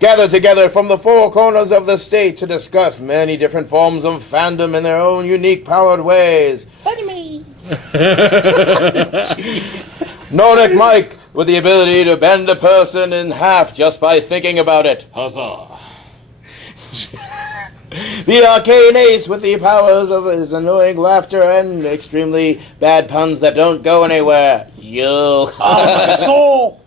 gather together from the four corners of the state to discuss many different forms of fandom in their own unique powered ways. Anime. Nordic Mike, with the ability to bend a person in half just by thinking about it. Huzzah. The Arcane Ace, with the powers of his annoying laughter and extremely bad puns that don't go anywhere. Yo. My soul.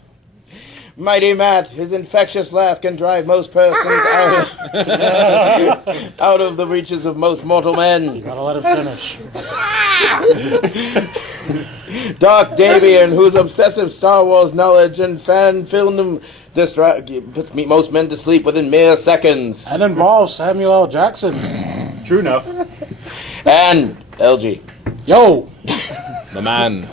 Mighty Matt, his infectious laugh can drive most persons out of the reaches of most mortal men. Gotta let him finish. Dark Davian, whose obsessive Star Wars knowledge and fan film puts most men to sleep within mere seconds. And involves Samuel L. Jackson. True enough. And LG. Yo. The man.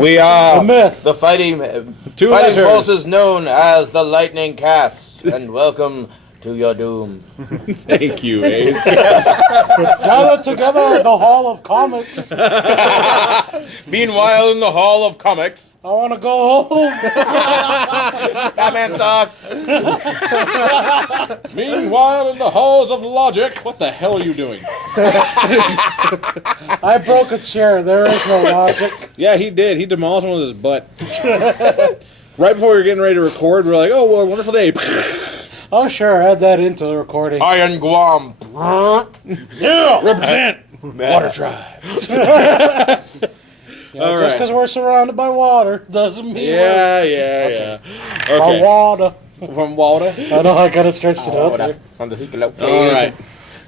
We are The myth. the fighting letters. forces known as the Lightning Cast. And welcome to your doom. Thank you, Ace. Gather together in the Hall of Comics. Meanwhile, in the Hall of Comics, I want to go home. Batman sucks. Meanwhile, in the halls of logic, what the hell are you doing? I broke a chair. There is no logic. Yeah, he did. He demolished one with his butt. Right before we were getting ready to record, we were like, oh, well, wonderful day. Oh, sure. Add that into the recording. Iron Guam. Yeah. Represent Water Tribes. Yeah, All just right. because we're surrounded by water doesn't mean Yeah. by Okay. water. From water. I know I gotta stretch it out there. From the Ciclo. All right.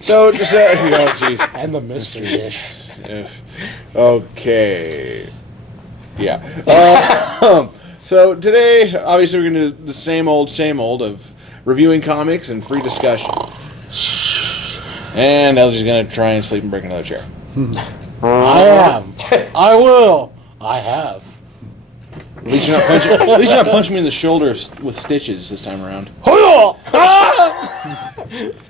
So, just, oh, jeez. And the mystery dish. Okay. Yeah. So today, obviously, we're going to do the same old of reviewing comics and free discussion. And LG's going to try and sleep and break another chair. I am. I will. I have. At least you're not punching me in the shoulder with stitches this time around.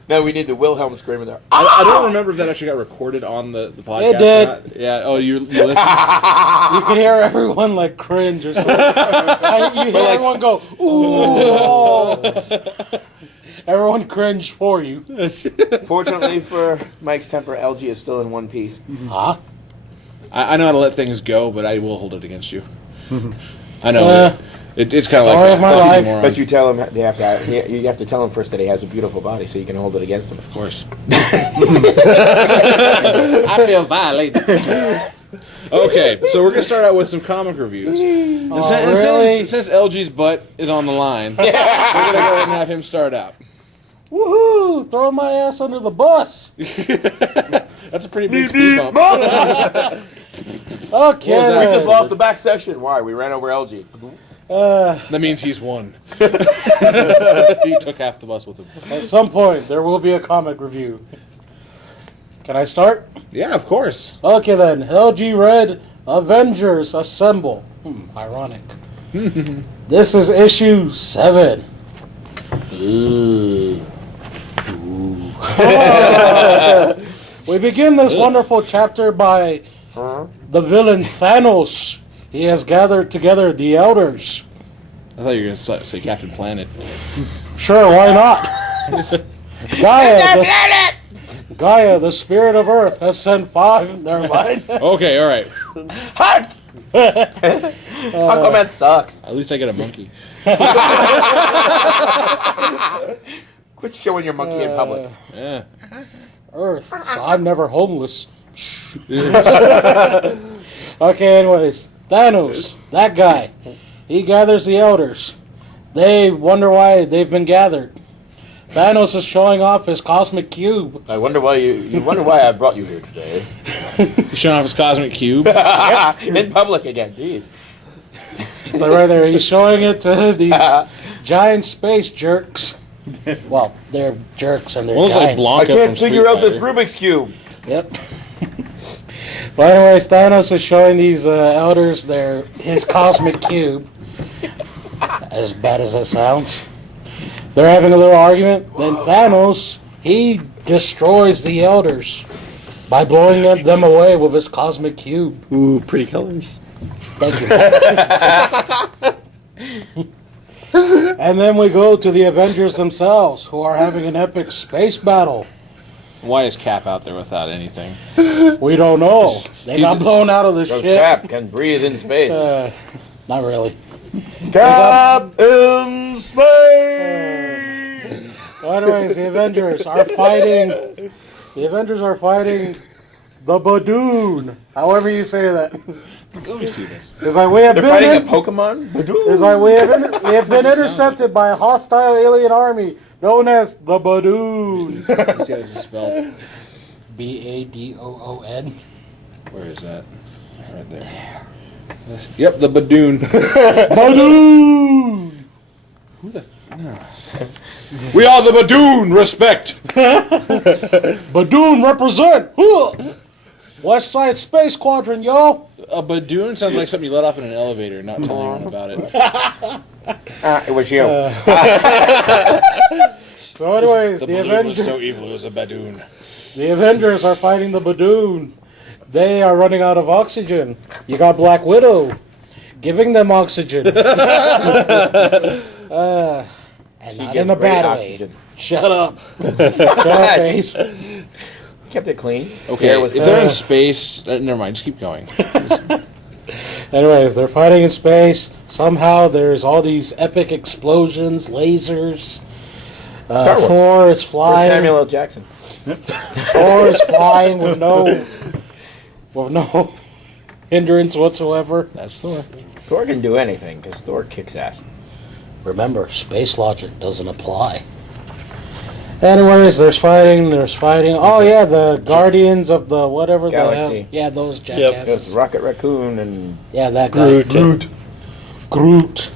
No, we need the Wilhelm scream in there. I don't remember if that actually got recorded on the podcast. It did. Or not. Yeah. Oh, you listened? You could hear everyone like cringe or something. You hear everyone go, ooh. Everyone cringed for you. Fortunately for Mike's temper, LG is still in one piece. Huh? I know how to let things go, but I will hold it against you. I know. It's kind of like Story of my life. But you tell him you have to tell him first that he has a beautiful body, so you can hold it against him. Of course. I feel violated. Okay, so we're gonna start out with some comic reviews. And really? since LG's butt is on the line, we're gonna go ahead and have him start out. Woohoo! Throw my ass under the bus. That's a pretty big speed bump. Okay. What was that? We just lost the back section. Why? We ran over LG. That means he's won. He took half the bus with him. At some point, there will be a comic review. Can I start? Yeah, of course. Okay then. LG read Avengers Assemble. Ironic. This is issue 7. We begin this wonderful chapter by the villain Thanos. He has gathered together the elders. I thought you were going to say Captain Planet. Sure, why not? Gaia, the spirit of Earth, has sent 5. Never mind. Okay, all right. Hot! Aquaman sucks. At least I get a monkey. Quit showing your monkey in public. Yeah. Earth, so I'm never homeless. Okay, anyways, Thanos, that guy, he gathers the elders. They wonder why they've been gathered. Thanos is showing off his cosmic cube. I wonder why you wonder why I brought you here today. He's showing off his cosmic cube. In public again. Jeez. So right there, he's showing it to these giant space jerks. Well, they're jerks and they're One looks like giant. I Blanca can't from figure Street out this Fighter. Rubik's Cube. Yep. But anyways, Thanos is showing these elders his cosmic cube. As bad as that sounds. They're having a little argument. Then Thanos, he destroys the elders by blowing them away with his cosmic cube. Ooh, pretty colors. Thank you. And then we go to the Avengers themselves, who are having an epic space battle. Why is Cap out there without anything? We don't know. They got blown out of the Because ship. Cap can breathe in space. Not really. Cap in space! Well, anyways, the Avengers are fighting. The Avengers are fighting the Badoon. However you say that. Let me see this. It's like we have They're fighting a Pokemon? It's like we have been intercepted by a hostile alien army known as the Badoon. See how this is spelled? Badoon. Where is that? Right there. Yep, the Badoon. Badoon. Who the? No. We are the Badoon. Respect. Badoon represent. Huh. West Side Space Quadrant, yo. A Badoon sounds like something you let off in an elevator, not telling anyone about it. It was you. So, anyways, The the balloon Avengers. was so evil, it was a Badoon. The Avengers are fighting the Badoon. They are running out of oxygen. You got Black Widow giving them oxygen. And She not gives in a great bad oxygen. way. Shut up. Shut up, face. Kept it clean. Okay, Hair was if they're in space, never mind, just keep going. Anyways, they're fighting in space. Somehow there's all these epic explosions, lasers. Star Wars. Thor is Or flying. Samuel L. Jackson. Thor is flying with no hindrance whatsoever. That's Thor. Thor can do anything because Thor kicks ass. Remember, space logic doesn't apply. Anyways, there's fighting. Oh yeah, the Guardians of the whatever Galaxy. the hell. Yeah, those jackasses. It's Rocket Raccoon and Yeah, that guy. Groot.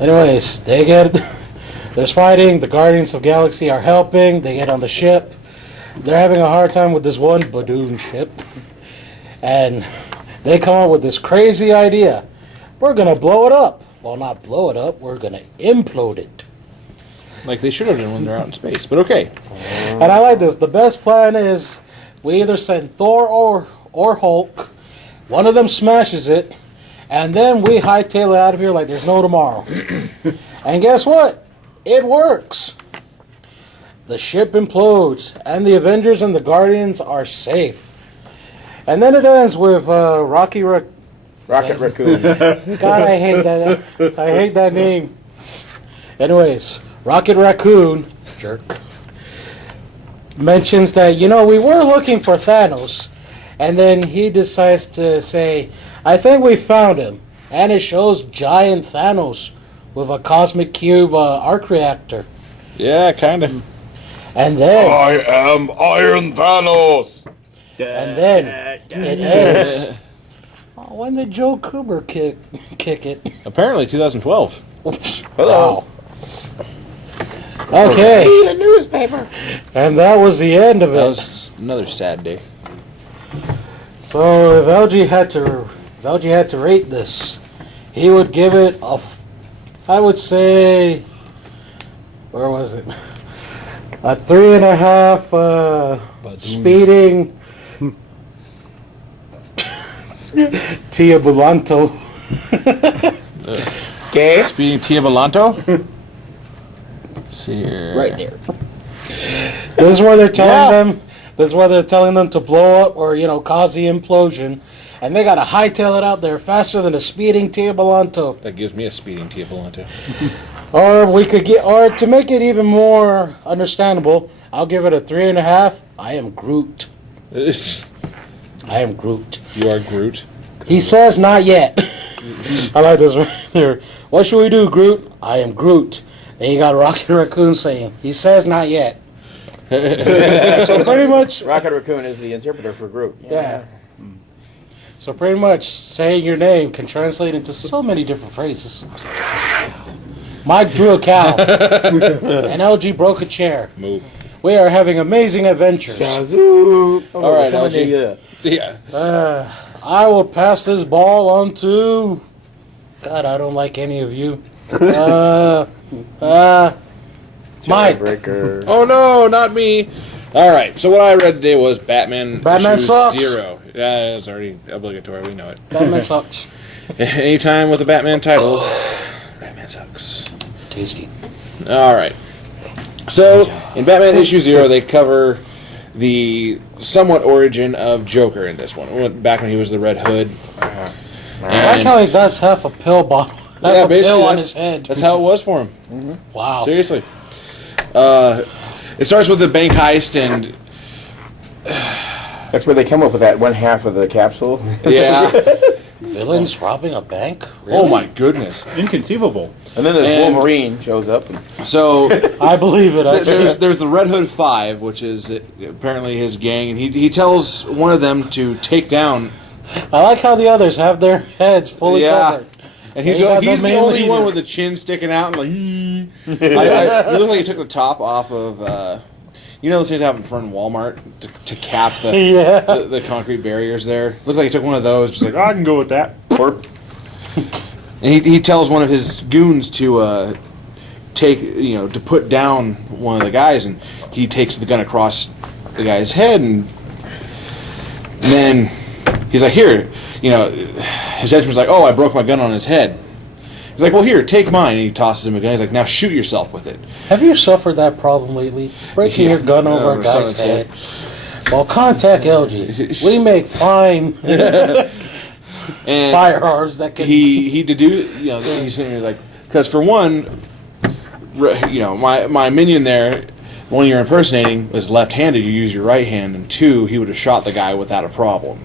Anyways, there's fighting. The Guardians of Galaxy are helping. They get on the ship. They're having a hard time with this one Badoon ship. And they come up with this crazy idea. We're going to blow it up. Well, not blow it up. We're going to implode it. Like they should have done when they're out in space, but okay. And I like this. The best plan is we either send Thor or Hulk. One of them smashes it. And then we hightail it out of here like there's no tomorrow. And guess what? It works. The ship implodes, and the Avengers and the Guardians are safe. And then it ends with Rocket Raccoon. God, I hate that. I hate that name. Anyways, Rocket Raccoon, jerk, mentions that, we were looking for Thanos. And then he decides to say, I think we found him. And it shows giant Thanos with a cosmic cube arc reactor. Yeah, kind of. And then, I am Iron Thanos. and then it ends. Oh, when did Joe Cooper kick it? Apparently, 2012. Hello. Wow. Okay, Read a newspaper. and that was the end of it. That was another sad day. So if LG had to rate this, he would give it I would say, where was it? A 3.5 speeding Tia Bulanto. Okay. Speaking Tia Volanto. See here. Right there. This is where they're telling them. This is where they're telling them to blow up or cause the implosion, and they gotta hightail it out there faster than a speeding Tia Bulanto. That gives me a speeding Tia Volanto. Or if we could or to make it even more understandable, I'll give it a 3.5. I am Groot. I am Groot. You are Groot. He says not yet. I like this right here. What should we do, Groot? I am Groot. Then you got Rocket Raccoon saying, he says not yet. So pretty much, Rocket Raccoon is the interpreter for Groot. yeah. So pretty much saying your name can translate into so many different phrases. Mike drew a cow. And LG broke a chair. Moo. We are having amazing adventures. Shazoo. All right, LG. Yeah. Yeah. I will pass this ball on to... God, I don't like any of you. Mike. Breaker. Oh no, not me. All right. So what I read today was Batman. Batman issue sucks. 0. Yeah, it's already obligatory. We know it. Batman sucks. Anytime with a Batman title, Batman Batman sucks. Tasty. All right. So, in Batman issue 0, they cover the somewhat origin of Joker in this one. Back when he was the Red Hood. I like how he got half a pill bottle. Half a pill on his head. That's how it was for him. Wow. Seriously. It starts with the bank heist, and That's where they come up with that one half of the capsule. yeah. Villains robbing a bank? Really? Oh my goodness. Inconceivable. And then there's And- Wolverine shows up. And So I believe it. there's the Red Hood 5, which is apparently his gang, and he tells one of them to take down. I like how the others have their heads fully covered. And he's They got he's the the main only one leader. with the chin sticking out and like. It looks like he took the top off of. You know those things they have in front of Walmart to cap the, Yeah. the concrete barriers there. Looks like he took one of those, just like, I can go with that. and he tells one of his goons to to put down one of the guys, and he takes the gun across the guy's head, and then he's like, here, his henchman's like, oh, I broke my gun on his head. He's like, well, here, take mine, and he tosses him a gun. He's like, now shoot yourself with it. Have you suffered that problem lately? Breaking your gun over a guy's head? Well, contact LG. We make fine And firearms that can... he he's sitting here like, because for one, my minion there, one you're impersonating was left-handed. You use your right hand, and two, he would have shot the guy without a problem.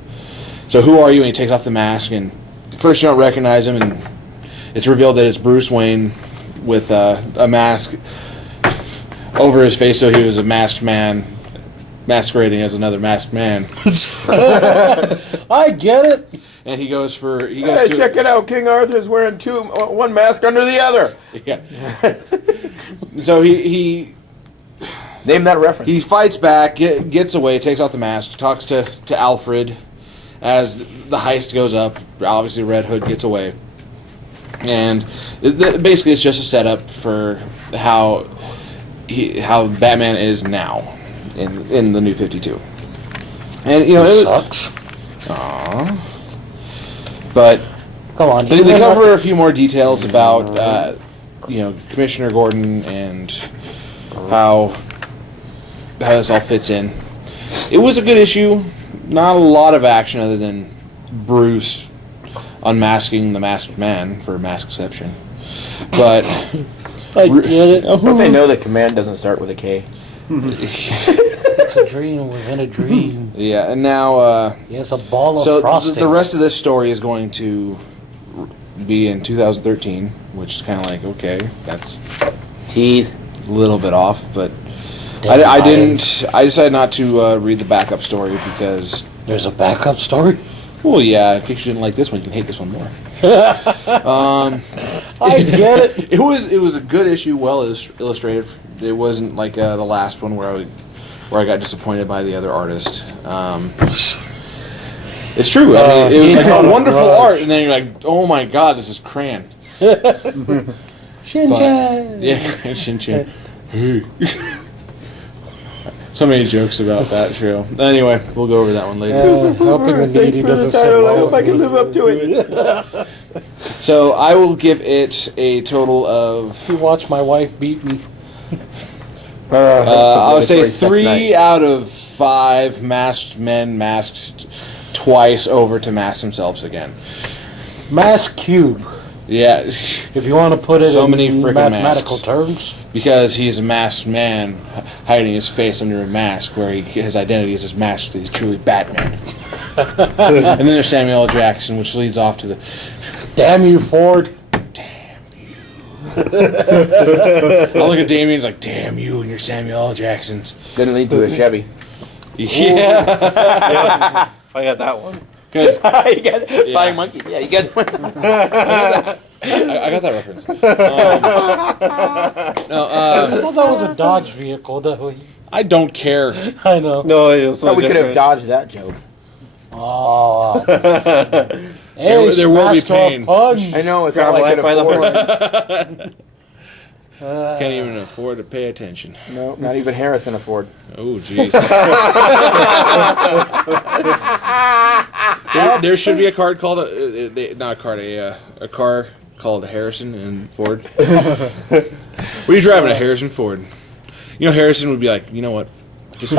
So who are you? And he takes off the mask, and first you don't recognize him, and it's revealed that it's Bruce Wayne with a mask over his face, so he was a masked man masquerading as another masked man. I get it. And he goes hey, check it out. King Arthur's wearing one mask under the other. Yeah. So he Name that reference. He fights back, gets away, takes off the mask, talks to Alfred as the heist goes up. Obviously, Red Hood gets away. And basically, it's just a setup for how Batman is now in the New 52. And, It sucks. but Come on. they cover a few more details about, Commissioner Gordon and how this all fits in. It was a good issue. Not a lot of action other than Bruce unmasking the masked man for mask exception. But I get it. Don't they know that command doesn't start with a K? It's a dream within a dream. yeah, and now Yes, a ball of so frosting. the rest of this story is going to be in 2013, which is kind of like, okay, that's Tease. a little bit off, but Damn I right. didn't. I decided not to read the backup story because, There's a backup story. well, yeah, in case you didn't like this one, you can hate this one more. I get it. It was a good issue, well illustrated. It wasn't like the last one where I got disappointed by the other artist. It's true. I mean, it was like Yeah. wonderful Right. art, and then you're like, oh my god, this is Cran. Shin-chan. Yeah, Cran Shin-chan. So many jokes about that show. Anyway, we'll go over that one later. Helping the needy doesn't sit I well hope I with can me. live up to it. So I will give it a total of You watch my wife beat me. I would say 3 out of 5 masked men masked twice over to mask themselves again. Mask cube. Yeah, If you want to put it So in many frickin' mathematical masks. terms. because he's a masked man hiding his face under a mask where his identity is his mask. He's truly Batman. And then there's Samuel L. Jackson, which leads off to the Damn you, Ford. damn you. I look at Damien, he's like, damn you and your Samuel L. Jacksons. Didn't lead to a Chevy. Yeah. I got that one. Because You got Flying monkeys. Yeah, you got one. I got that reference. I thought that was a Dodge vehicle, though. I don't care. I know. No, it's Thought we could have dodged that joke. Oh. There will be pain. I know, it's all I could by the afford. Can't even afford to pay attention. No, not even Harrison afford. Oh, jeez. there should be a card called not a card, a car called a Harrison and Ford. What are you driving a Harrison Ford? You know, Harrison would be like, you know what? Just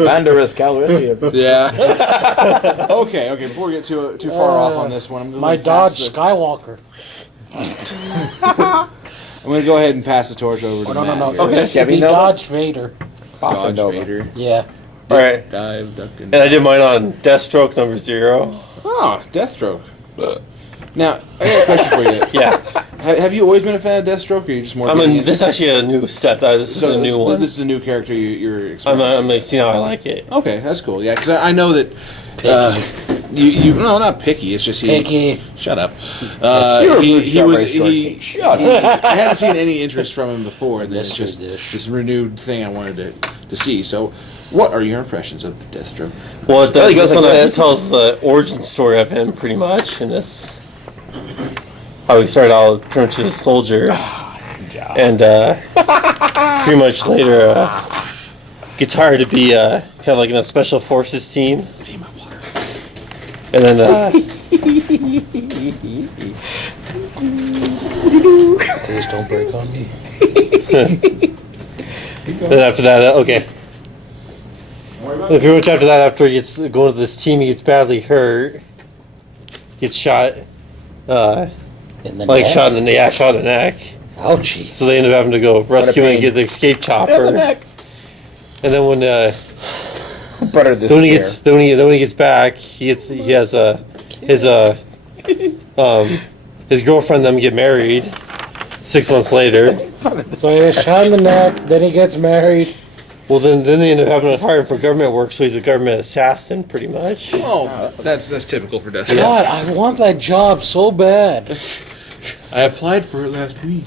Banderas Calrissian. yeah. Okay. Before we get too far off on this one, I'm going My Dodge Skywalker. I'm going to go ahead and pass the torch over to No. Matt here. Okay. It should be Chevy Nova? Dodge Vader. Dodge Nova. Vader. Yeah. All right. Dive, duck, And I did mine on Deathstroke number 0. Oh, Deathstroke. Now, I got a question for you. Yeah. Have you always been a fan of Deathstroke, or are you just more? I getting mean, into- this is actually a new step. This is a new one. This is a new character you're I'm exploring. like, see how I like it. Okay, that's cool. Yeah, because I know that you no, not picky. It's just he. Picky. Shut up. You're a He rude was. shot, right, He, Shut I hadn't seen any interest from him before, and then it's Mystery just dish. this renewed thing I wanted to see. So, what are your impressions of Deathstroke? Well, he goes this one like this. tells the origin story of him pretty much, and this how he started out pretty much as a soldier, and pretty much later gets hired to be kind of like in a special forces team, Need my water. and then Please don't break on me. then after that, okay. And pretty much after that, after he gets going to this team, he gets badly hurt, gets shot, In the like neck? shot in the neck. Ouchie. So they end up having to go rescue him and pain. get the escape chopper. the neck. And then when Butter this when he chair. gets then when he gets back, he has his girlfriend and them get married 6 months later. So he gets shot in the neck, then he gets married. Well, then they end up having to hire him for government work, so he's a government assassin, pretty much. Oh, that's typical for Deathstroke. God, I want that job so bad. I applied for it last week.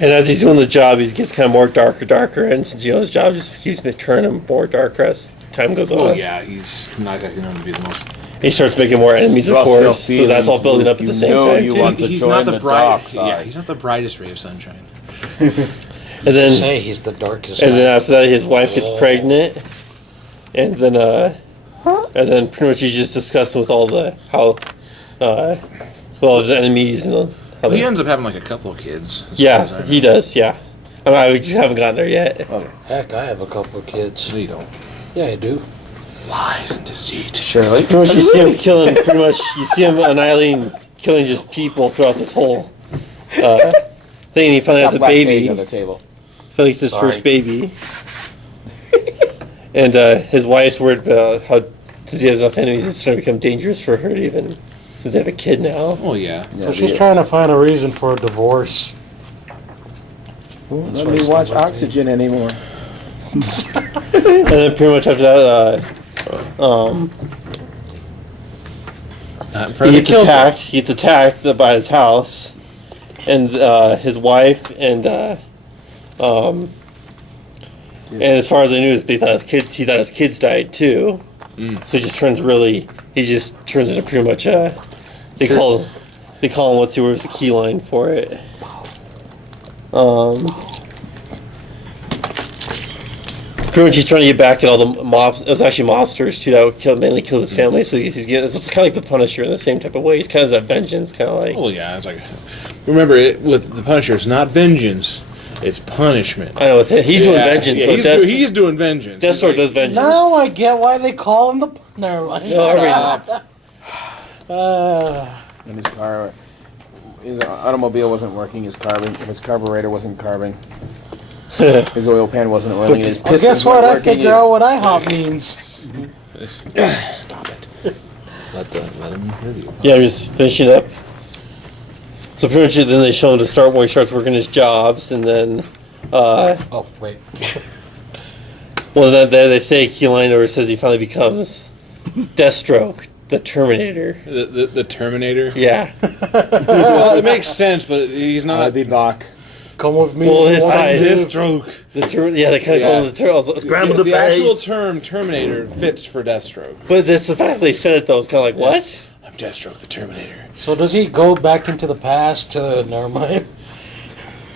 And as he's doing the job, he gets kind of more darker, and since his job just keeps turning him more darker as time goes on. Oh yeah, he's not exactly known to be the most. He starts making more enemies, of Lost your course. So that's all feelings, building up at Luke. the You same know time. you too. want to He's join not the the bright. dark side. Yeah, he's not the brightest ray of sunshine. And then Say he's the darkest. And then night. after that, his wife gets pregnant, and then pretty much he's just discussing with all the how, with all his enemies and how He they, ends up having like a couple of kids. as far as I yeah, know. he does, yeah. I just haven't gotten there yet. Heck, I have a couple of kids. No, you don't. Yeah, I do. Lies and deceit. Shirley. Pretty much you see him killing. Pretty much you see him annihilating, killing just people throughout this whole thing. And he finally has a Black cake baby. on the table. Finally gets his Sorry. first baby. And his wife's worried about how, since he has enough enemies, it's starting to become dangerous for her to even, since they have a kid now. Oh yeah. So she's trying to find a reason for a divorce. Let me watch Oxygen anymore. And then pretty much after that, Not in front he of the gets kill. attacked. He gets attacked by his house, and his wife, and as far as I knew, they thought his kids. He thought his kids died too. So he just turns really. He just turns into pretty much a. They call him what's the key line for it. Pretty much he's trying to get back at all the mobs. It was actually mobsters too that mainly killed his family. So he's getting. It's kind of like the Punisher in the same type of way. He's kind of that vengeance, kind of like. Oh yeah, it's like. Remember, with the Punisher, it's not vengeance, it's punishment. I know he's doing Yeah, vengeance. Yeah, so he's doing vengeance. He's Deathstroke like- does vengeance. Now I get why they call him the. Never mind. No, I And his car, his automobile wasn't working. His carburetor wasn't carbon. His oil pan wasn't oiling. His Well, pistons guess what? weren't I working figure out what IHOP means. Stop it. Let him review. yeah, I'm just finishing up. So pretty much then they show him to start when he starts working his jobs, and then Oh, wait. well then they say a key line where it says he finally becomes Deathstroke, the Terminator. The Terminator. Yeah. Well, it makes sense, but he's I'll not. be back. Come with me. Well, his What I side do. Deathstroke. They kind of call him the Terminator. Scramble The the actual face. term Terminator fits for Deathstroke. But this, the fact that they said it though is kind of like what? I'm Deathstroke, the Terminator. So does he go back into the past to. Never mind.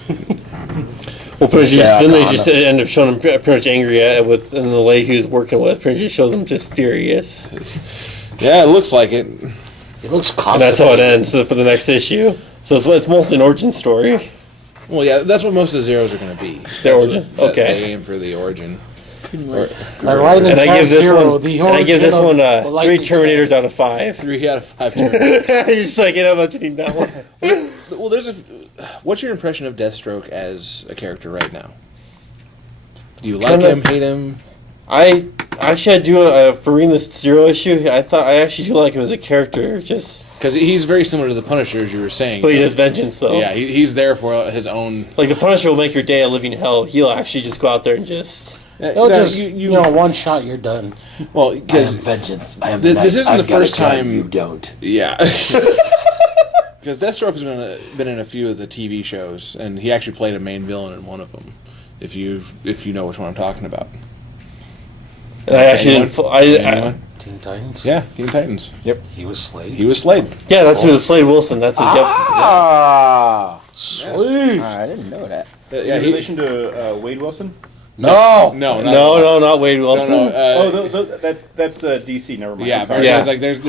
Well, pretty much Yeah, then they kinda. just end up showing him pretty much angry at with and the lady he was working with. Pretty much just shows him just furious. Yeah, it looks like it. He looks And constipated. that's how it ends for the next issue. So it's mostly an origin story. Well, yeah, that's what most of the Zeros are going to be. Their That's origin? what- Okay. They aim for the origin. Lightning And I give Fast this Zero, one. the And I give this origin one of the 3 Lightning Terminators Fast. out of 5. 3 out of 5 Terminators. He's just like, I'm not getting that one. Well, what's your impression of Deathstroke as a character right now? Do you like him, hate him? I do for reading this Zero issue. I actually do like him as a character, just Because he's very similar to the Punisher, as you were saying. but he has vengeance though. Yeah, he's there for his own. Like the Punisher will make your day a living hell. He'll actually just go out there and just. They'll just, you know, one shot, you're done. Well, I am because vengeance. I am this isn't the first time you don't. yeah. Because Deathstroke has been in a few of the TV shows, and he actually played a main villain in one of them. If you know which one I'm talking about. And I actually Anyone? didn't. Anyone? Teen Titans? Yeah, Teen Titans. Yep, He was Slade. he was Slade. Yeah, that's who Slade Wilson. That's his. Ah, Sweet. I didn't know that. Yeah, In he, relation to Wade Wilson? No, no, No, not Wade no, Wilson. That's DC. Never mind. Yeah, I'm sorry. but Yeah. it's like there's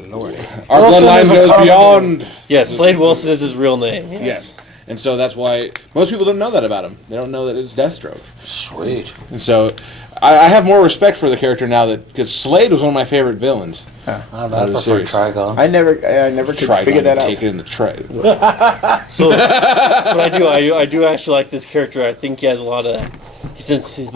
Lord. our Wilson bloodline is a goes common beyond. Yeah, Slade Wilson is his real name. Yes. And so that's why most people don't know that about him. They don't know that it's Deathstroke. Sweet. And so I have more respect for the character now because Slade was one of my favorite villains. I don't know, Out I of the prefer series. Trigon. I never could Trigon, figure that out. take it in the tray. So, but I do actually like this character. I think he has a lot of. Since yeah,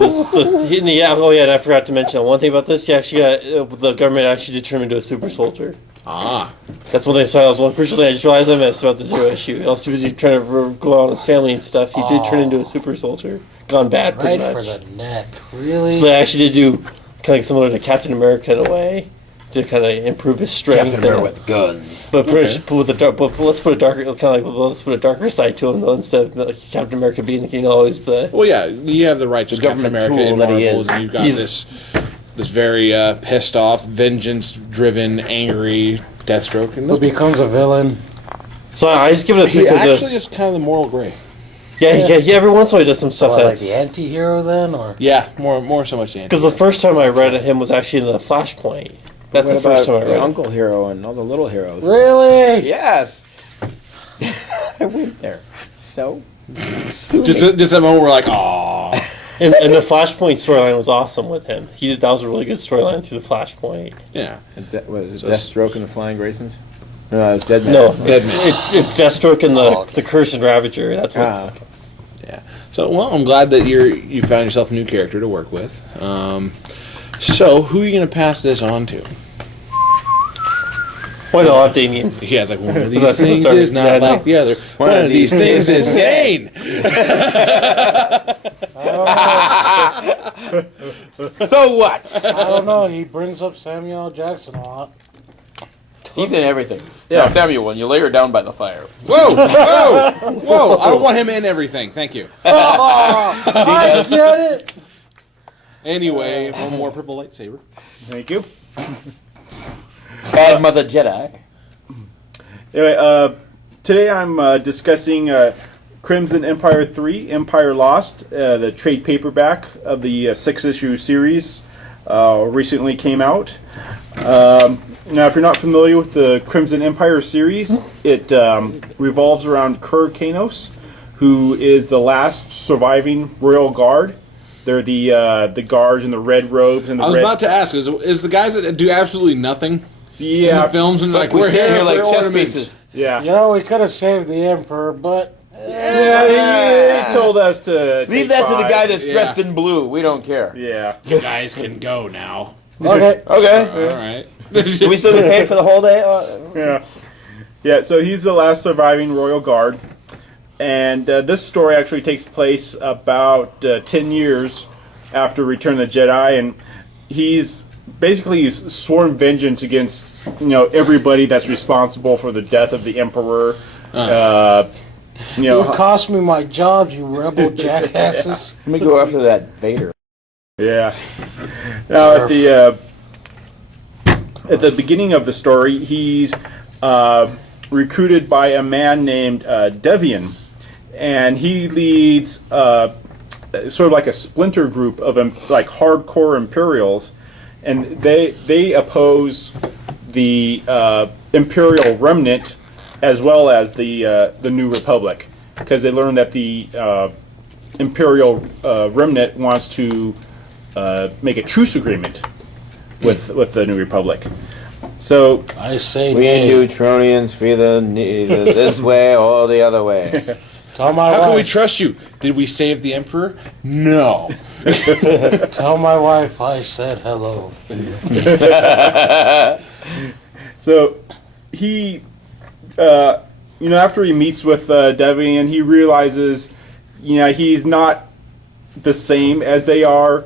oh yeah, and I forgot to mention one thing about this. He actually got the government actually did turn him into a super soldier. Ah. That's one thing I saw. That was one crucial thing. I just realized I missed about the Zero issue. I was too busy trying to go out on his family and stuff. He did turn into a super soldier. Gone bad, pretty Right much. for the neck. Really? So they actually did do kind of similar to Captain America in a way to kind of improve his strength. Captain America with guns. But pretty much with the dark, but let's put a darker kind of like let's put a darker side to him though, instead of like Captain America being always the. Well, yeah, you have the righteous The Captain government America tool in that he Marvel, is. and you've got He's- this very pissed off, vengeance-driven, angry Deathstroke. And Who becomes a villain? So I just give it a he three because actually is kind of the moral gray. yeah, every once in a while he does some stuff What, like that's the anti-hero then? Or Yeah, more so much the because the first time I read him was actually in the Flashpoint. That's What the first time I about read the it. Uncle Hero and all the little heroes? Really? Yes. I went there. So. just that moment where like, aw. And the Flashpoint storyline was awesome with him. That was a really good storyline through the Flashpoint. Yeah. What is it? So it's- Deathstroke and the Flying Graysons? No, it's Dead Man. No, Dead it's, Man. it's Deathstroke and Oh, okay. the Curse and Ravager. That's what. Ah, Yeah. So, well, I'm glad that you found yourself a new character to work with. So, who are you going to pass this on to? Why not have Damien? He has like one of That's these the things start. is not Yeah, I know. like the other. One of these things is insane. so what? I don't know. He brings up Samuel L. Jackson a lot. He's in everything. Yeah, Samuel, when you lay her down by the fire. Whoa, whoa, whoa! I don't want him in everything. Thank you. I get it. Anyway, one more purple lightsaber. Thank you. Bad Mother Jedi. Anyway, today I'm discussing Crimson Empire 3, Empire Lost, the trade paperback of the 6-issue series recently came out. Now, if you're not familiar with the Crimson Empire series, it revolves around Kur Kanos, who is the last surviving royal guard. They're the guards in the red robes and the I was red. about to ask: is the guys that do absolutely nothing in Yeah, the films and like we we're stand here here like for chess ornaments? pieces. yeah. You know, we could have saved the Emperor, but Yeah, he told us to Leave take that to the 5. guy that's Yeah. dressed in blue. We don't care. Yeah. You guys can go now. okay. Okay. All right. Do we still get paid for the whole day? Yeah. Yeah, so he's the last surviving royal guard. And this story actually takes place about 10 years after Return of the Jedi. And he's sworn vengeance against, everybody that's responsible for the death of the Emperor. You cost me my jobs, you rebel jackasses. Let me go after that Vader. Yeah. Now at the beginning of the story, he's recruited by a man named Devian, and he leads sort of like a splinter group of like hardcore Imperials, and they oppose the Imperial remnant as well as the New Republic, because they learned that the Imperial remnant wants to make a truce agreement with the New Republic. So I say We nay. Neutronians feel either this way or the other way. Tell my How can we wife. trust you? Did we save the Emperor? No. Tell my wife I said hello. So he, after he meets with Devian, he realizes, he's not the same as they are.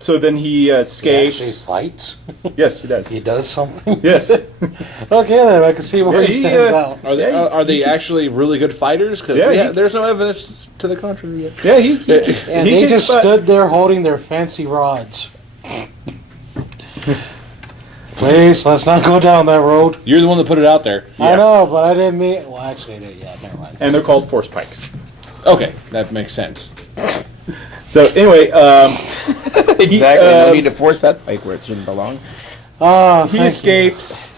So then he He actually escapes. fights. Yes, he does. He does something. Yes. Okay, then I can see where Yeah, he he, stands out. Are they actually really good fighters? Because Yeah, there's no evidence to the contrary yet. Yeah, And they just stood there holding their fancy rods. Please, let's not go down that road. You're the one that put it out there. I know, but I didn't mean. Well, actually, I did. Yeah, never mind. And they're called force pikes. Okay, that makes sense. So anyway, Exactly. No need to force that pike where it shouldn't belong. Oh, he thank escapes.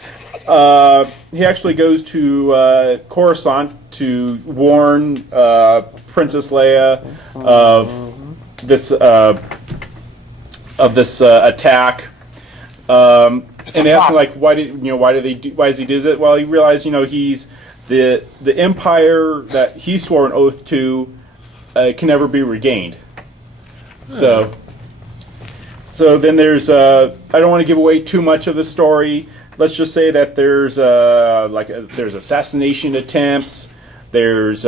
He actually goes to Coruscant to warn Princess Leia of this attack. And they ask him, like, why does he do it? Well, he realized, he's the empire that he swore an oath to can never be regained. So then there's I don't want to give away too much of the story. Let's just say that there's there's assassination attempts, there's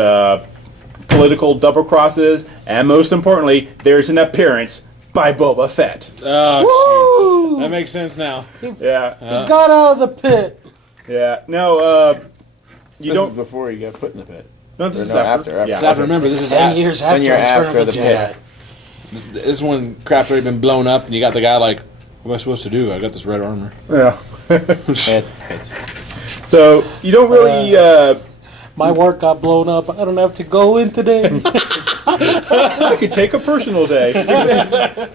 political double crosses, and most importantly, there's an appearance by Boba Fett. Oh, that makes sense now. Yeah, He got out of the pit. yeah. No, you This don't. is before you got put in the pit. No, this Or is no, after. after. Yeah. So I have to remember, this is 10 years after you're Return after of the the Jedi. pit. This is when crap's already been blown up, and you got the guy like, "What am I supposed to do? I got this red armor." Yeah. It's So you don't really. My work got blown up. I don't have to go in today. I could take a personal day.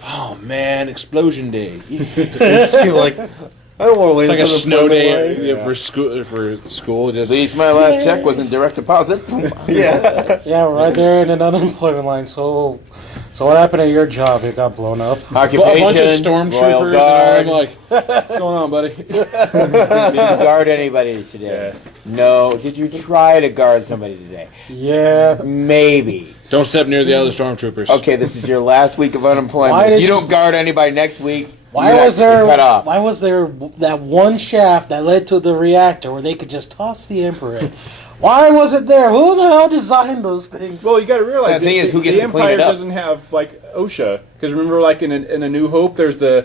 Oh man, explosion day! Yeah. It seemed like I don't want to wait It's like a until the snow plug day away. for school. For school, At just least my last check wasn't direct deposit. Yeah. Yeah, we're right there in an unemployment line. So what happened at your job? It got blown up. Occupation, a bunch of Royal stormtroopers, and Guard. I'm like, "What's going on, buddy?" Did you guard anybody today? No. Did you try to guard somebody today? Yeah. Maybe. Don't step near the other stormtroopers. Okay, this is your last week of unemployment. Why If did you you- don't guard anybody next week, Why you're was not- you're there? cut off? Why was there that one shaft that led to the reactor where they could just toss the Emperor in? Why was it there? Who the hell designed those things? Well, you got to realize So the thing is, who gets the to clean Empire it up? doesn't have like OSHA, because remember, like in a New Hope, there's the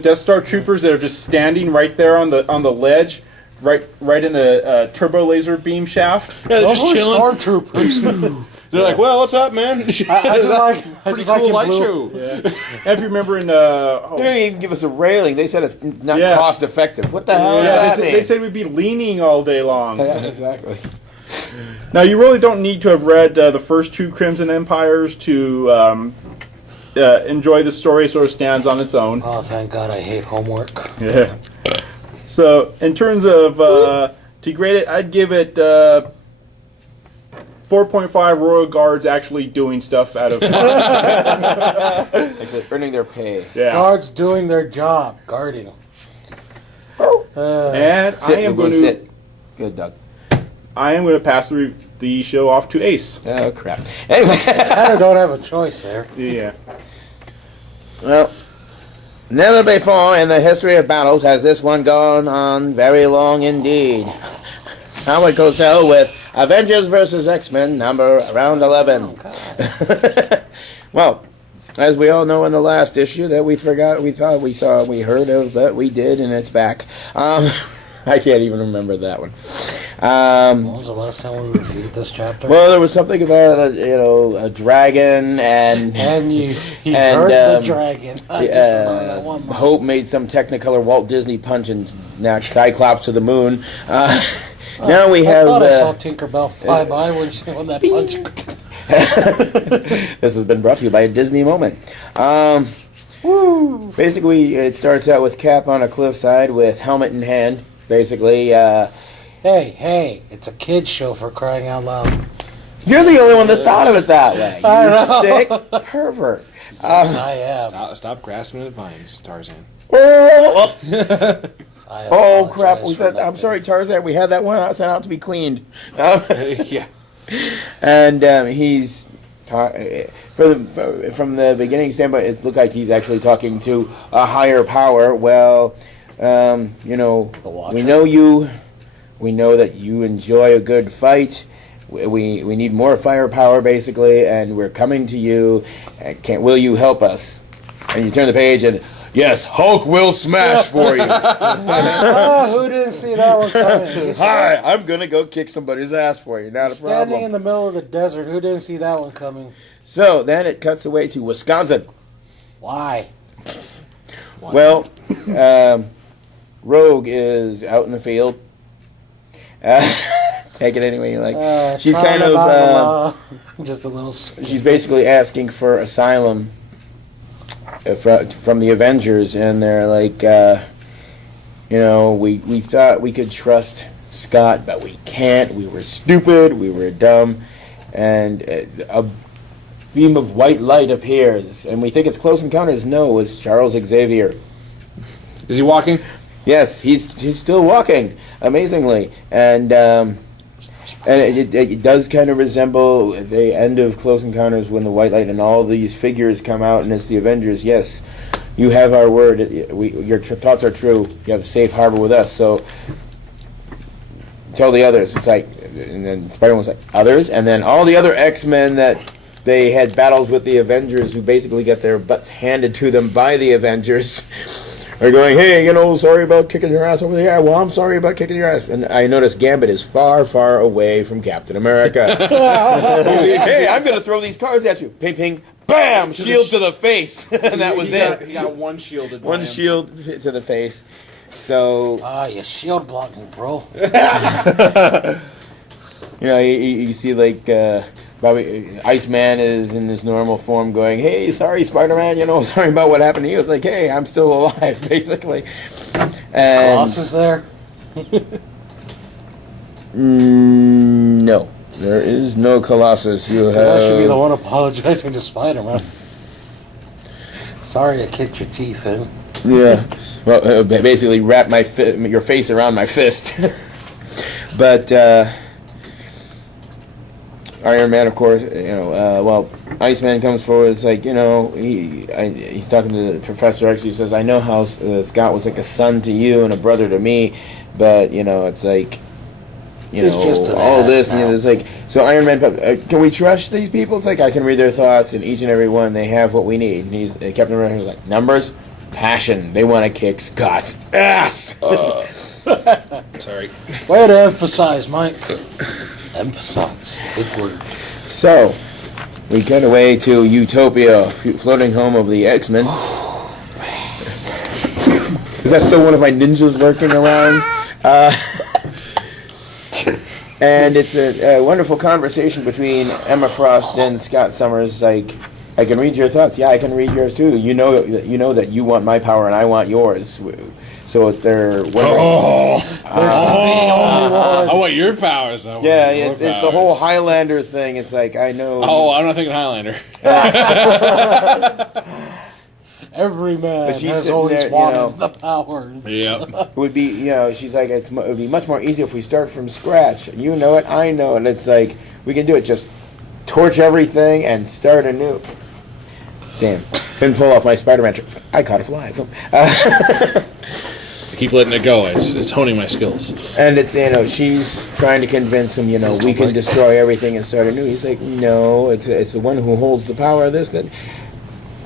Death Star troopers that are just standing right there on the ledge, right in the turbo laser beam shaft. Yeah, they're just Those were chilling. stormtroopers. They're like, "Well, what's up, man?" I just like Pretty cool in light Blue- show. And if you remember in They didn't even give us a railing. They said it's not Yeah. cost effective. What the hell does yeah, that they mean? said we'd be leaning all day long. Yeah, exactly. Now, you really don't need to have read the first two Crimson Empires to enjoy the story. It sort of stands on its own. Oh, thank God! I hate homework. Yeah. So, in terms of to grade it, I'd give it 4.5 Royal Guards actually doing stuff out of 5. Like earning their pay. Yeah. Guards doing their job, guarding. And Sit, I am we'll going to sit. Good, Doug. pass the show off to Ace. Oh, crap. Anyway. I don't have a choice there. Yeah. Well, never before in the history of battles has this one gone on very long indeed. Howard Cosell with Avengers vs. X-Men, round 11. Well, as we all know in the last issue that we forgot, we thought we saw, we heard of, but we did, and it's back. I can't even remember that one. When was the last time we reviewed this chapter? Well, there was something about a dragon and and he and, heard the um, dragon. I just remember that one line. Hope made some Technicolor Walt Disney punch and knocked Cyclops to the moon. Now we have. I thought I saw Tinkerbell fly by when that punch. This has been brought to you by a Disney Moment. Basically, it starts out with Cap on a cliffside with helmet in hand. Basically, Hey, it's a kid's show for crying out loud. you're the only one that thought of it that way. I You know. sick pervert. Yes, I am. Stop grasping at vines, Tarzan. Oh, I oh crap! apologize We for said, that. I'm sorry, Tarzan. We had that one sent out to be cleaned. Yeah. And he's from the beginning standpoint, it looked like he's actually talking to a higher power. Well, you know, The Watcher. we know you. We know that you enjoy a good fight. We need more firepower, basically, and we're coming to you. Will you help us? And you turn the page, and yes, Hulk will smash for you. Oh, who didn't see that one coming? He's Hi, I'm gonna go kick somebody's ass for you. Not a standing problem. in the middle of the desert. Who didn't see that one coming? So then it cuts away to Wisconsin. Why? Well, Rogue is out in the field. Take it any way you like. She's trying kind of, about the law. Just a little. She's basically asking for asylum from the Avengers, and they're like, you know, we thought we could trust Scott, but we can't. We were stupid. We were dumb, and a beam of white light appears, and we think it's Close Encounters. No, it's Charles Xavier. Is he walking? Yes, he's still walking, amazingly, and it does kind of resemble the end of Close Encounters when the white light and all these figures come out, and it's the Avengers. Yes, you have our word. Your thoughts are true. You have a safe harbor with us. So tell the others. It's like, and then Spider-Man was like, others, and then all the other X-Men that they had battles with the Avengers, who basically get their butts handed to them by the Avengers. They're going, hey, you know, sorry about kicking your ass over there. Well, I'm sorry about kicking your ass. And I noticed Gambit is far, far away from Captain America. Hey, I'm going to throw these cards at you. Ping, ping, bam, shield to the face. And that was it. He got one shielded. One shield to the face. So, You shield blocking, bro. you know, you see, like, Bobby, Iceman is in his normal form going, hey, sorry, Spider-Man, you know, sorry about what happened to you. It's like, hey, I'm still alive, basically. Is And, Colossus there? No, there is no Colossus. You have... Because I should be the one apologizing to Spider-Man. Sorry I kicked your teeth in. Yeah. Well, basically wrap your face around my fist. But, Iron Man, of course, you know, well, Iceman comes forward. It's like, you know, he's talking to Professor X. He says, I know how Scott was like a son to you and a brother to me, but, you know, it's like, you He's know, just an all ass this. And now. it's like, so Iron Man, can we trust these people? It's like, I can read their thoughts, and each and every one, they have what we need. And Captain America's like, numbers, passion. They want to kick Scott's ass. Sorry. Way to emphasize, Mike. Emphasize. Big word. So, we cut away to Utopia, floating home of the X-Men. Is that still one of my ninjas lurking around? And it's a wonderful conversation between Emma Frost and Scott Summers. Like, I can read your thoughts. Yeah, I can read yours too. You know that you want my power and I want yours. So it's their. I want your powers. I want Yeah, your it's the whole powers. Highlander thing. It's like, I know. Oh, I'm not thinking Highlander. Every man But she's has sitting always there, you wanted know. the powers. Yep. It would be, you know, she's like, it would be much more easy if we start from scratch. You know it, I know it. And it's like, we can do it. Just torch everything and start anew. Damn. Couldn't pull off my Spider-Man trick. I caught a fly. I keep letting it go. It's honing my skills. And it's, you know, she's trying to convince him, you know, we can destroy everything and start anew. He's like, no, it's the one who holds the power of this that.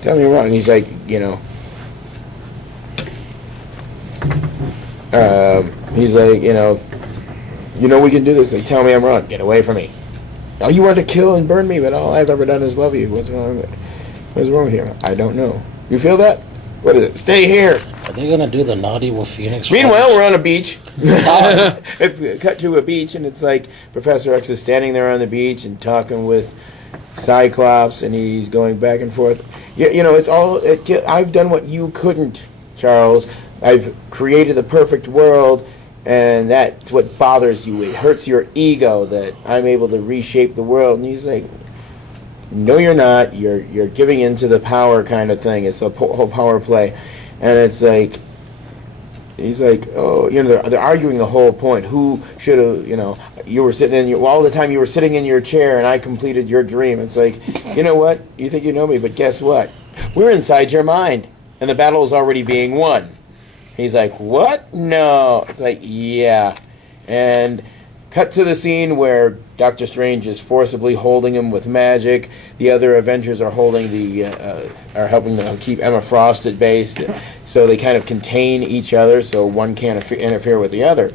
Tell me wrong. He's like, you know. He's like, you know we can do this. Like, tell me I'm wrong. Get away from me. Oh, you want to kill and burn me, but all I've ever done is love you. What's wrong with you? I don't know. You feel that? What is it? Stay here. Are they gonna do the naughty with Phoenix? Meanwhile, we're on a beach. Cut to a beach, and it's like Professor X is standing there on the beach and talking with Cyclops, and he's going back and forth. you know, it's all. I've done what you couldn't, Charles. I've created the perfect world, and that's what bothers you. It hurts your ego that I'm able to reshape the world. And he's like, no, you're not. You're giving into the power kind of thing. It's a whole power play, and it's like. He's like, oh, you know, they're arguing the whole point. Who should have, you know, you were sitting in your, all the time you were sitting in your chair and I completed your dream. It's like, you know what? You think you know me, but guess what? We're inside your mind and the battle is already being won. He's like, what? No. It's like, yeah. And cut to the scene where Doctor Strange is forcibly holding him with magic. The other Avengers are holding are helping to keep Emma Frost at base, so they kind of contain each other, so one can't interfere with the other.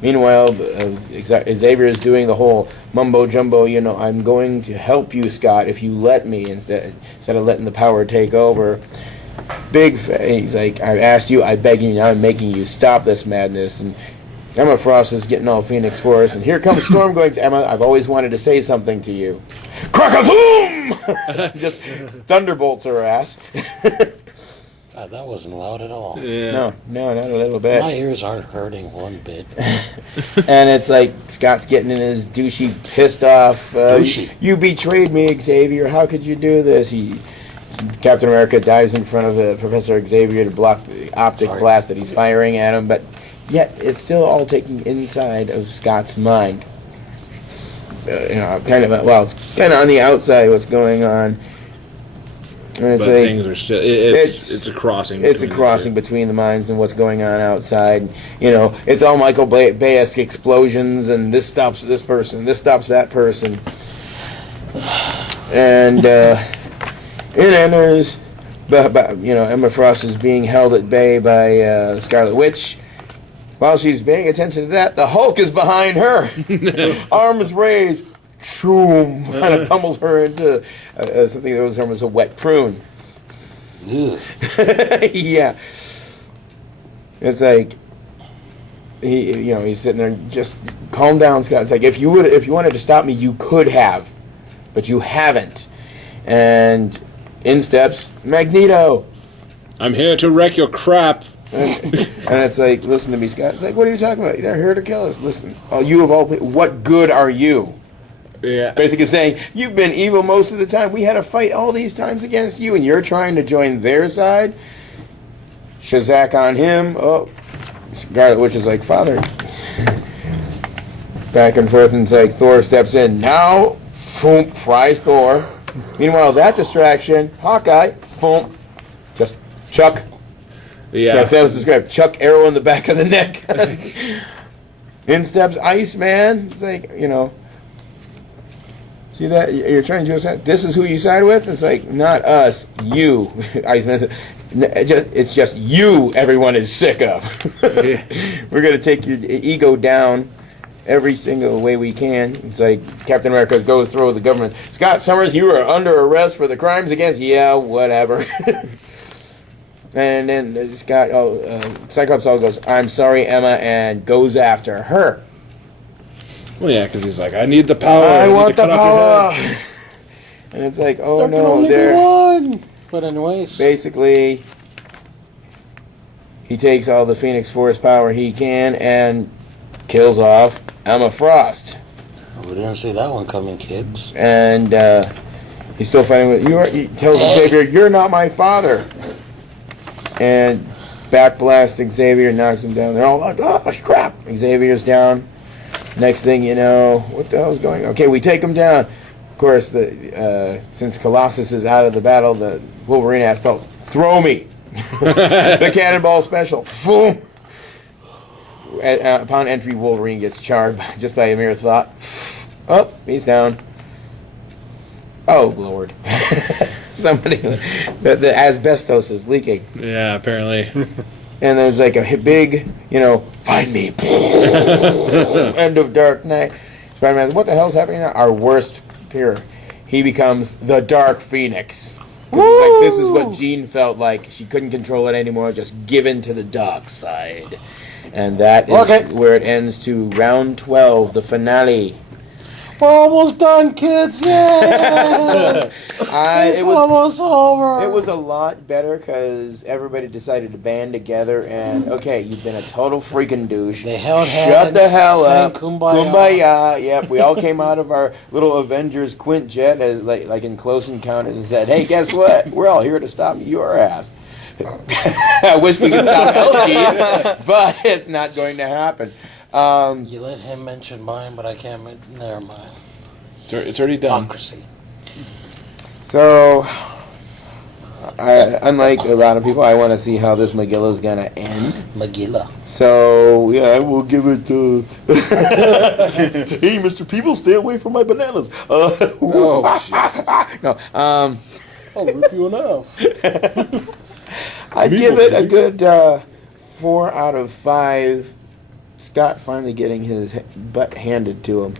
Meanwhile, Xavier is doing the whole mumbo jumbo. You know, I'm going to help you, Scott, if you let me, instead of letting the power take over. He's like, I've asked you, I beg you, now I'm making you stop this madness. And Emma Frost is getting all Phoenix Force, and here comes Storm going to Emma. I've always wanted to say something to you. Crack-a-boom! Just thunderbolts her ass. God, that wasn't loud at all. Yeah. No, not a little bit. My ears aren't hurting one bit. And it's like Scott's getting in his douchey, pissed off. Douchey. You betrayed me, Xavier. How could you do this? Captain America dives in front of Professor Xavier to block the optic blast that he's firing at him, but yet it's still all taking inside of Scott's mind. You know, it's kind of on the outside what's going on. And it's But like, things are still. It's a crossing. It's a between crossing between the minds and what's going on outside. You know, it's all Michael Bay-esque explosions, and this stops this person, this stops that person. And in enters, you know, Emma Frost is being held at bay by Scarlet Witch. While she's paying attention to that, the Hulk is behind her. Arms raised. Shoom, kind of pummels her into something that was a wet prune. Ugh. Yeah. It's like he's sitting there, just calm down, Scott. It's like if you wanted to stop me, you could have, but you haven't. And in steps Magneto. I'm here to wreck your crap. And it's like, listen to me, Scott. It's like, what are you talking about? They're here to kill us. Listen, you of all people, what good are you? Yeah. Basically saying, you've been evil most of the time. We had a fight all these times against you, and you're trying to join their side. Shazak on him. Oh, Scarlet Witch is like, Father. Back and forth, and it's like Thor steps in. Now, boom, fries Thor. Meanwhile, that distraction, Hawkeye, boom, just chuck. Yeah. That sounds described. Chuck arrow in the back of the neck. In steps Iceman. It's like, you know. See that? You're trying to do that. This is who you side with? It's like, not us, you. Iceman said, it's just you everyone is sick of. We're going to take your ego down every single way we can. It's like Captain America goes through the government. Scott Summers, you are under arrest for the crimes against... Yeah, whatever. And then Cyclops all goes, I'm sorry, Emma, and goes after her. Well, yeah, because he's like, I need the power. I need want to the cut off your power. head." And it's like, oh There can no, only be they're one. But anyways, basically he takes all the Phoenix Force power he can and kills off Emma Frost. we didn't see that one coming, kids. And he's still fighting with he tells Xavier, you're not my father. And backblast Xavier, knocks him down. They're all like, oh crap. Xavier's down. Next thing you know, what the hell's going on? Okay, we take him down. Of course, since Colossus is out of the battle, the Wolverine has to throw me. The cannonball special. Boom. Upon entry, Wolverine gets charred just by a mere thought. Oh, he's down. Oh, Lord. Somebody, the asbestos is leaking. Yeah, apparently. And there's like a big, find me. End of Dark Knight. Spider-Man, what the hell's happening now? Our worst peer. He becomes the Dark Phoenix. 'Cause it's like, this is what Jean felt like. She couldn't control it anymore, just given to the dark side. And that is where it ends to round 12, the finale. We're almost done, kids. Yeah. It's almost over. It was a lot better because everybody decided to band together and, okay, you've been a total freaking douche. They held Shut hands, the hell sang up. Kumbaya. Yep, we all came out of our little Avengers quintet as like in Close Encounters and said, hey, guess what? We're all here to stop your ass. I wish we could stop LG's, but it's not going to happen. You let him mention mine, but I can't mention. Never mind. It's already done. Hypocrisy. So, unlike a lot of people, I want to see how this Megillah is going to end. Megillah. So, yeah, we'll give it to... hey, Mr. People, stay away from my bananas. No, I'll rip you enough. I'd give it a good 4 out of 5. Scott finally getting his butt handed to him.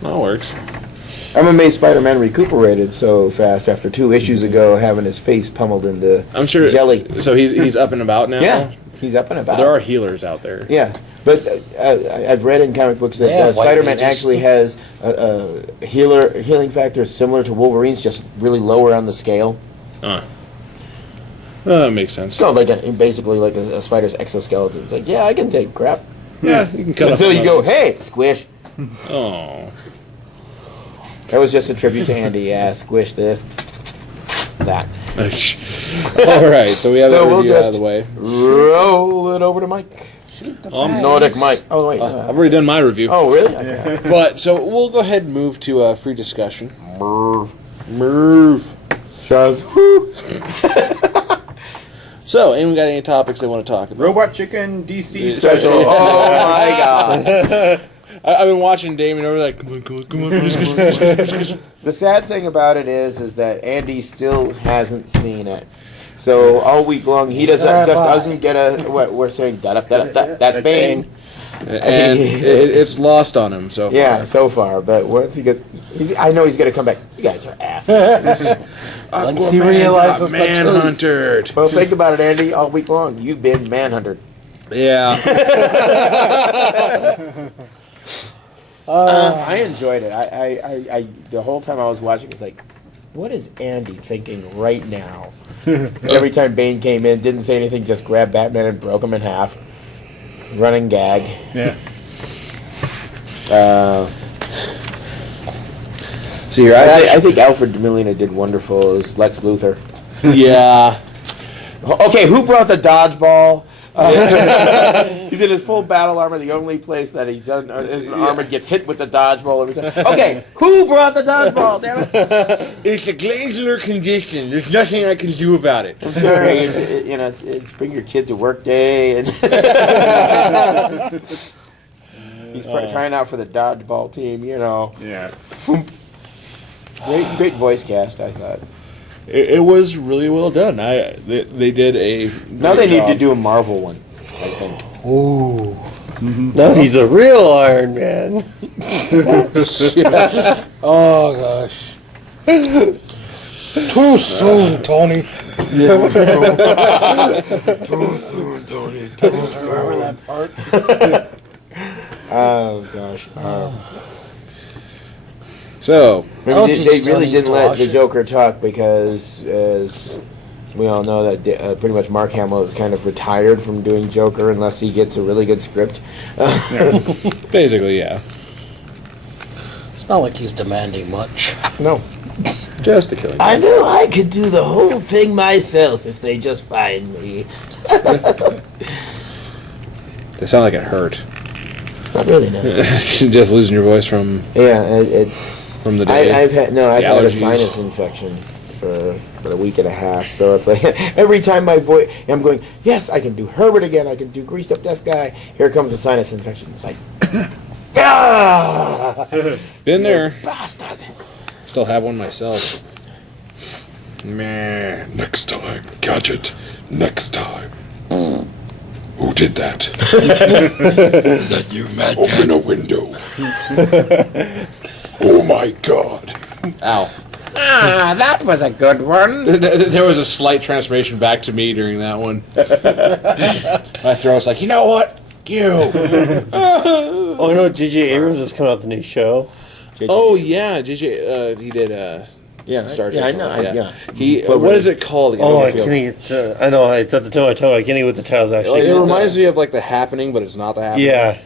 That works. I'm amazed Spider-Man recuperated so fast after 2 issues ago having his face pummeled into I'm sure. jelly. So he's up and about now. Yeah, he's up and about. There are healers out there. Yeah, but I've read in comic books that They have white Spider-Man pages. actually has a healing factor similar to Wolverine's, just really lower on the scale. That makes sense. So basically like a spider's exoskeleton. It's like, yeah, I can take crap. Yeah, you can cut Until up you go, hey, squish. Oh. That was just a tribute to Andy. Yeah, squish this, that. All right, so we have So that we'll review out just of the way. roll it over to Mike. Nordic Mike. Oh wait. I've already done my review. Oh really? Okay. But so we'll go ahead and move to free discussion. Merv. Shaz. So, anyone got any topics they want to talk about? Robot Chicken DC Special. special. Oh my god. I've been watching Damien over like, come on. The sad thing about it is that Andy still hasn't seen it. So all week long he doesn't get a what we're saying. That's Bane. And it's lost on him so far. Yeah, so far. But once he gets, I know he's gonna come back. You guys are asses. Once he realizes the truth. manhunted. Well, think about it, Andy. All week long you've been manhunted. Yeah. I enjoyed it. I the whole time I was watching, it's like, what is Andy thinking right now? 'Cause every time Bane came in, didn't say anything, just grabbed Batman and broke him in half. Running gag. Yeah. See here, I think Alfred Molina did wonderful as Lex Luthor. yeah. Okay, who brought the dodgeball? He's in his full battle armor. The only place that he's done his armor gets hit with the dodgeball every time. Okay, who brought the dodgeball? Damn it! It's a glandular condition. There's nothing I can do about it. I'm sorry. It's bring your kid to work day, and he's trying out for the dodgeball team. Yeah. Great voice cast, I thought. It was really well done. They did a Now they great need to job. do a Marvel one, I think. Ooh. No, he's a real Iron Man. Oh gosh. Too soon, Tony. Remember that part? Oh gosh. So Maybe LG they still really needs didn't to let watch the it. Joker talk because, as we all know, that pretty much Mark Hamill is kind of retired from doing Joker unless he gets a really good script. basically, yeah, It's not like he's demanding much. No. just a killing. I know I could do the whole thing myself if they just find me. They sound like it hurt. Not really, no. Just losing your voice from Yeah, it's from the day. I've had a allergies. sinus infection for a week and a half, so it's like every time my voice, I'm going, yes, I can do Herbert again, I can do Greased Up Deaf Guy. Here comes a sinus infection. It's like, ah, Been there. bastard. Still have one myself. Meh. Next time, Gadget. Next time. Who did that? Is that you, Mad Open a window. Oh my God. Ow. Ah, that was a good one. There was a slight transformation back to me during that one. My throat's like, you know what? You. Oh, I know J.J. Abrams is coming out with a new show. Oh yeah, JJ. He did. Yeah, Star yeah, Trek. I know. Yeah. He. What is it called? Again? Oh, I can't even. I know it's at the tip of my tongue. I can't even what the title's actually. It reminds me of like The Happening, but it's not The Happening. Yeah.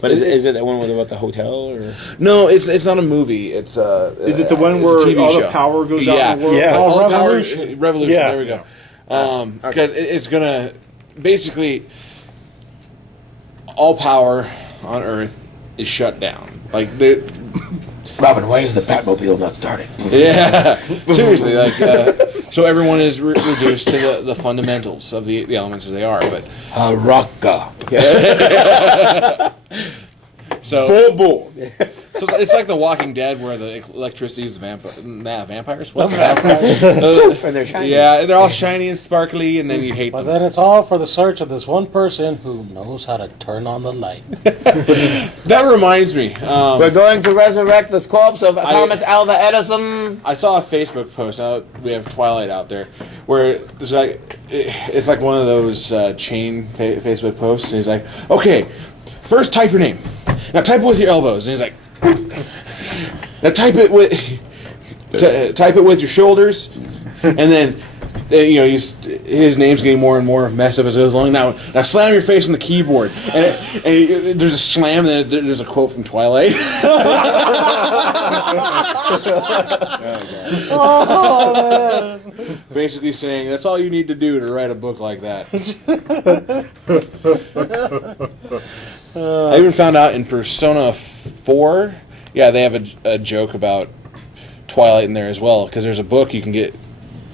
But is it that one about the hotel or? No, it's not a movie. It's Is it the one it's a where TV all show. the power goes out in the world? Yeah. All the power- Revolution. Revolution. Yeah. There we go. Because it's gonna basically all power on Earth is shut down. Like Robin, why is the Batmobile not starting? yeah, seriously. Like so, everyone is reduced to the fundamentals of the elements as they are. But Rocka. so So it's like The Walking Dead, where the electricity is the vampires. What? And they're shiny. Yeah, they're all shiny and sparkly, and then you hate But them. then it's all for the search of this one person who knows how to turn on the light. That reminds me. We're going to resurrect the corpse of Thomas Alva Edison. I saw a Facebook post. We have Twilight out there, where it's like one of those chain Facebook posts, and he's like, "Okay, first type your name. Now type it with your elbows." And he's like, "Now type it with your shoulders," and then. His name's getting more and more messed up as it goes along. Now slam your face on the keyboard, and there's a slam, and then there's a quote from Twilight. Basically saying that's all you need to do to write a book like that. I even found out in Persona 4, yeah, they have a joke about Twilight in there as well, because there's a book you can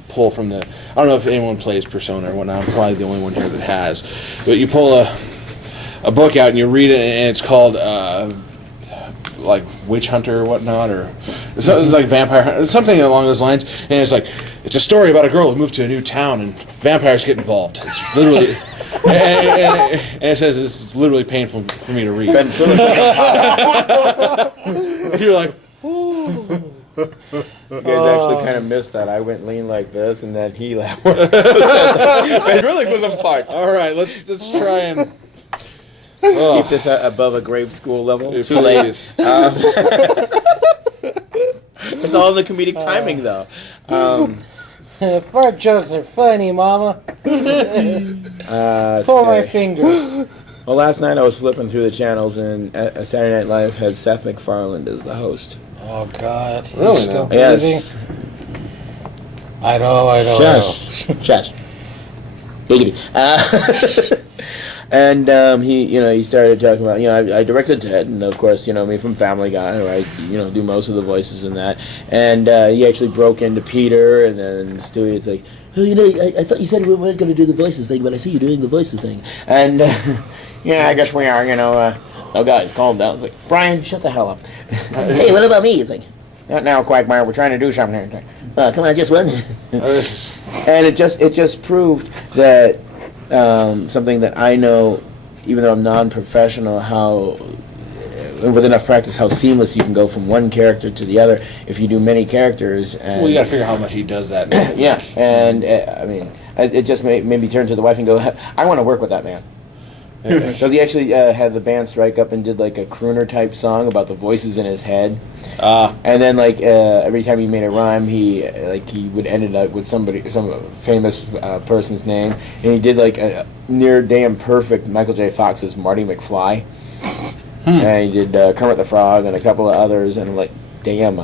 pull from the. I don't know if anyone plays Persona or whatnot. I'm probably the only one here that has, but you pull a book out and you read it, and it's called like Witch Hunter or whatnot, or something like Vampire Hunter, something along those lines. And it's a story about a girl who moved to a new town and vampires get involved. It's literally. and it says it's literally painful for me to read. And you're like, You guys actually kind of missed that. I went lean like this, and then he laughed. It really was a part. all right, let's try and Keep this above a grade school level. Please. Too late. It's all in the comedic timing, though. Fart jokes are funny, Mama. Pull my finger. Well, last night I was flipping through the channels, and Saturday Night Live had Seth MacFarlane as the host. Oh God. He's Really still now? Yes. breathing? I know. Shush. Biggity. And he started talking about, I directed Ted, and of course, me from Family Guy, right? Do most of the voices in that. And he actually broke into Peter, and then Stewie, it's like, oh, I thought you said we weren't going to do the voices thing, but I see you doing the voices thing. And yeah, I guess we are. Oh, guys, calm down. It's like, Brian, shut the hell up. Hey, what about me? It's like, not now, Quagmire. We're trying to do something here. Come on, just one. And it just proved that something that I know, even though I'm non-professional, how with enough practice, how seamless you can go from one character to the other if you do many characters. And, well, you got to figure out how much he does that. yeah, and it just made me turn to the wife and go, I want to work with that man. Because he actually had the band strike up and did like a crooner type song about the voices in his head, and then every time he made a rhyme, he would end it up with some famous person's name, and he did like a near damn perfect Michael J. Fox's Marty McFly, and he did Kermit the Frog and a couple of others, and I'm like, damn,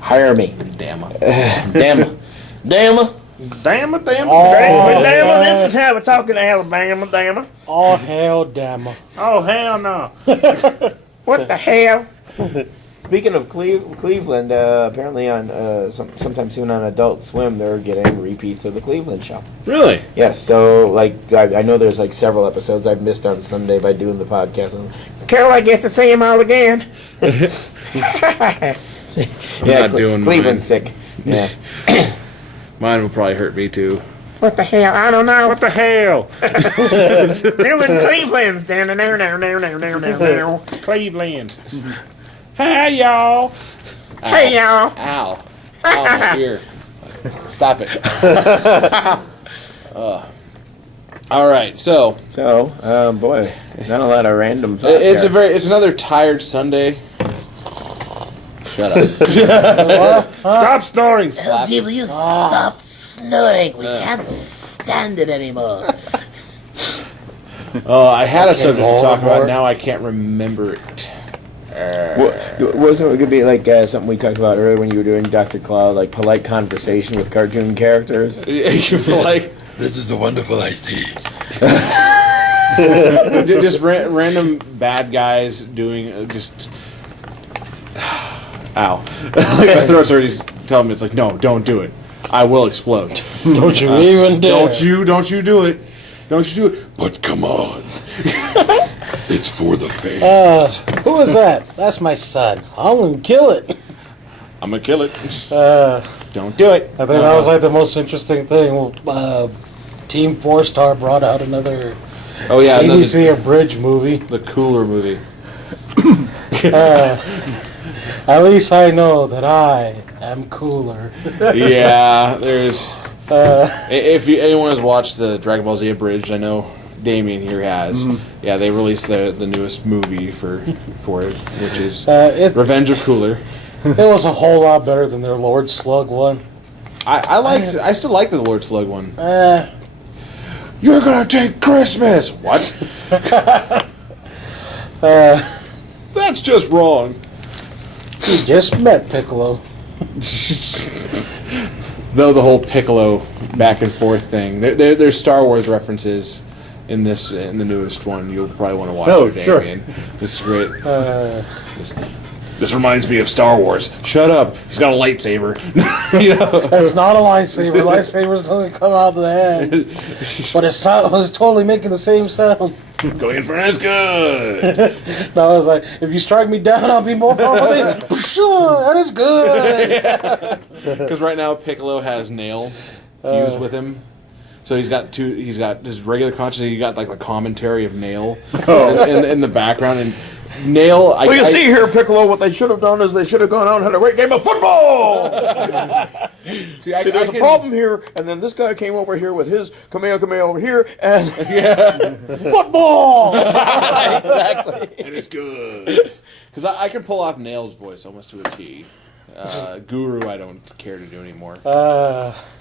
hire me, damn. Damn it, Oh, this is how we're talking to Alabama, damn it. Oh hell, damn. Oh, hell no. What the hell? Speaking of Cleveland, apparently on sometime soon on Adult Swim, they're getting repeats of the Cleveland show. Really? Yes, so I know there's several episodes I've missed on Sunday by doing the podcast. Carol, I get to see him all again. Yeah, not doing Cleveland's sick. Yeah. Mine will probably hurt me too. What the hell? I don't know. What the hell? Dylan Cleveland's down there. Cleveland. Hi, y'all. Hey, y'all. Ow, my ear. Stop it. All right, so So, boy, Not a lot of random. It's another tired Sunday. Shut up. Stop snoring. Slap. LG, will you stop snoring? We can't stand it anymore. Oh, I had a subject to talk Voldemort. about. Now I can't remember it. Wasn't it going to be like something we talked about earlier when you were doing Dr. Claw, like polite conversation with cartoon characters? You feel like This is a wonderful iced tea. just random bad guys doing just. Ow! Like my throat's already telling me it's like no, don't do it. I will explode. Don't you even dare. Don't you do it. Don't you do it. But come on. It's for the fans. Who is that? That's my son. I'm gonna kill it. I'm gonna kill it. Uh, Don't do it. I think that was like the most interesting thing. Team 4-Star brought out another Oh yeah, another, ABC Abridged movie. the cooler movie. At least I know that I am cooler. Yeah, there's. If anyone has watched the Dragon Ball Z Abridged, I know Damien here has. Yeah, they released the newest movie for it, which is It Revenge of Cooler. was a whole lot better than their Lord Slug one. I still like the Lord Slug one. Uh, You're gonna take Christmas. What? That's just wrong. you just met Piccolo. Though the whole Piccolo back and forth thing, there's Star Wars references in the newest one. You'll probably want to watch Oh, it, sure. Damien. This is great. This reminds me of Star Wars. Shut up. He's got a lightsaber. You know. That's not a lightsaber. Lightsabers doesn't come out of the hands. But it was totally making the same sound. Going in for an is good. No, I was like, if you strike me down, I'll be more powerful. Sure, that is good. Because right now Piccolo has Nail fused with him. So he's got his regular consciousness. You got like the commentary of Nail in the background, and Nail. Well, you see here, Piccolo, what they should have done is they should have gone out and had a great game of football! See, There's a problem here, and then this guy came over here with his Kamehameha over here, and football! Exactly. and it's good. Because I can pull off Nail's voice almost to a T. Guru, I don't care to do anymore.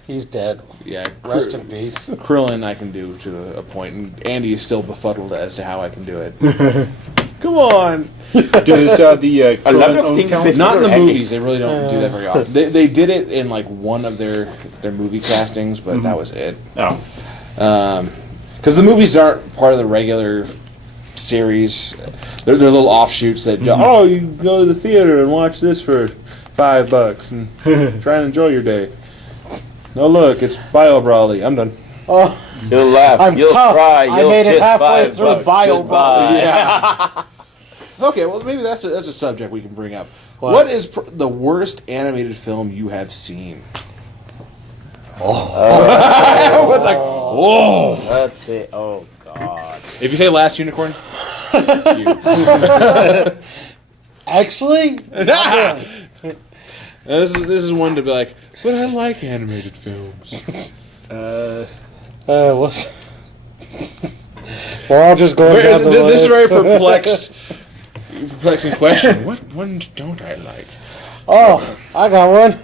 He's dead. Yeah, Rest in peace. Krillin I can do to a point, and Andy is still befuddled as to how I can do it. Come on! Does the A lot of Krillin things count? before Not in the Andy. movies. They really don't do that very often. They did it in like one of their movie castings, but that was it. Oh. Because the movies aren't part of the regular series. They're little offshoots that oh, you go to the theater and watch this for $5 and try and enjoy your day. Oh look, it's Bio Brawly. I'm done. Oh, You'll laugh, I'm you'll tough. cry, I you'll made it kiss halfway $5. through Bio Goodbye. Okay, well maybe that's a subject we can bring up. What is the worst animated film you have seen? Oh, it's like whoa. Let's see. Oh, God. If you say Last Unicorn, actually, this is one to be like, but I like animated films. what's... We're all just going down the This is list. very perplexing question. What ones don't I like? Oh, I got one.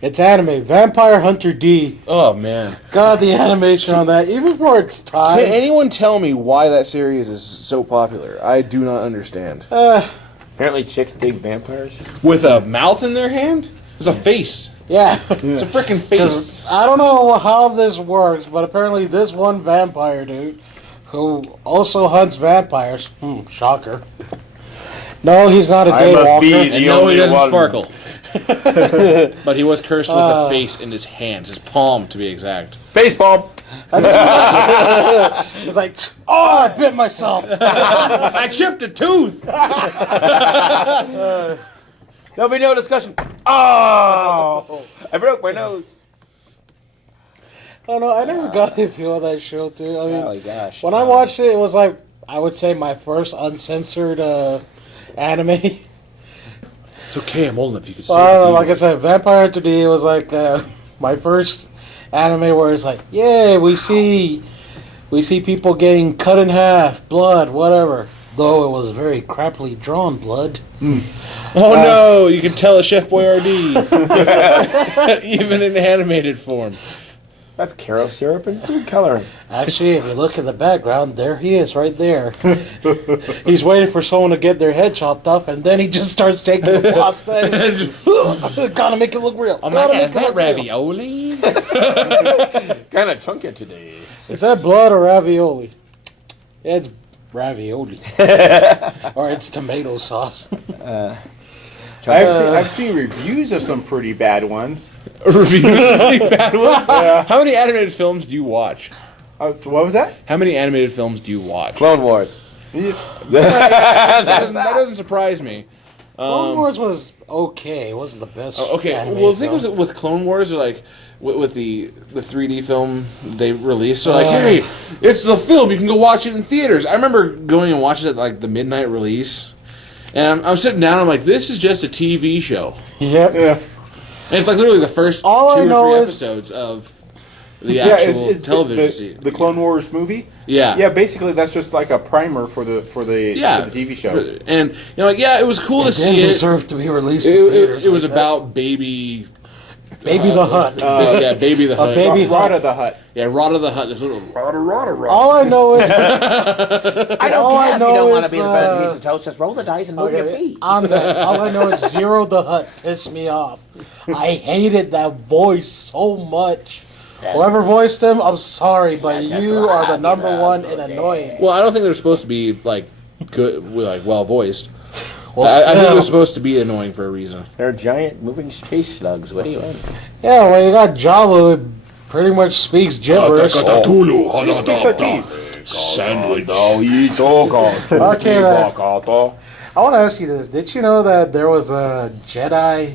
It's anime. Vampire Hunter D. Oh man! God, the animation on that, even for its time. Can anyone tell me why that series is so popular? I do not understand. Apparently chicks dig vampires. With a mouth in their hand? It's a face. Yeah. It's a freaking face. I don't know how this works, but apparently this one vampire dude, who also hunts vampires, shocker. No, he's not a I daywalker. must be And the no, only he doesn't one. sparkle. But he was cursed with a face in his hand, his palm to be exact. Face bomb. It's like, oh, I bit myself. I chipped a tooth. There'll be no discussion. Oh! I broke my nose. I don't know. I never got the appeal of that show, too. I mean, Golly gosh. when I watched it, it was like, I would say my first uncensored anime. It's okay, I'm old enough. You can say I don't know. the Like I said, Vampire Hunter D was like my first anime where it's like, yeah, we see We see people getting cut in half, blood, whatever. Though it was very crappily drawn blood. Oh no, you can tell it's Chef Boyardee. Even in animated form. That's Caro syrup and food coloring. Actually, if you look in the background, there he is right there. He's waiting for someone to get their head chopped off, and then he just starts taking the pasta and gotta make it look real. Oh my god, is that ravioli? Kind of chunky today. Is that blood or ravioli? It's ravioli. Or it's tomato sauce. I've seen reviews of some pretty bad ones. Reviews of pretty bad ones? How many animated films do you watch? What was that? How many animated films do you watch? Clone Wars. That doesn't surprise me. Clone Wars was okay. It wasn't the best. Okay, animated well, the thing film. with Clone Wars, like with the 3D film they released, they're like, hey, it's the film. You can go watch it in theaters. I remember going and watching it at like the midnight release, and I'm sitting down. I'm like, this is just a TV show. Yep. Yeah. And it's like literally the first All I 2 or know 3 is- episodes of the actual television series. The Clone Wars movie. Yeah. Yeah, basically that's just like a primer for the Yeah, for the TV show. And like, yeah, it was cool to It see didn't it. deserve to be released It, in it, theaters it was like about baby. that. Baby the Hut. Yeah, Baby the Hut. baby- Rada the Hut. Yeah, Rada the Hut. This little. All I know is I don't All I care if you know don't want to is, be the bad piece of toast. Just roll the dice and move your okay, feet. on that. All I know is Zero the Hut pissed me off. I hated that voice so much. Whoever voiced him, I'm sorry, but Yes, you that's are the right. number That's one what in it annoying. Well, I don't think they're supposed to be like good, like well voiced. Well, I think still- they're supposed to be annoying for a reason. They're giant moving space slugs. What do you want? yeah, well, you got Jabba who pretty much speaks gibberish. He speaks Ortiz. Sandwich. Okay, I want to ask you this. Did you know that there was a Jedi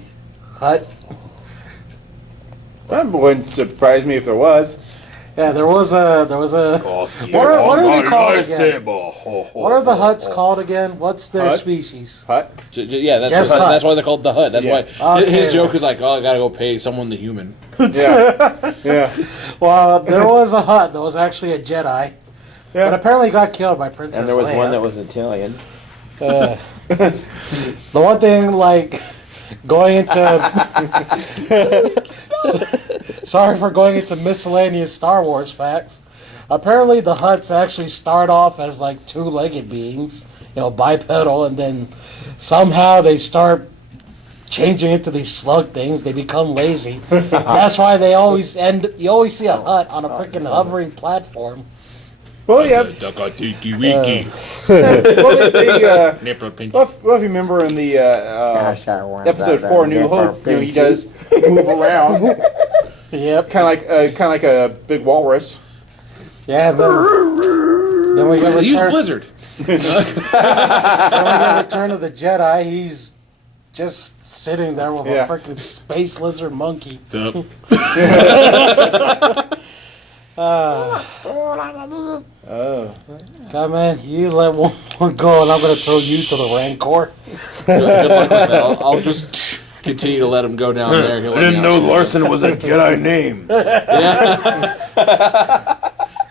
hut? That wouldn't surprise me if there was. Yeah, there was a. What are they called again? What are the huts called again? What's their Hut? species? Hut. Yeah, that's Just what, Hut. that's why they're called the Hut. That's Yeah. why his Okay. joke is like, oh, I gotta go pay someone the human. Yeah. Yeah. Well, there was a hut that was actually a Jedi, but Yeah. apparently got killed by Princess And there was Leia. one that was Italian. The one thing, like, going into. Sorry for going into miscellaneous Star Wars facts. Apparently, the Hutts actually start off as, like, 2-legged beings, bipedal, and then somehow they start changing into these slug things. They become lazy. That's why they always end. You always see a Hutt on a freaking hovering platform. Well, yeah. Tiki wiki. Well, they, Nipple pinch. well, if you remember in the episode 4, New Hope, he does move around, Yep. kind of like a big walrus. Yeah. Then we get Use Return. Blizzard. Then we get Return of the Jedi. He's just sitting there with Yeah. a freaking space lizard monkey. What's up? God, man, you let one more go, and I'm gonna throw you to the Rancor. Good luck with that. I'll just continue to let him go down there. He'll let me out soon. Larson was a Jedi name.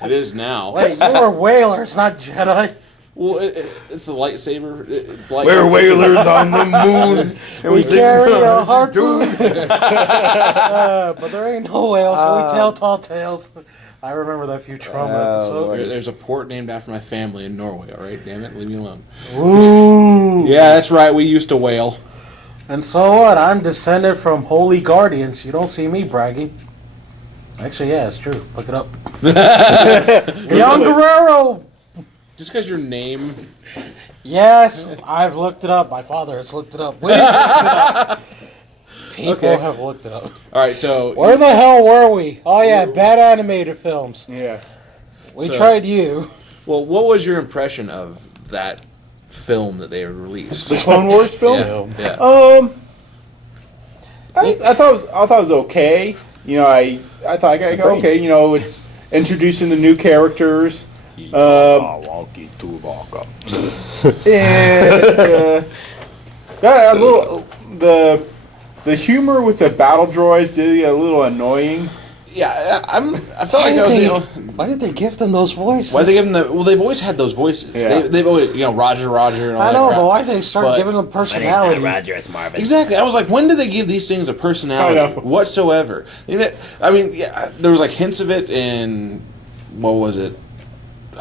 It is now. Wait, you were whalers, not Jedi. Well, it's the lightsaber. We're whalers on the moon. And We sing carry a harpoon. But there ain't no whales, so we tell tall tales. I remember that Futurama episode. There's a port named after my family in Norway. All right, damn it, leave me alone. Ooh. Yeah, that's right. We used to whale. And so what? I'm descended from holy guardians. You don't see me bragging. Actually, yeah, it's true. Look it up. Leon Guerrero. Just because your name. Yes, I've looked it up. My father has looked it up. We've looked it up. People Okay. have looked it up. All right, so Where the hell were we? Oh yeah, bad animated films. Yeah. We So- tried you. well, what was your impression of that film that they released? The Clone Wars film. Yeah. I thought it was okay. I thought okay. It's introducing the new characters. And yeah, a little the humor with the battle droids did get a little annoying. I felt like that was Why did they give them those voices? why they give them the well. They've always had those voices. Yeah. They've always Roger and all I that know, crap. but why they start But- giving them personality? Roger, it's Marvin. Exactly. I was like, when did they give these things a personality I know. whatsoever? I mean, there was like hints of it in what was it?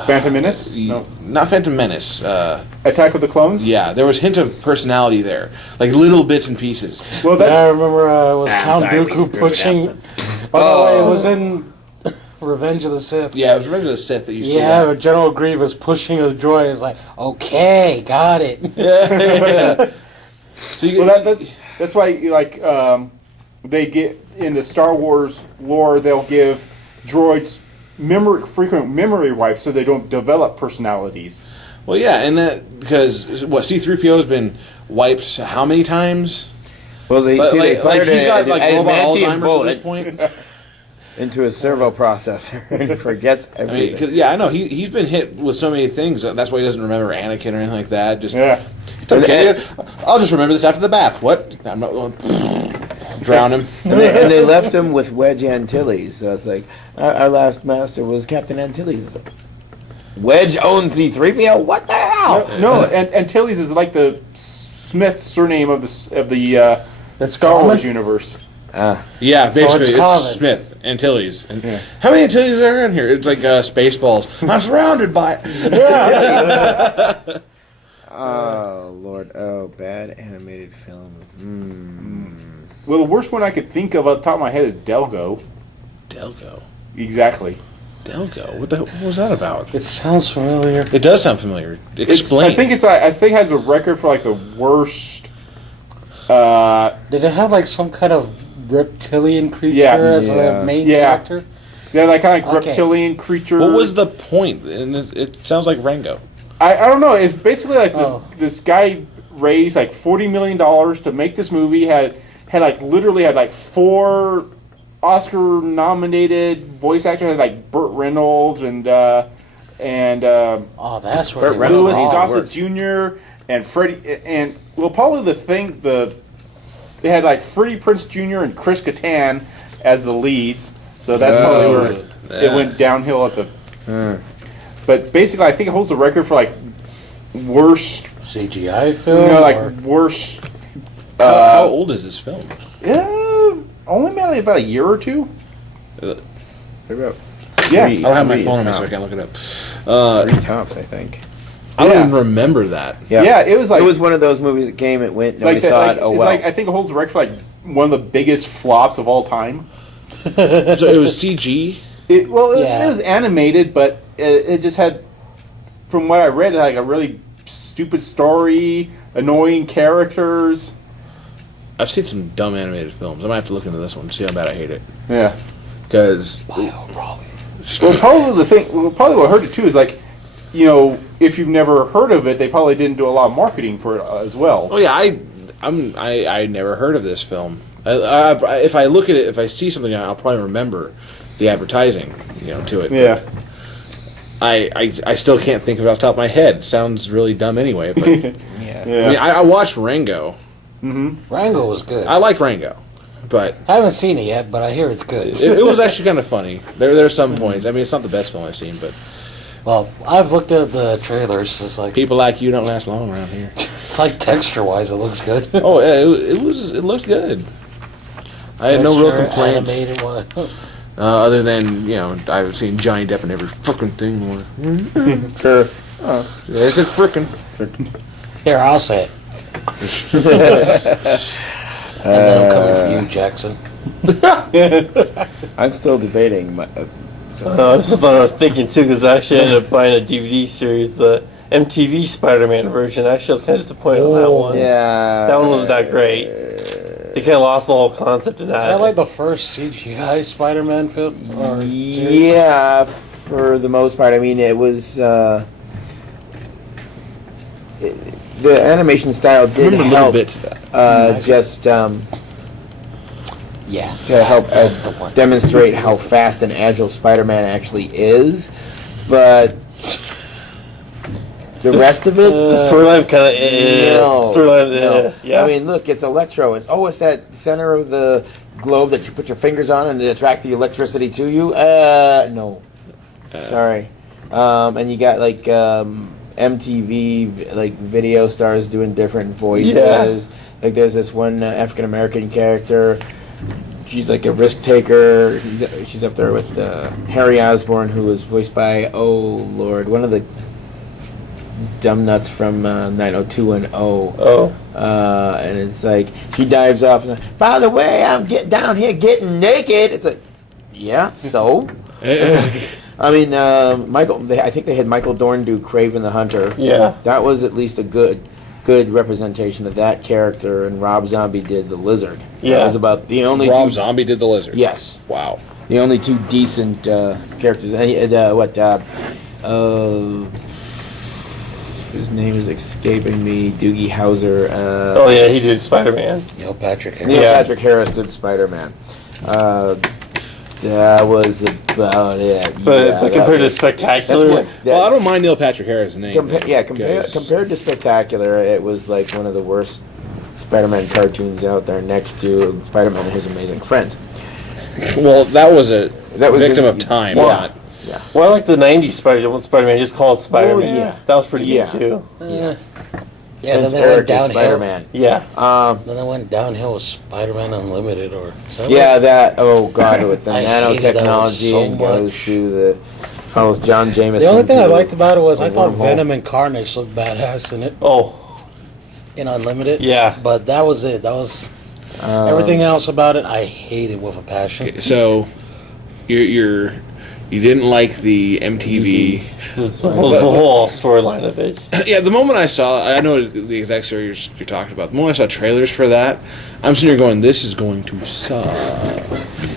Phantom Menace? No. Not Phantom Menace. Attack of the Clones? Yeah, there was hint of personality there, like little bits and pieces. Well, Yeah, I that remember it was Count sorry, we Dooku screwed pushing. By the way, it was in Revenge of the Sith. Yeah, it was Revenge of the Sith that you see. Yeah, that. but General Grievous pushing a droid is like, okay, got it. So you, that's why they get in the Star Wars lore, they'll give droids frequent memory wipes so they don't develop personalities. well, yeah, and that because what C-3PO has been wiped how many times? Well, they, But, see, they like fired he's got like robot adamantium Alzheimer's bullet at this point. into his servo processor and he forgets I mean, everything. 'cause, yeah, I know he's been hit with so many things. That's why he doesn't remember Anakin or anything like that. Just Yeah. it's okay. I'll just remember this after the bath. What? I'm not going drown him. And they left him with Wedge Antilles. So it's like, our last master was Captain Antilles. Wedge owns the 3PO? What the hell? No, and Antilles is like the Smith surname of the That's Star Wars common. universe. Yeah, basically, it's it's common. Smith Antilles. And how many Antilles are there in here? It's like Spaceballs. I'm surrounded by. Oh, Lord. Oh, bad animated films. Well, the worst one I could think of off the top of my head is Delgo. Delgo. Exactly. Delgo. What was that about? It sounds familiar. It does sound familiar. Explain. I think it has a record for like the worst. Did it have like some kind of reptilian creature Yes. as Yeah. the main Yeah. character? Yeah, like kind of like Okay. reptilian creature. What was the point? And it sounds like Rango. I don't know. It's basically like Oh. this guy raised like $40 million to make this movie. Had like 4 Oscar nominated voice actors. Had like Burt Reynolds and Oh, that's where Burt they Reynolds Louis is the Gossett worst. Jr. and Freddie and probably they had like Freddie Prinze Jr. and Chris Kattan as the leads. So that's probably where it went downhill at the. But basically, I think it holds the record for like worst. CGI film. or- Worst. How old is this film? Only maybe about a year or two. I Yeah. Three. don't have my Three phone on me, tops. so I can't look it up. 3 tops, I think. I don't Yeah. even remember that. Yeah, it was like it was one of those movies that came, it went, nobody like that, saw like, it. Oh, it's well. like I think it holds the record for like one of the biggest flops of all time. So it was CG. It Yeah. was animated, but it just had, from what I read, like a really stupid story, annoying characters. I've seen some dumb animated films. I might have to look into this one and see how bad I hate it. Yeah. Because Well, probably what hurt it too is like, if you've never heard of it, they probably didn't do a lot of marketing for it as well. oh yeah, I never heard of this film. If I look at it, if I see something, I'll probably remember the advertising, to it. Yeah. I still can't think of it off the top of my head. Sounds really dumb anyway. But Yeah. I mean, I watched Rango. Rango was good. I liked Rango, but I haven't seen it yet, but I hear it's good. it was actually kind of funny. There are some points. I mean, it's not the best film I've seen, but Well, I've looked at the trailers. It's like people like you don't last long around here. it's like texture-wise, it looks good. Oh, yeah, it looked good. I had no real Texture, complaints. Animated one. Other than, I've seen Johnny Depp in every fucking thing. It's frickin'. Here, I'll say it. And then I'm coming for you, Jackson. I'm still debating. I was just thinking too, because I actually ended up buying a DVD series, the MTV Spider-Man version. Actually, I was kind of disappointed on that one. Yeah. That one wasn't that great. They kind of lost the whole concept in Is that. that like the first CGI Spider-Man film? Or series? Yeah, for the most part. I mean, it was. The animation style did Remember little help. bits of that. Just Yeah. to help That's the one. demonstrate how fast and agile Spider-Man actually is, but the rest of it. the storyline kind of No. storyline. No. Yeah. I mean, look, it's Electro. It's that center of the globe that you put your fingers on and it attract the electricity to you? No. Sorry. And you got like MTV like video stars doing different voices. Yeah. Like there's this one African American character. She's like a risk taker. She's up there with Harry Osborn, who was voiced by one of the dumb nuts from 90210. Oh. And it's like she dives off. And like, by the way, I'm down here getting naked. It's like, yeah, so. I mean, I think they had Michael Dorn do Kraven the Hunter. Yeah. That was at least a good representation of that character, and Rob Zombie did the Lizard. Yeah. That was about the only Rob two. Zombie did the Lizard. Yes. Wow. The only two decent characters. His name is escaping me. Doogie Howser. Oh yeah, he did Spider-Man. Neil Patrick Harris. Neil Yeah. Patrick Harris did Spider-Man. That was about it. But compared to Spectacular, Well, I don't mind Neil Patrick Harris' name. compared because- to Spectacular, it was like one of the worst Spider-Man cartoons out there, next to Spider-Man and His Amazing Friends. Well, that was a That was victim a- of time. yeah. Not, well, I like the '90s Spider-Man. Just call it Spider-Man. Oh, yeah. That was pretty Yeah. good too. Yeah, then Prince they went Eric is downhill. Spider-Man. Yeah. Then they went downhill with Spider-Man Unlimited or something. Yeah, that. Oh God, with the I hated that one nanotechnology so and goes much. to the follows John Jameson. The only thing I to liked about it was the I thought wormhole. Venom and Carnage looked badass in it Oh. in Unlimited. Yeah. But that was it. That was everything else about it. I hated with a passion. okay, so you didn't like the MTV. The whole storyline of it. Yeah, the moment I saw, I know the exact series you're talking about. The moment I saw trailers for that, I'm sitting here going, "This is going to suck,"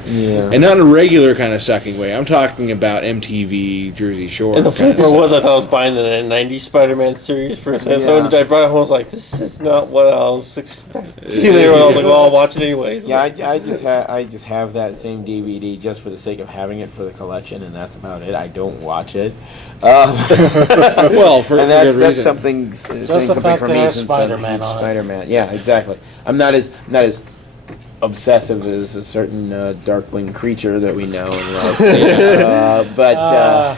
Yeah. and not in a regular kind of sucking way. I'm talking about MTV Jersey Shore. And the funny kind part of was, I thought I was buying the '90s Spider-Man series for a second. So when Yeah. I brought it home, I was like, "This is not what I was expecting." And I was like, "Well, I'll watch it anyways." Yeah, I just have that same DVD just for the sake of having it for the collection, and that's about it. I don't watch it. well, for and good that's reason. something the something fact for that it me has since Spider-Man I'm a huge on it. Spider-Man. Yeah, exactly. I'm not as obsessive as a certain Darkwing creature that we know and love. But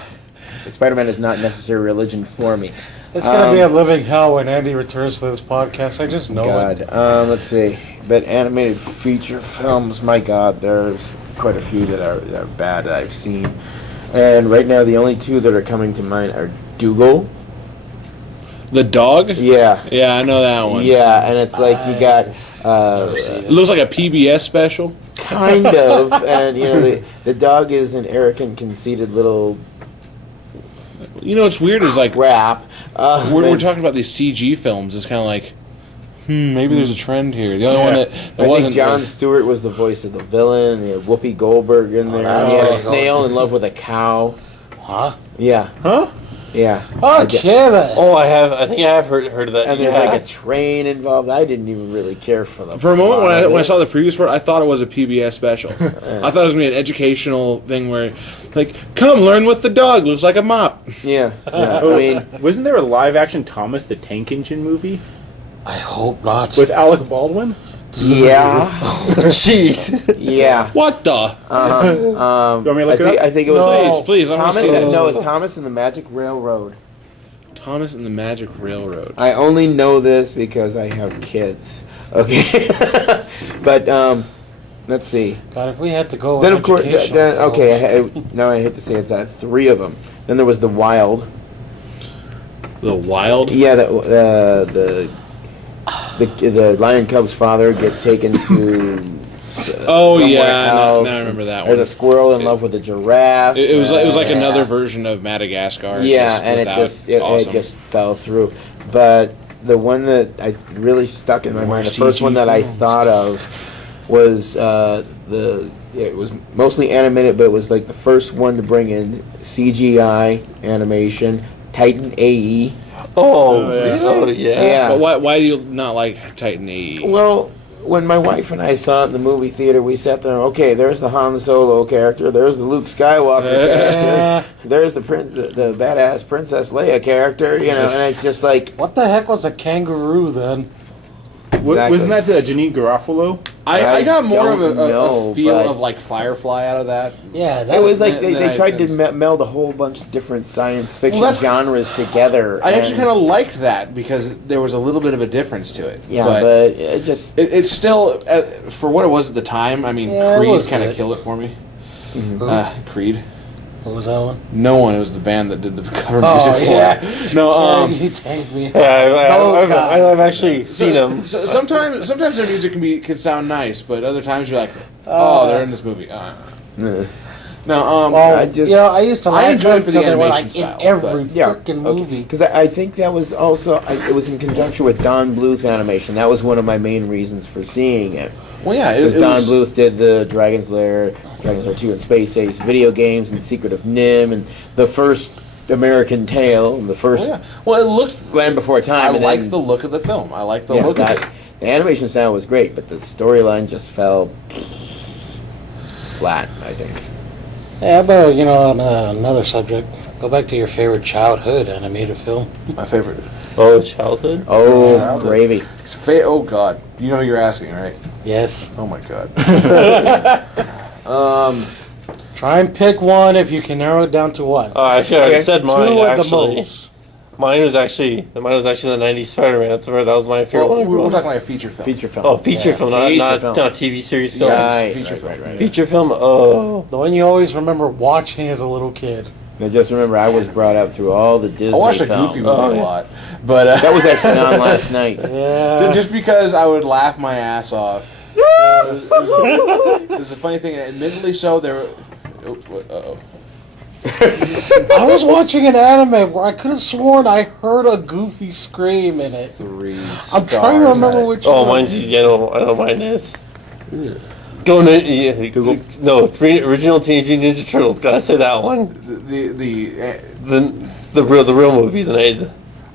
Spider-Man is not necessarily religion for me. It's going to be a living hell when Andy returns to this podcast. I just know it. God, let's see. But animated feature films, my God, there's quite a few that are bad that I've seen. And right now, the only two that are coming to mind are Dougal. The dog? Yeah. Yeah, I know that one. Yeah, and it's like you got It looks like a PBS special. kind of, and you know the dog is an arrogant, conceited little You know what's weird is like crap. we're talking about these CG films. It's kind of like, maybe there's a trend here. The other one that I wasn't think John was- Stewart was the voice of the villain. They had Whoopi Goldberg in there. that's He had a right. snail in love with a cow. Huh? Yeah. Huh? Yeah. Okay, then. Oh, I think I have heard of that. And there's yeah. like a train involved. I didn't even really care for the For a moment, plot of when I it. saw the previous part, I thought it was a PBS special. I thought it was going to be an educational thing where, like, come learn what the dog looks like a mop. Yeah. I mean, Wasn't there a live action Thomas the Tank Engine movie I hope not. with Alec Baldwin? yeah. Jeez. Yeah. What the? You want me to look it up? I think it was Please, I want to Thomas. see this. No, it's Thomas and the Magic Railroad. Thomas and the Magic Railroad. I only know this because I have kids. Okay. But let's see. God, if we had to go Then with of course, educational films. now I hate to say it's three of them. Then there was the Wild. The Wild? Yeah, the Lion Cub's father gets taken to. Oh, somewhere yeah. Now else, I remember that There's one. a squirrel in love with a giraffe. It was like Yeah. another version of Madagascar. Yeah, just and without it awesome. just fell through. But the one that I really stuck in my mind, the first CG one that I films. thought of was it was mostly animated, but it was like the first one to bring in CGI animation, Titan AE. Oh, really? Oh, yeah. Yeah. But why do you not like Titan AE? Well, when my wife and I saw it in the movie theater, we sat there. Okay, there's the Han Solo character. There's the Luke Skywalker character. There's the badass Princess Leia character. You know, and it's just like What the heck was a kangaroo then? Exactly. Wasn't that Janine Garofalo? I got more of don't a know, feel but- of like Firefly out of that. Yeah, that It was like then- they then tried I- to meld a whole bunch of different science fiction Well, that's- genres together. I actually and- kind of liked that because there was a little bit of a difference to it. yeah, but but it just it's still for what it was at the time. I mean, Yeah, it Creed was kind of good. killed it for me. Who? Creed. What was that one? No one. It was the band that did the cover Oh, music for yeah. it. No. You tagged me. Yeah, Those guys. I've actually seen them. So sometimes their music can sound nice, but other times you're like, oh, they're in this movie. No. Well, I just- I used to I like enjoy them it for till the they were animation like style, in every but- Yeah, freaking movie. because I think that was also it was in conjunction with Don Bluth animation. That was one of my main reasons for seeing it. Well, yeah, Because it Don was. Bluth did the Dragon's Lair 2 and Space Ace video games and Secret of Nim and the first American Tale and the first Well, yeah. Well, it looked. Land Before Time. I and liked then- the look of the film. I liked the yeah, look of that- it. The animation style was great, but the storyline just fell flat, I think. Yeah, but on another subject, go back to your favorite childhood animated film. My favorite. Oh, childhood. Oh, Childhood. gravy. Oh God, you know who you're asking, right? Yes. Oh my God. Try and pick one if you can narrow it down to one. Oh, actually, I already said mine. Two at the Actually, most. mine was actually the '90s Spider-Man. That was my favorite Well, one. we're talking like a feature film. Feature film. Oh, feature film, Feature not film. TV series film. Right, feature right, film. right, right. Feature film. Oh, The one you always remember watching as a little kid. I just remember I was brought up through all the Disney I watched a films. Goofy movie a lot, but That was actually on last night. Yeah. just because I would laugh my ass off. It was a funny thing. Admittedly, so there. Uh-oh. I was watching an anime where I could have sworn I heard a Goofy scream in it. 3 I'm trying to remember which oh, one. mine's easy. I know mine is. Go to Google. No, original Teenage Mutant Ninja Turtles. Gotta say that one. The real movie. The night.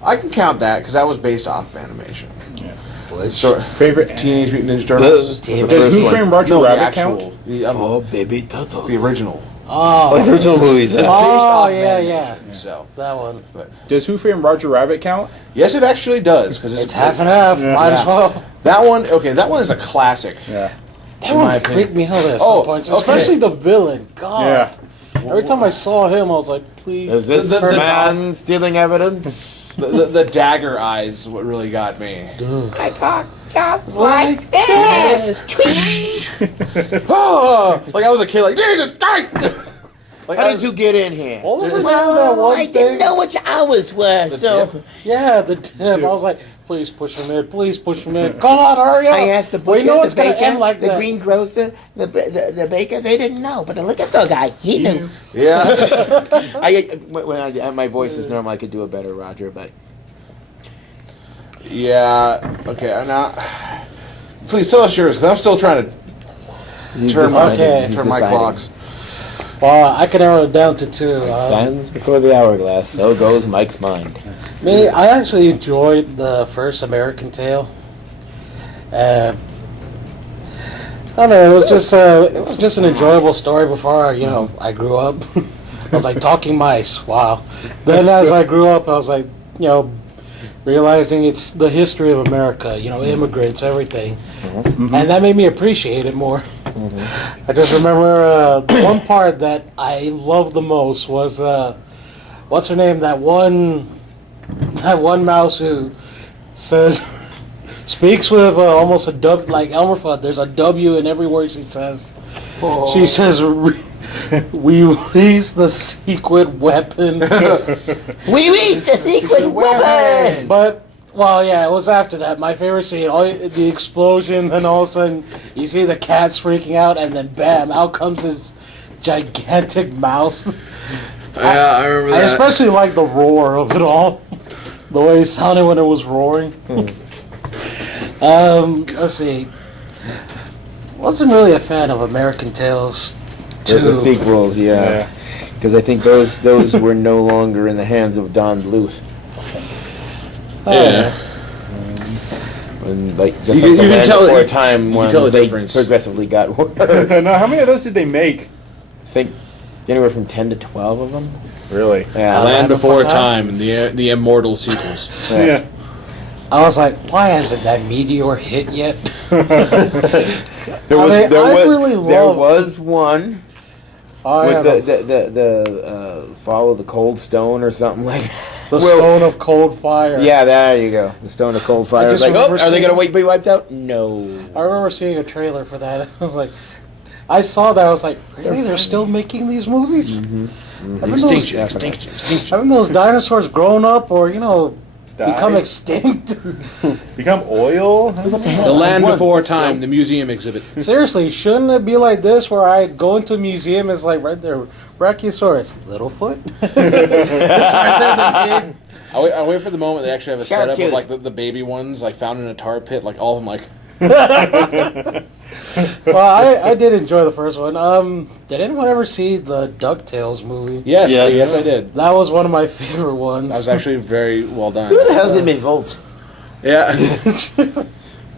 I can count that because that was based off of animation. Yeah. Well, it's sort Favorite. Teenage Mutant Ninja Turtles. Damn it. Does Who one. Framed Roger No, the Rabbit actual, count? baby turtles. the original. Oh, Like the original movies. It's That. based Oh, off of yeah, animation, So, that one. Does Who Framed Roger Rabbit count? yes, it actually does because It's half and half. Yeah. Might as well. That one. Okay, that one is a classic. Yeah. That In one my freaked opinion. me out at Oh, some points, okay. especially the villain. God. Yeah. Every time I saw him, I was like, please. Is this The- man stealing evidence? The dagger eyes is what really got me. I talk just Like Oh, like I was a kid, like Jesus Christ! Like How I did was- you get in here? What was the name of that one thing? what your hours were, dip? Yeah, the dip. I was like, please push him in. Please push him in. God, hurry up. I asked the We butcher, know the it's going to baker, end like the that. greengrocer, the baker. They didn't know, but the liquor store guy, he knew. Yeah. My voice is normal. I could do a better Roger, but Yeah. Okay. Now, please tell us yours, because I'm still trying to he's turn my Okay. he's turn my deciding. clocks. Well, I can narrow it down to two. Silence before the hourglass. So goes Mike's mind. Me, I actually enjoyed the first American Tale. I don't know. It was just an enjoyable story before I grew up. I was like talking mice. Wow. Then as I grew up, I was like realizing it's the history of America. Immigrants, everything, and that made me appreciate it more. I just remember the one part that I loved the most was what's her name? That one mouse who says speaks with almost a dub like Elmer Fudd. There's a W in every word she says. She says, "We release the secret weapon." We reached the secret weapon. But well, yeah, it was after that. My favorite scene, the explosion, and all of a sudden you see the cats freaking out, and then bam, out comes this gigantic mouse. Yeah, I remember I that. especially like the roar of it all, the way it sounded when it was roaring. Let's see. Wasn't really a fan of American Tales The 2. sequels, yeah. Because I think those were no longer in the hands of Don Bluth. Yeah. And like just You like can- the you can Land tell- Before you Time can ones, tell the they difference. progressively got worse. Now, how many of those did they make? I think anywhere from 10 to 12 of them. Really? Yeah. Land Land Before Before Time and the immortal sequels. Yeah. I was like, why hasn't that meteor hit yet? There I was, mean, there I was, really there love- was one I with have the follow the cold stone or something like that. the Well, Stone of Cold Fire. Yeah, there you go. The stone of cold fire. I was just like, oh, remember are they seeing- gonna be wiped out? No. I remember seeing a trailer for that. I was like, I saw that. I was like, really? They're still making these movies? Extinction, Those, extinction. haven't those dinosaurs grown up or, become Died? extinct? Become oil? What the hell? The Land One. Before Time, the museum exhibit. Seriously, shouldn't it be like this where I go into a museum, it's like right there, Brachiosaurus, Littlefoot? Just right there, the big- I wait for the moment they actually have a Shark setup tooth. of like the baby ones, like found in a tar pit, like all of them, like. Well, I did enjoy the first one. Did anyone ever see the DuckTales movie? Yes, Yes. yes, I did. That was one of my favorite ones. That was actually very well done. Who the hell's in me Volt? Yeah,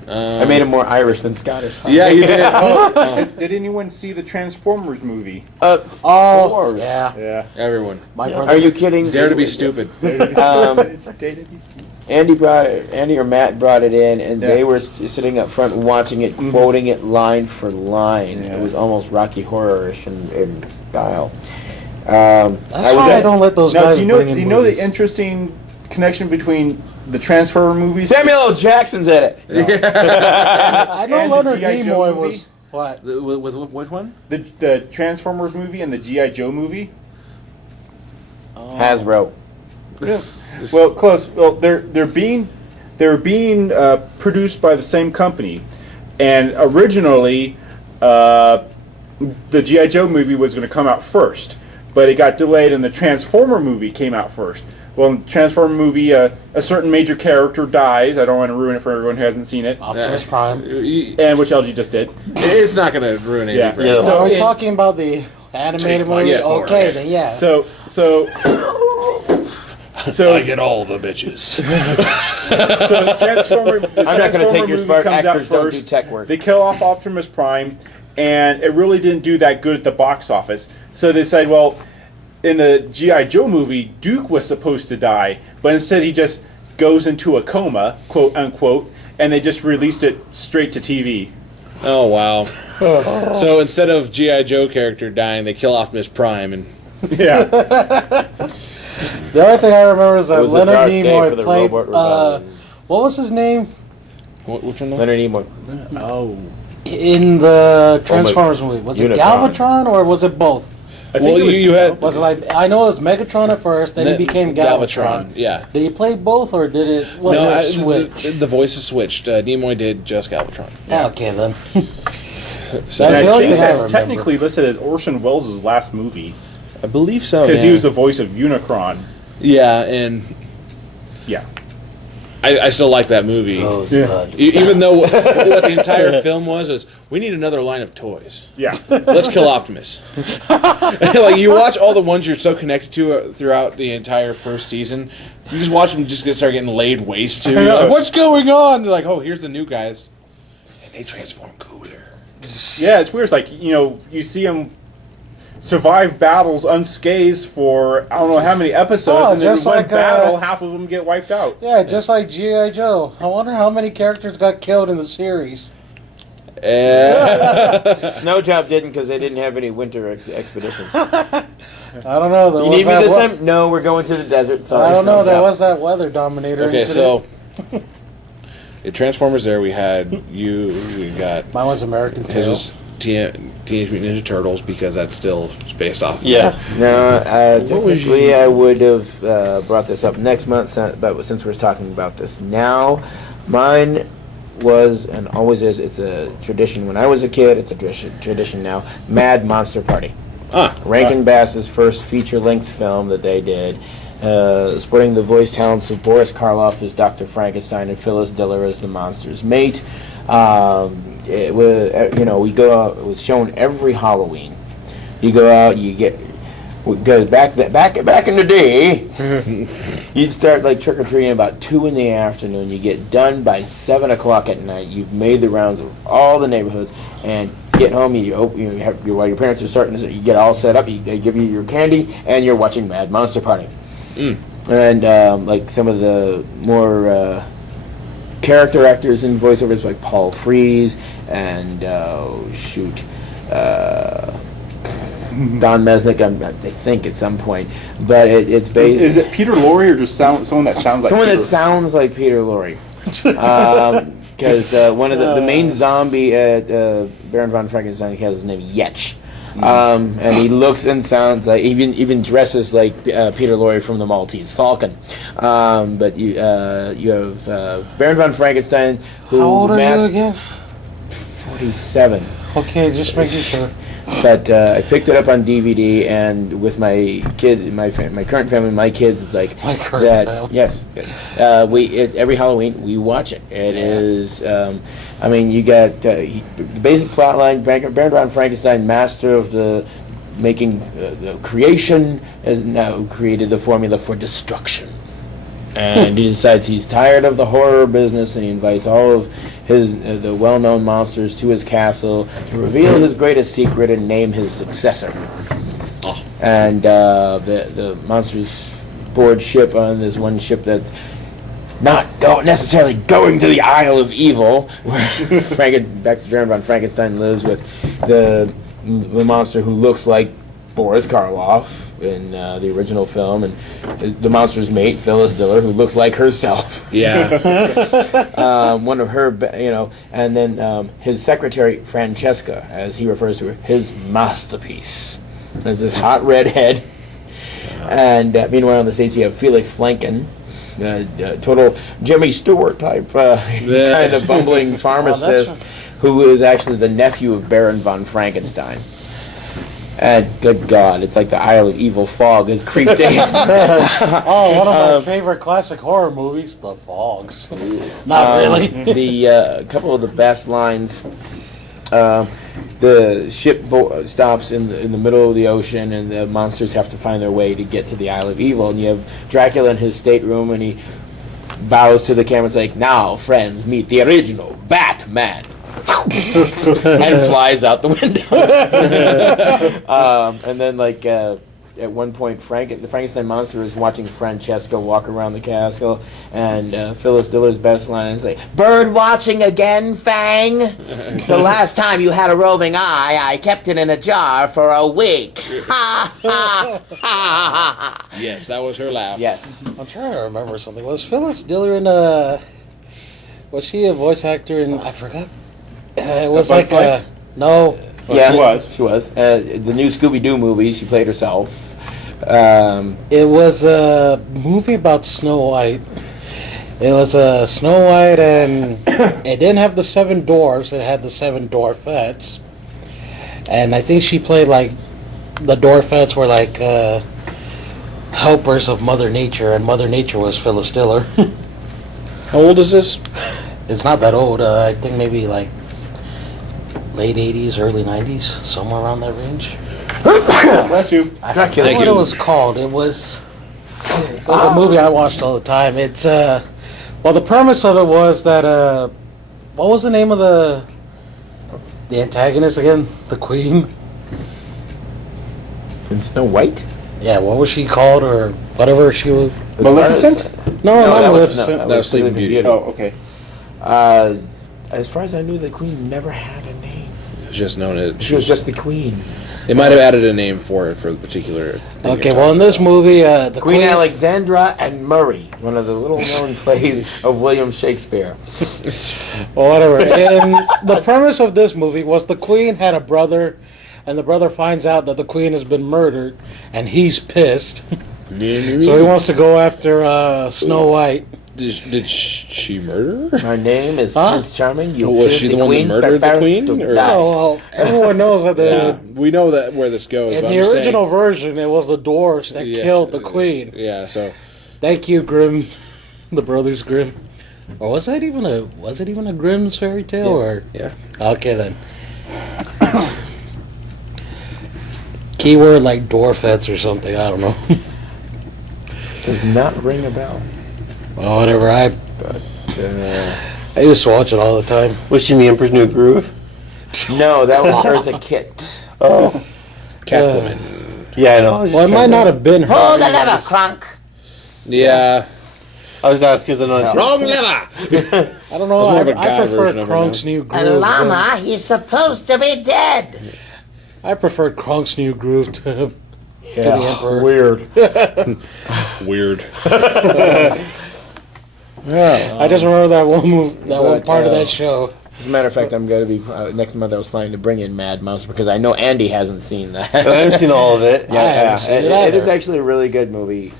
I made him more Irish than Scottish. yeah, you did. Did anyone see the Transformers movie? Of Oh, course. yeah. Yeah. Everyone, My brother. Are you kidding? dare to be stupid. Andy or Matt brought it in, and Yeah. they were sitting up front watching it, quoting it line for line. Yeah. It was almost Rocky Horror-ish in style. That's why I don't let those Now, guys do you know bring in movies. the interesting connection between the Transformer movies? Samuel L. Jackson's in it. I know and the Leonard G.I. Joe Nimoy movie? was... What? With which one? The Transformers movie and the G.I. Joe movie? Hasbro. Well, close. Well, they're being produced by the same company, and originally the G.I. Joe movie was going to come out first, but it got delayed, and the Transformer movie came out first. Well, in the Transformer movie, a certain major character dies. I don't want to ruin it for everyone who hasn't seen it, Optimus Prime. and which LG just did. It's not going to ruin anything. Yeah. for Yeah. you. So are we in- talking about the animated movie? Yes. Okay, then yeah. So I get all the bitches. So the Transformer, I'm not going to take your movie smart comes out actors. Don't do first. tech work. They kill off Optimus Prime, and it really didn't do that good at the box office. So they said, well, in the G.I. Joe movie, Duke was supposed to die, but instead he just goes into a coma, quote unquote, and they just released it straight to TV. Oh wow! So instead of GI Joe character dying, they kill Optimus Prime, and Yeah. The only thing I remember is It that was a Leonard dark day for Nimoy the played... Robot Rebellion. what was his name? which one? Leonard Nimoy. Oh, In the Transformers movie. Was it Unicron. Galvatron or was it both? I think well, it was, you had Was it like... I know it was Megatron at first, then he became Galvatron. Yeah. Did he play both or did it... Was No, it a I- switch? the voices switched. Nimoy did just Galvatron. Okay, then. So and That's I the only think thing I that's remember. technically listed as Orson Welles' last movie, I believe so. because he was the voice of Unicron. Yeah, and Yeah. I still like that movie. Rosebud. Even though what the entire film was we need another line of toys. Yeah. Let's kill Optimus. Like you watch all the ones you're so connected to throughout the entire first season, you just watch them just start getting laid waste to. You're like, what's going on? They're like, oh, here's the new guys, and they transform cooler. Yeah, it's weird. It's like, you see him survive battles unscathed for I don't know how many episodes, Oh, and then in just one like, battle, half of them get wiped out. Yeah, just like G.I. Joe. I wonder how many characters got killed in the series. Snow Job didn't because they didn't have any winter expeditions. I don't know. There You was need me that this wa- time? No, we're going to the desert. Sorry, I don't know. Snow There Job. was that weather dominator Okay, incident. so in Transformers, there we had we got Mine was American this Tail. was Teenage Mutant Ninja Turtles because that's still based off. Yeah. No, What was technically I would have brought this up next month, but since we're talking about this now, mine was and always is. It's a tradition. When I was a kid, it's a tradition now. Mad Monster Party. Rankin Bass's first feature-length film that they did, sporting the voice talents of Boris Karloff as Dr. Frankenstein and Phyllis Diller as the monster's mate. It was, we go out. It was shown every Halloween. You go out, you get. Because back in the day, you'd start like trick or treating about 2 in the afternoon. You get done by 7 o'clock at night. You've made the rounds of all the neighborhoods, and get home. While your parents are starting to, you get all set up. They give you your candy, and you're watching Mad Monster Party. And like some of the more character actors and voiceovers like Paul Frees and Don Mesnick, I think at some point, but it's based. Is it Peter Lorre or just someone that sounds like Someone Peter? that sounds like Peter Lorre. Because one of the main zombie at Baron von Frankenstein has his name Yetch. And he looks and sounds like, even dresses like Peter Lorre from the Maltese Falcon. But you have Baron von Frankenstein, who How old are you again? 47. Okay, just making sure. But I picked it up on DVD, and with my kid, my current family, my kids, it's like My current that. family. Yes. Every Halloween we watch it. It is. I mean, you got the basic plot line. Baron von Frankenstein, master of the making the creation, has now created the formula for destruction. And he decides he's tired of the horror business, and he invites all of his the well-known monsters to his castle to reveal his greatest secret and name his successor. And the monsters board ship on this one ship that's not necessarily going to the Isle of Evil, where Baron von Frankenstein lives with the monster who looks like Boris Karloff in the original film, and the monster's mate, Phyllis Diller, who looks like herself. Yeah. One of her, and then his secretary, Francesca, as he refers to her, his masterpiece. There's this hot redhead. And meanwhile, in the States, you have Felix Flanken, total Jimmy Stewart type kind of bumbling pharmacist, who is actually the nephew of Baron von Frankenstein. And good God, it's like the Isle of Evil fog has creeped in. Oh, one of my favorite classic horror movies, The Fogs. Not really. The couple of the best lines. The ship stops in the middle of the ocean, and the monsters have to find their way to get to the Isle of Evil. And you have Dracula in his stateroom, and he bows to the camera. It's like, "Now, friends, meet the original Batman." And flies out the window. And then, at one point, the Frankenstein monster is watching Francesca walk around the castle, and Phyllis Diller's best line is like, Bird watching again, Fang? The last time you had a roving eye, I kept it in a jar for a week. Ha ha ha. Yes, that was her laugh. yes. I'm trying to remember something. Was Phyllis Diller in was she a voice actor in, I forgot? It was Bug's like Life? no. Yeah, she was. She was. The new Scooby-Doo movie, she played herself. It was a movie about Snow White. It was Snow White, and it didn't have the 7 dwarfs. It had the 7 dwarfettes. And I think she played the dwarfettes were helpers of Mother Nature, and Mother Nature was Phyllis Diller. How old is this? It's not that old. I think maybe late 80s, early 90s, somewhere around that range. Bless you. I Dracula. forget Thank what you. it was called. It was a movie I watched all the time. It's the premise of it was that what was the name of the antagonist again? The Queen. And Snow White? Yeah, what was she called or whatever she was? Maleficent? No, not that was, Maleficent. That was Sleeping Beauty. Oh, okay. As far as I knew, the Queen never had a name. It was just known as. She was just the Queen. They might have added a name for it for the particular. thing Okay, you're well in this movie, the Queen Alexandra and Murray, one of the little-known plays of William Shakespeare. or whatever. And the premise of this movie was the Queen had a brother, and the brother finds out that the Queen has been murdered, and he's pissed. So he wants to go after Snow White. Did she murder her? Her name is Huh? Prince Charming. You Was killed she the one that Queen, murdered the prepare Queen, to or- die. Oh, well, everyone knows that Yeah, we know that where this goes. in but the I'm just original saying- version, it was the dwarfs that Yeah. killed the Queen. Yeah, so Thank you, Grimm, the Brothers Grimm. Or was it even a Grimm's fairy tale? Yes. Or yeah, okay then. Keyword like dwarfettes or something. I don't know. Does not ring a bell. Well, whatever. I used to watch it all the time. Was she in the Emperor's New Groove? No, that was Eartha Kitt. Oh, Catwoman. yeah, I know. I was just Well, it might trying not to- have been her. Pull the lever, Crunk. Yeah, I was asking because I know. Wrong lever. I don't know. There's more of a I guy prefer version of it Kronk's now. new A groove. llama, he's supposed to be dead. I prefer Kronk's new groove to the Emperor. Weird. Weird. Yeah, I just remember that one But, part of that show. As a matter of fact, I'm going to be next month. I was planning to bring in Mad Mouse because I know Andy hasn't seen that. I haven't seen all of it. I haven't seen it it is either. actually a really good movie.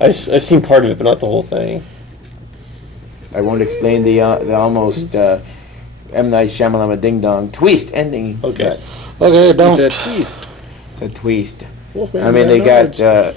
I've seen part of it, but not the whole thing. I won't explain the almost M. Night Shyamalan Ding Dong twist ending. Okay. Okay, don't. It's a twist. It's a twist. Wolfman I mean, they Bad got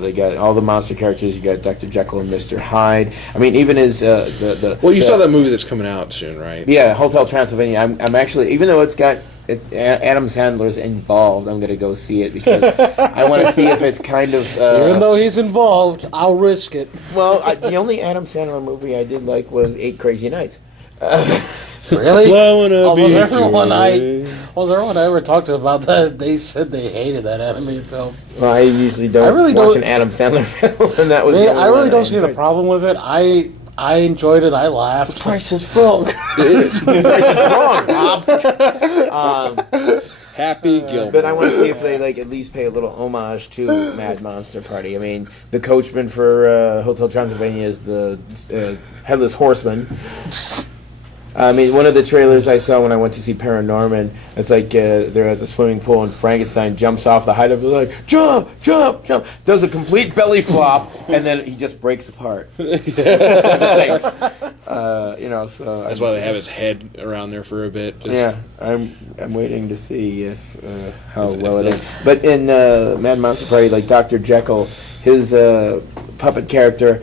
they got all the monster characters. You got Dr. Jekyll and Mr. Hyde. I mean, even his the Well, you saw that movie that's coming out soon, right? Yeah, Hotel Transylvania. I'm actually, even though it's Adam Sandler's involved, I'm gonna go see it because I want to see if it's kind of. Even though he's involved, I'll risk it. Well, the only Adam Sandler movie I did like was 8 Crazy Nights. Really? Blowing Was everyone I ever talked to about that? They said they hated that animated film. Well, I usually don't I really watch don't- an Adam Sandler film, and that was. the only I really one don't see the enjoyed. problem with it. I enjoyed it. I laughed. Price is wrong. It's wrong, Bob. Happy Gilmore. But I want to see if they at least pay a little homage to Mad Monster Party. I mean, the coachman for Hotel Transylvania is the Headless Horseman. I mean, one of the trailers I saw when I went to see Paranorman, it's like they're at the swimming pool and Frankenstein jumps off the height of it, like, jump, jump, jump, does a complete belly flop, and then he just breaks apart. Sinks. So That's why they have his head around there for a bit. Just- yeah, I'm waiting to see if how If well it that's- is. But in Mad Monster Party, like Dr. Jekyll, his puppet character,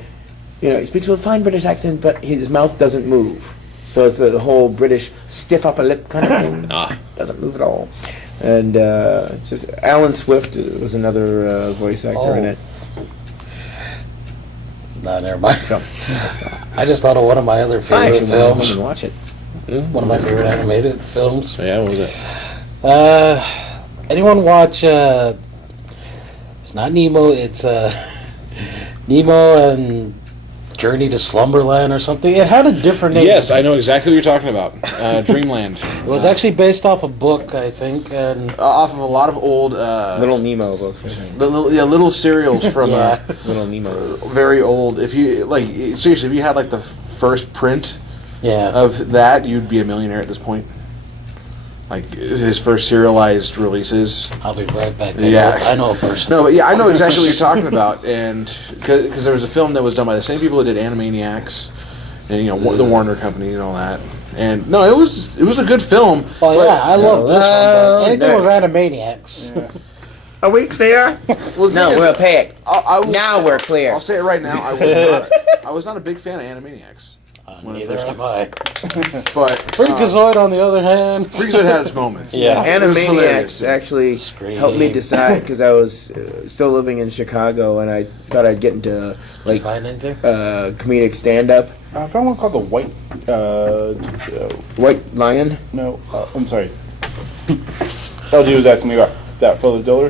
he speaks with a fine British accent, but his mouth doesn't move. So it's the whole British stiff upper lip kind of thing. Doesn't move at all. And just Alan Swift was another voice actor in it. No, never mind. I just thought of one of my other I favorite actually went home films. and watch it. One of my favorite animated films. Yeah, what was it? Anyone watch? It's not Nemo. It's Nemo and Journey to Slumberland or something. It had a different name. Yes, I know exactly what you're talking about. Dreamland. It was actually based off a book, I think, and Off of a lot of old Little Nemo books. I think. little serials from Yeah. Little Nemo. very old. If you seriously, if you had the first print yeah. of that, you'd be a millionaire at this point. Like his first serialized releases. I'll be right back. Yeah. I know a person. No, but yeah, I know exactly what you're talking about, and because there was a film that was done by the same people that did Animaniacs, and the Warner Company and all that. And no, it was a good film. Oh but- yeah, I love this one. But anything with nice. Animaniacs. Are we clear? Well, the No, thing is, we're paid. now we're clear. I'll say it right now. I was not a big fan of Animaniacs. When it Neither first am I. But Freakazoid, on the other hand. Freakazoid had its moments. Yeah. It was hilarious. Animaniacs actually Scream. helped me decide because I was still living in Chicago and I thought I'd get into Find anything? comedic stand-up. I found one called the White Lion. I'm sorry. LG was asking me about that Phyllis Diller.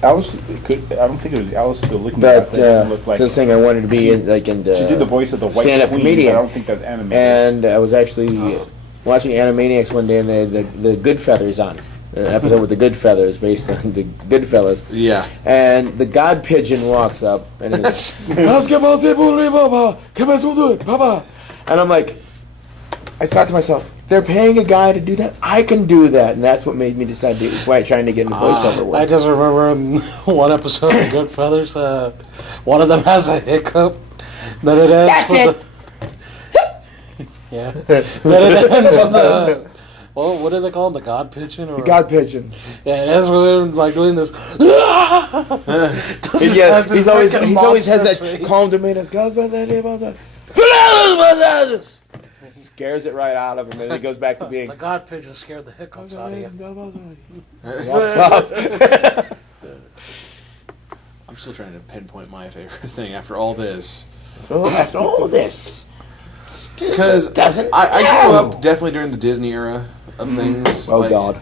Alice I don't think it was Alice the Licking But Cat. That doesn't look like this thing I wanted to be into. she did the voice of the White stand-up Queen, comedian. but I don't think that's animated. And I was actually watching Animaniacs one day, and they had the Goodfeathers on. An episode with the Goodfeathers based on the Goodfellas. Yeah. And the God Pigeon walks up and it's, Papa. And I'm like, I thought to myself, they're paying a guy to do that. I can do that, and that's what made me decide to trying to get into voiceover I work. just remember in one episode of Goodfeathers, one of them has a hiccup. Then it ends That's with yeah. Then it ends with the. Well, what do they call him? The God Pigeon? Or, God Pigeon. Yeah, it ends with him doing this. He's always has that calm demeanor. Scares it right out of him, and it goes back to being. The God Pigeon scared the hiccups out of you. I'm still trying to pinpoint my favorite thing after all this. So after all this, Because doesn't I grew know. up definitely during the Disney era of things. Oh like, God.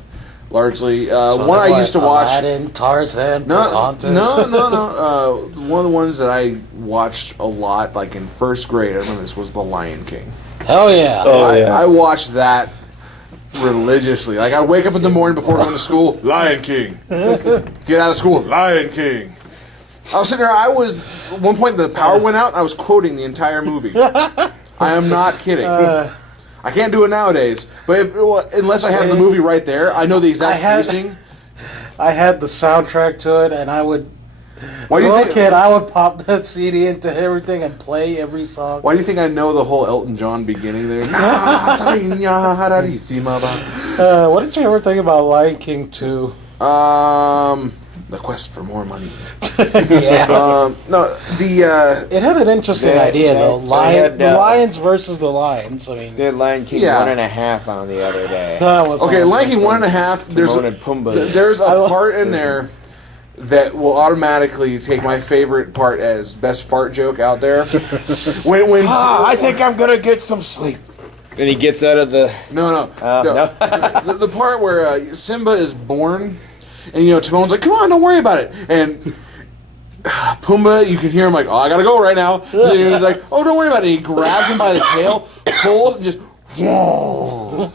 largely. One I used to watch. Aladdin, Tarzan, No, Pocahontas. no. One of the ones that I watched a lot, like in first grade, I remember this was The Lion King. Hell yeah. I watched that religiously. Like I wake up in the morning before going to school, Lion King. Get out of school, Lion King. I was sitting there. At one point the power went out, and I was quoting the entire movie. I am not kidding. I can't do it nowadays, but unless I have the movie right there, I know the exact pacing. I had the soundtrack to it, and I would. Why do you think? Kid, I would pop that CD into everything and play every song. Why do you think I know the whole Elton John beginning there? What did you ever think about Lion King 2? The quest for more money. Yeah. It had an interesting idea though. The lions versus the lions. I mean, Did Lion King 1.5 on the other day. Okay, Lion King 1.5. Timon and Pumbaa. There's a part in there that will automatically take my favorite part as best fart joke out there. I think I'm gonna get some sleep. And he gets out of the. No. The part where Simba is born, and Timon's like, "Come on, don't worry about it," and Pumbaa, you can hear him like, "Oh, I gotta go right now." So he's like, "Oh, don't worry about it." He grabs him by the tail, pulls, and just. And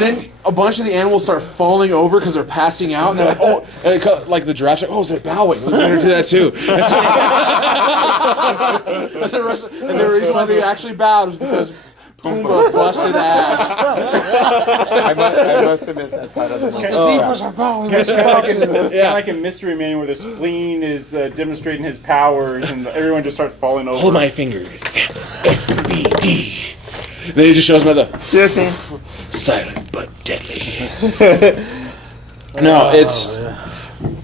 then a bunch of the animals start falling over because they're passing out. And they're like, "Oh," and like the giraffes are like, "Oh, they're bowing. We better do that too." And the reason why they actually bowed is because Pumbaa busted ass. I must have missed that part of the movie. the zebras are bowing. Like in Mystery Man, where the spleen is demonstrating his powers, and everyone just starts falling over. Hold my fingers. SBD. Then he just shows me the silent but deadly. No, it's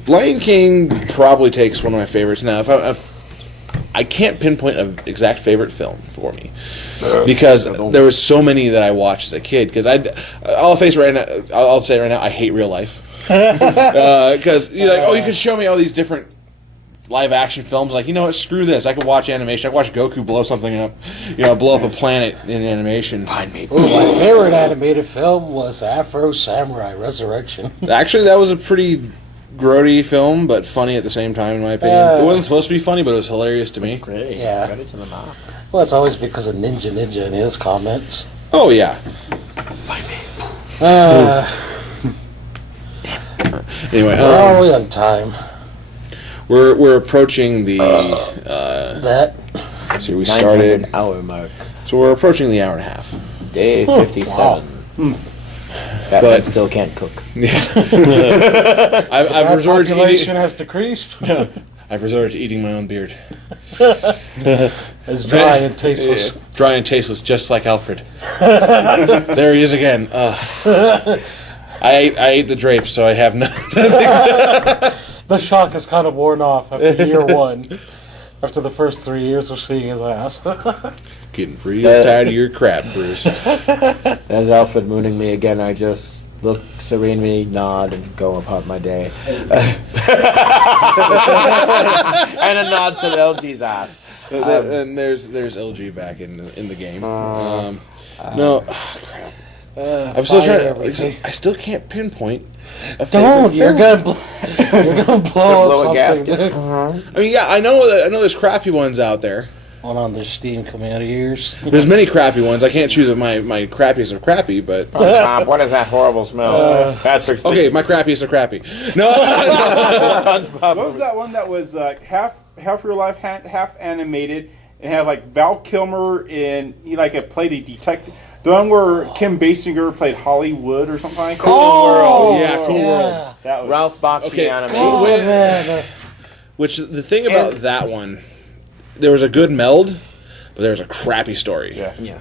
Lion King probably takes one of my favorites. Now, if I can't pinpoint an exact favorite film for me because there was so many that I watched as a kid. Because I'll say right now, I hate real life. Because you're like, you can show me all these different live action films. Like, screw this. I could watch animation. I could watch Goku blow something up, blow up a planet in animation. Fine, maybe. My favorite animated film was Afro Samurai Resurrection. Actually, that was a pretty grody film, but funny at the same time, in my opinion. It wasn't supposed to be funny, but it was hilarious to me. Great. Yeah. Credit to the mom. Well, it's always because of Ninja in his comments. Oh, yeah. Anyway, where are we on time? We're approaching the that. So we started hour mark. So we're approaching the hour and a half. Day 57. Wow. Batman still can't cook. I've resorted to eating. Has decreased. I've resorted to eating my own beard. It's dry and tasteless. Yeah, dry and tasteless, just like Alfred. There he is again. I ate the drapes, so I have nothing. The shock has kind of worn off after year one. After the first 3 years of seeing his ass. Getting real tired of your crap, Bruce. As Alfred mooning me again, I just look serenely, nod, and go about my day. And a nod to LG's ass. And there's LG back in the game. No, crap. I'm still trying to. I still can't pinpoint. You're gonna blow up a gasket. I mean, yeah, I know there's crappy ones out there. One on their steam coming out of ears. There's many crappy ones. I can't choose my crappiest of crappy, but SpongeBob, what is that horrible smell? Patrick's okay, my crappiest of crappy. No. What was that one that was half real life, half animated, and had like Val Kilmer and he played a detective. The one where Kim Basinger played Hollywood or something like that. Cool World. Yeah, Cool World. That was Ralph Bakshi animation. Which the thing about that one, there was a good meld, but there was a crappy story. Yeah.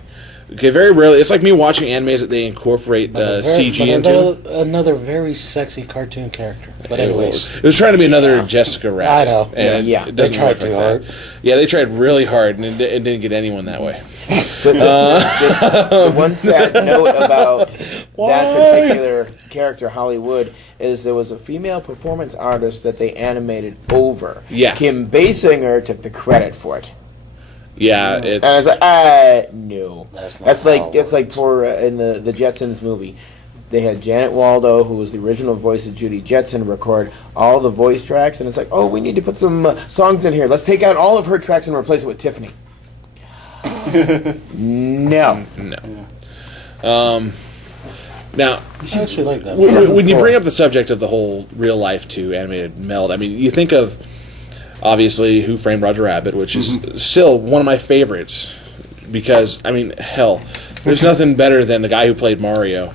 Okay, very rarely. It's like me watching animes that they incorporate CG into. Another very sexy cartoon character. But anyways. It was trying to be another Jessica Rabbit. I know. And it doesn't they tried work too like hard. that. Yeah, they tried really hard, and it didn't get anyone that way. The one sad note about that particular character, Hollywood, is there was a female performance artist that they animated over. Yeah. Kim Basinger took the credit for it. Yeah, it's. And I was like, no. That's like poor in the Jetsons movie. they had Janet Waldo, who was the original voice of Judy Jetson, record all the voice tracks, and it's like, oh, we need to put some songs in here. Let's take out all of her tracks and replace it with Tiffany. No. Now, I actually like that. when you bring up the subject of the whole real life to animated meld, I mean, you think of obviously Who Framed Roger Rabbit, which is still one of my favorites because, I mean, hell, there's nothing better than the guy who played Mario.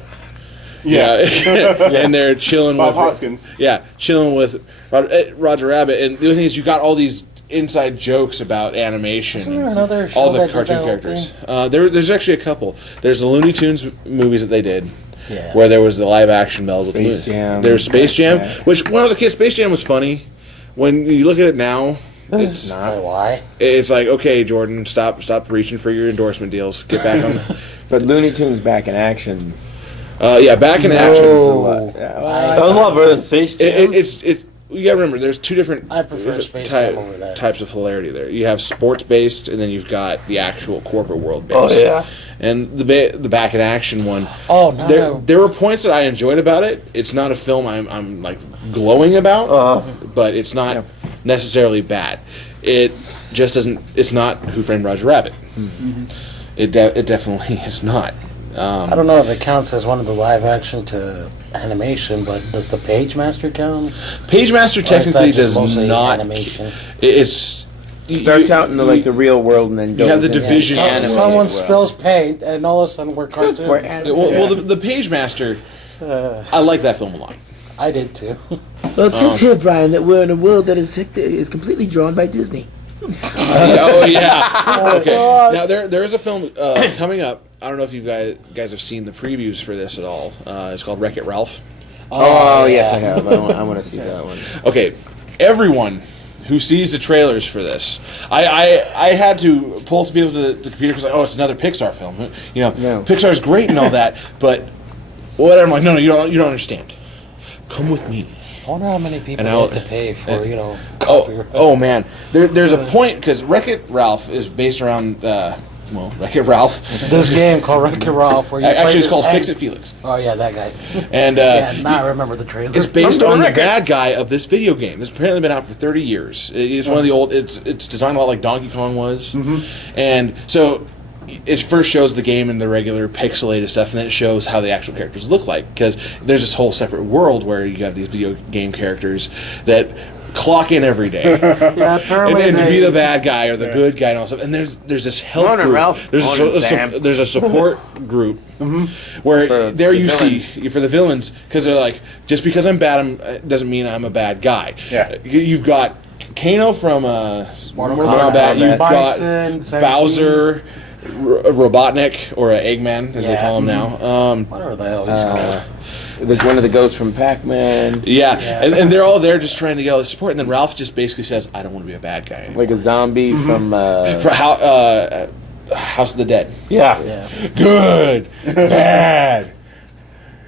Yeah. And they're chilling Bob with Hoskins. Yeah, chilling with Roger Rabbit, and the other thing is you got all these inside jokes about animation. Isn't there another show all the that did cartoon that whole characters? There's actually a couple. There's the Looney Tunes movies that they did. Yeah. Where there was the live action meld with Space the Jam. There's Space Jam, Yeah. which when I was a kid, Space Jam was funny. When you look at it now, it's Say why? it's like, okay, Jordan, stop reaching for your endorsement deals. Get back on. But Looney Tunes back in action. Yeah, back in action. is a lot. Yeah, well, That was a lot better than Space Jam. It's you gotta remember, there's two different I prefer Space Jam over that. types of hilarity there. You have sports based, and then you've got the actual corporate world based. Oh, yeah. And the back in action one. Oh, no. There were points that I enjoyed about it. It's not a film I'm like glowing about, but it's not necessarily bad. It just doesn't. It's not Who Framed Roger Rabbit. It definitely is not. I don't know if it counts as one of the live action to animation, but does the Page Master count? Page Master Or is that technically just does mostly not. animation? It's starts out in the real world and then goes have the into division the animated Someone world. spills paint, and all of a sudden we're cartoons. We're anim- Well, the Page Master, I like that film a lot. I did too. Well, it says here, Brian, that we're in a world that is completely drawn by Disney. Oh yeah. Okay. Now there is a film coming up. I don't know if you guys have seen the previews for this at all. It's called Wreck-It Ralph. Oh, yes, I have. I want to see that one. Okay, everyone who sees the trailers for this, I had to pull some people to the computer because it's another Pixar film. You know, No. Pixar's great and all that, but whatever. I'm like, no, you don't understand. Come with me. I wonder how many people And I'll- have to pay for, copyright. Oh man, there's a point because Wreck-It Ralph is based around Wreck-It Ralph. This game called Wreck-It Ralph, where you play Actually, it's this called egg- Fix It Felix, Oh yeah, that guy. and Yeah, now I remember the trailer. it's based on the bad guy of this video game. It's apparently been out for 30 years. It's one of the old. It's designed a lot like Donkey Kong was, and so it first shows the game in the regular pixelated stuff, and then it shows how the actual characters look like. Because there's this whole separate world where you have these video game characters that clock in every day, and to be the bad guy or the good guy and all stuff. And there's this help Morning, group. Ralph. There's Morning, Sam. there's a support group where For there the you villains. see for the villains because they're like, just because I'm bad doesn't mean I'm a bad guy. Yeah. You've got Kano from Mortal Kombat. You've Bison, got Sanji. Bowser, Robotnik, or Eggman as they call him now. Whatever the hell he's called. Like one of the ghosts from Pac-Man. Yeah, and they're all there just trying to get all the support, and then Ralph just basically says, "I don't want to be a bad guy." anymore." Like a zombie from... For House of the Dead. Yeah. Yeah. Good, bad.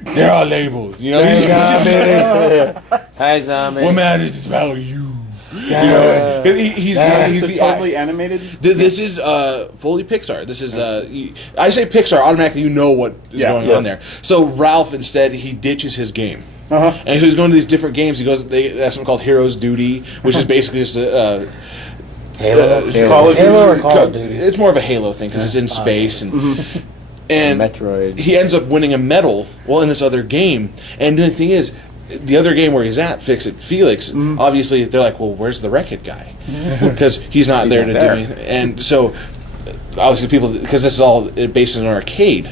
They're all labels, you know. Hi, zombie. What matters is about you. You know, he's Is the it totally animated? This is fully Pixar. This is I say Pixar automatically. You know what is going on there. So Ralph instead he ditches his game, and he's going to these different games. He goes. They have something called Heroes Duty, which is basically just Halo. Call of Halo or Duty. Call of Duty? It's more of a Halo thing because it's in space and Metroid. he ends up winning a medal. Well, in this other game, and the thing is. The other game where he's at, Fix It Felix, obviously they're like, well, where's the Wreck-It guy? Because he's not there to do anything. And so, obviously, people, because this is all based in an arcade,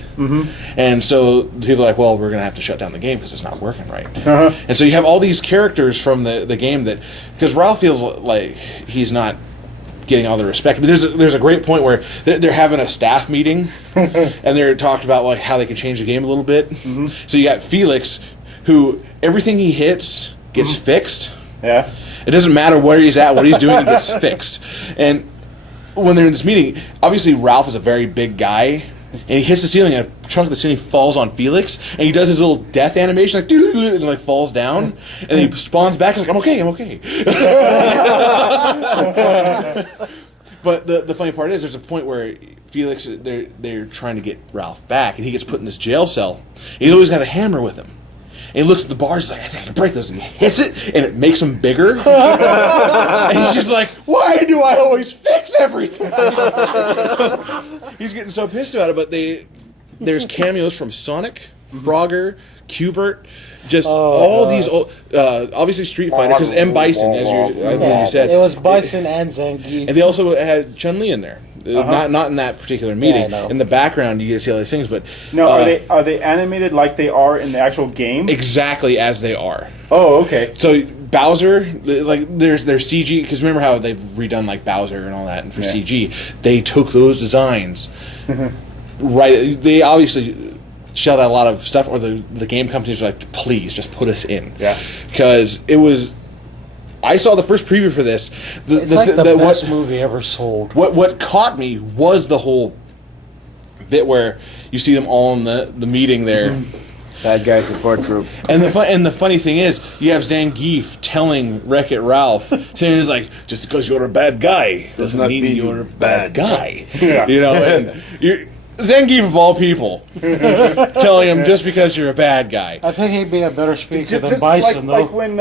and so people are like, well, we're going to have to shut down the game because it's not working right. And so you have all these characters from the game that, because Ralph feels like he's not getting all the respect. But there's a great point where they're having a staff meeting, and they're talking about like how they can change the game a little bit. So you got Felix, who everything he hits gets fixed. Yeah. It doesn't matter where he's at, what he's doing, it gets fixed. And when they're in this meeting, obviously Ralph is a very big guy, and he hits the ceiling, and a chunk of the ceiling falls on Felix, and he does his little death animation, like and like falls down, and then he spawns back. He's like, I'm okay. But the funny part is, there's a point where Felix, they're trying to get Ralph back, and he gets put in this jail cell. He's always got a hammer with him. And he looks at the bars, he's like, I think I can break this. And he hits it, and it makes him bigger. And he's just like, why do I always fix everything? He's getting so pissed about it, but there's cameos from Sonic, Frogger, Q*bert, just all these old, obviously Street Fighter, because M. Bison, as I believe you said. It was Bison and Zangief. And they also had Chun-Li in there. Not in that particular meeting. Yeah, I know. In the background, you get to see all these things, but Now, are they animated like they are in the actual game? exactly as they are. Oh, okay. So Bowser, like there's CG, because remember how they've redone like Bowser and all that, and for CG, they took those designs. Right, they obviously shelled out a lot of stuff, or the game companies were like, please just put us in. Yeah. Because it was. I saw the first preview for this. It's like the best movie ever sold. What caught me was the whole bit where you see them all in the meeting there. Bad guy support group. And the funny thing is, you have Zangief telling Wreck-It Ralph, saying it's like, just because you're a bad guy doesn't mean you're a bad guy. Yeah. You know, and Zangief of all people telling him just because you're a bad guy. I think he'd be a better speaker than Just Bison, though. like when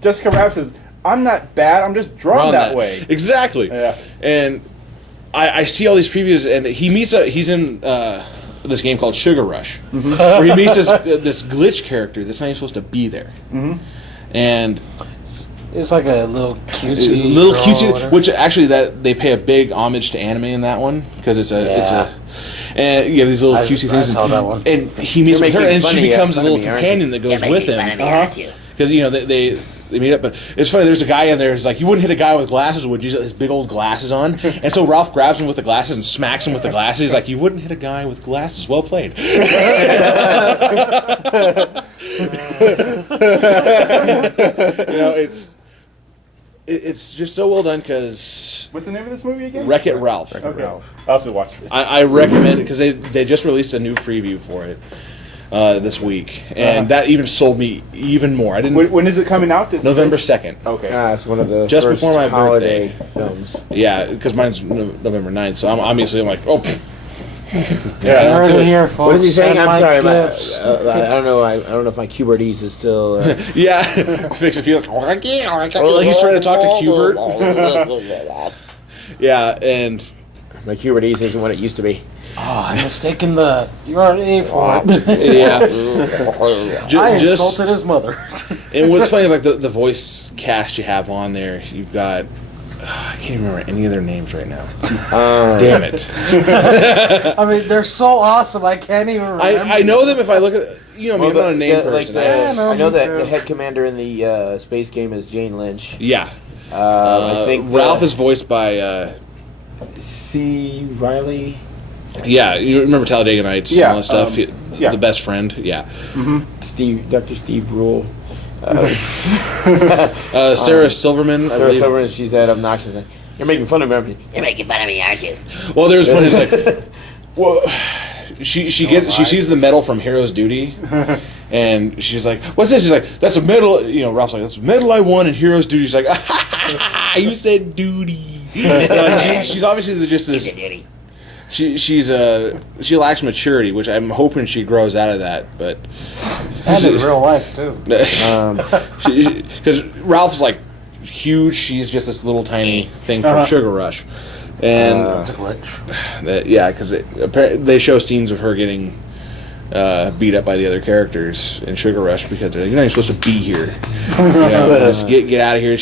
Jessica Rabbit says, "I'm not bad. I'm just drawn that way." Exactly. Yeah. And I see all these previews, and he's in this game called Sugar Rush, where he meets this glitch character that's not even supposed to be there. And It's like a little cutesy. girl or cutesy, whatever. which actually that they pay a big homage to anime in that one, because it's a and you have these little cutesy I things. saw that one. And he meets with her, and she becomes a little me, aren't companion that goes with him. you? Because they meet up, but it's funny. There's a guy in there who's like, you wouldn't hit a guy with glasses, would you? He's got his big old glasses on, and so Ralph grabs him with the glasses and smacks him with the glasses. He's like, you wouldn't hit a guy with glasses. Well played. It's just so well done, because What's the name of this movie again? Wreck-It Ralph. Okay. I'll have to watch it. I recommend it, because they just released a new preview for it this week, and that even sold me even more. I didn't. When is it coming out? Did it November say? 2nd. Okay. It's one of the Just first before my holiday birthday. films. Yeah, because mine's November 9th, so I'm like, oh. Yeah. Heard it here, folks. What is he saying? Send I'm my sorry. gifts. I don't know. I don't know if my Q*bertese is still. Yeah, makes it feel like he's trying to talk to Q*bert. Yeah, and My Q*bertese isn't what it used to be. Oh, I'm mistaken the URA for it. yeah, I just insulted his mother. and what's funny is like the voice cast you have on there. You've got I can't remember any of their names right now. Damn it! I mean, they're so awesome. I can't even remember. I know them if I look at I'm not a name person. I know me that too. the head commander in the space game is Jane Lynch. Yeah, I think Ralph is voiced by. C. Riley. Yeah, you remember Talladega Nights and all that stuff? yeah. The best friend, yeah. Dr. Steve Rule. Sarah Silverman, I Sarah believe. Silverman, she's that obnoxious. Like, you're making fun of me. You're making fun of me, aren't you? Well, there's one who's like, well, she sees the medal from Hero's Duty, and she's like, "What's this?" She's like, "That's a medal." You know, Ralph's like, "That's a medal I won in Hero's Duty." She's like, "You said duty." She's obviously just this. She lacks maturity, which I'm hoping she grows out of that. But And in real life, too. because Ralph's like huge, she's just this little tiny thing from Sugar Rush, and That's a glitch. because they show scenes of her getting beat up by the other characters in Sugar Rush because they're like, you're not even supposed to be here. Just get out of here.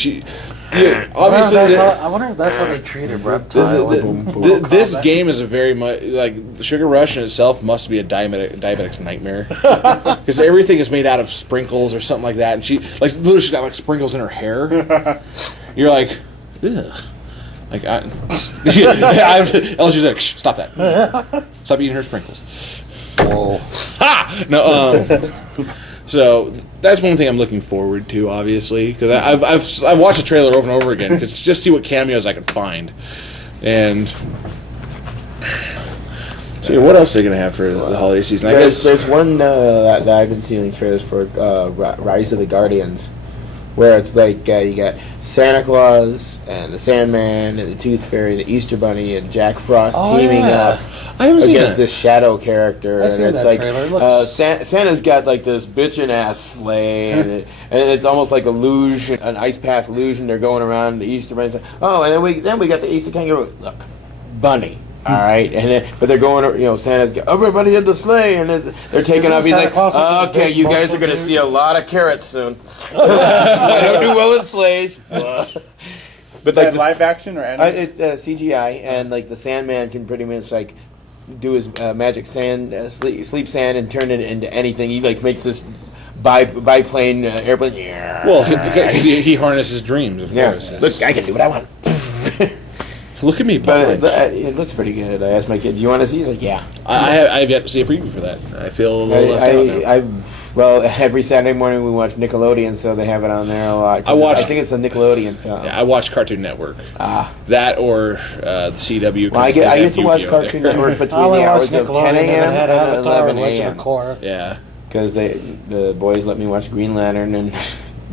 Obviously, I wonder if that's how they treated Reptile. this game is a very much like Sugar Rush in itself must be a diabetic's nightmare because everything is made out of sprinkles or something like that, and literally she's got like sprinkles in her hair. You're like, ugh. Like LG's like, shh, stop that, stop eating her sprinkles. Ha! No. So that's one thing I'm looking forward to, obviously, because I've watched the trailer over and over again because just see what cameos I can find, and so what else are they gonna have for the holiday season? I guess There's one that I've been seeing trailers for Rise of the Guardians. where it's like you got Santa Claus and the Sandman and the Tooth Fairy, the Easter Bunny, and Jack Frost teaming up I haven't seen against that. this shadow character. I've And seen it's that like trailer. It looks- Santa's got like this bitchin' ass sleigh, and, and it's almost like illusion, an ice path illusion. They're going around the Easter Bunny. Oh, and then we got the Easter kangaroo. Look, bunny. All right, and then, but they're going. Santa's got everybody in the sleigh, and they're taking Isn't off. He's Santa like, Claus like this okay, big you guys muscle are gonna dude?" see a lot of carrots soon. I don't do well in sleighs. But Is that live action or animated? it's CGI, and like the Sandman can pretty much like do his magic sand, sleep sand, and turn it into anything. He like makes this biplane airplane. Well, because he harnesses dreams, of Yeah, course. look, I can do what I want. Look at me, But Bob. it looks pretty good. I asked my kid, "Do you want to see?" He's like, "Yeah." I have yet to see a preview for that. I feel a little left out now. Well, every Saturday morning we watch Nickelodeon, so they have it on there a lot. I think it's a Nickelodeon film. Yeah, I watch Cartoon Network. That or the CW. Well, I 'cause they get have to watch Yu-Gi-Oh! Cartoon there. Network I between only the watched hours of 10 Nickelodeon, and a.m. then had and Avatar 11 and Legend a.m. of Korra. Yeah. Because the boys let me watch Green Lantern and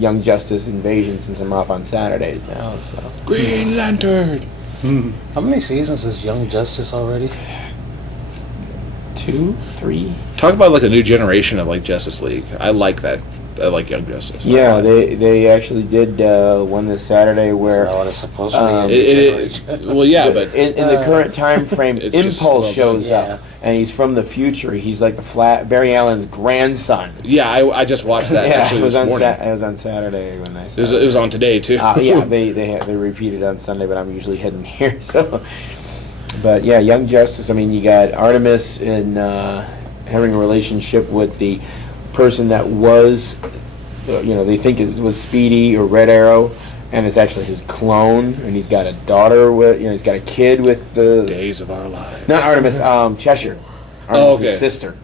Young Justice Invasion since I'm off on Saturdays now. So Green Lantern. How many seasons is Young Justice already? 2, 3. Talk about like a new generation of like Justice League. I like that. I like Young Justice. Yeah, they actually did one this Saturday Is where that what it's supposed to be? Um, A new generation? Well, yeah, but in the current time frame, It's just Impulse well shows done. up, and he's from the future. He's like Barry Allen's grandson. yeah, I just watched that Yeah, actually it was this on morning. it was on Saturday when I saw It was on today too. yeah, they repeated on Sunday, but I'm usually heading here. So, but yeah, Young Justice. I mean, you got Artemis in having a relationship with the person that was, they think was Speedy or Red Arrow, and it's actually his clone. And he's got a daughter with, he's got a kid with the Days of Our Lives. not Artemis, Cheshire, Oh, Artemis' okay. sister.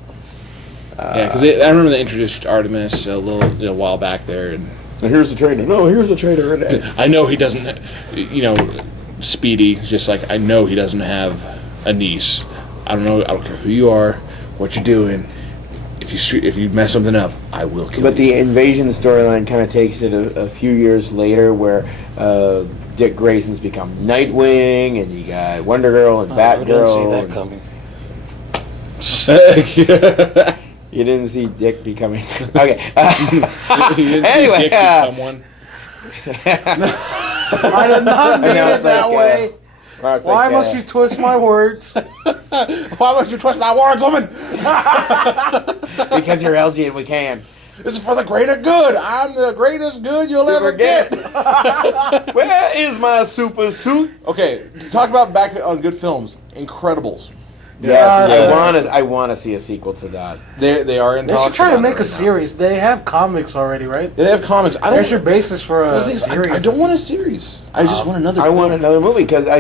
Yeah, because I remember they introduced Artemis a little while back there, and And here's the trainer. No, here's the trainer. And I know he doesn't. Speedy, just like I know he doesn't have a niece. I don't know. I don't care who you are, what you're doing. If you mess something up, I will kill But you. the invasion storyline kind of takes it a few years later, where Dick Grayson's become Nightwing, and you got Wonder Girl and I didn't see Batgirl. that and- coming. You didn't see Dick becoming. Okay. You didn't Anyway, see Dick become one. I did not mean know, it it's that like, way. well, it's Why like, must you twist my words? Why would you twist my words, woman? Because you're LG and we can. This is for the greater good. I'm the greatest good you'll ever get. Where is my super suit? Okay, talk about back on good films. Incredibles. Yes, Yeah. I want to see a sequel to that. They are in They should talks try to about make it a right now. series. They have comics already, right? They have comics. I There's don't. your basis for the a thing is, series. I don't want a series. I just want another. I film. want another movie because I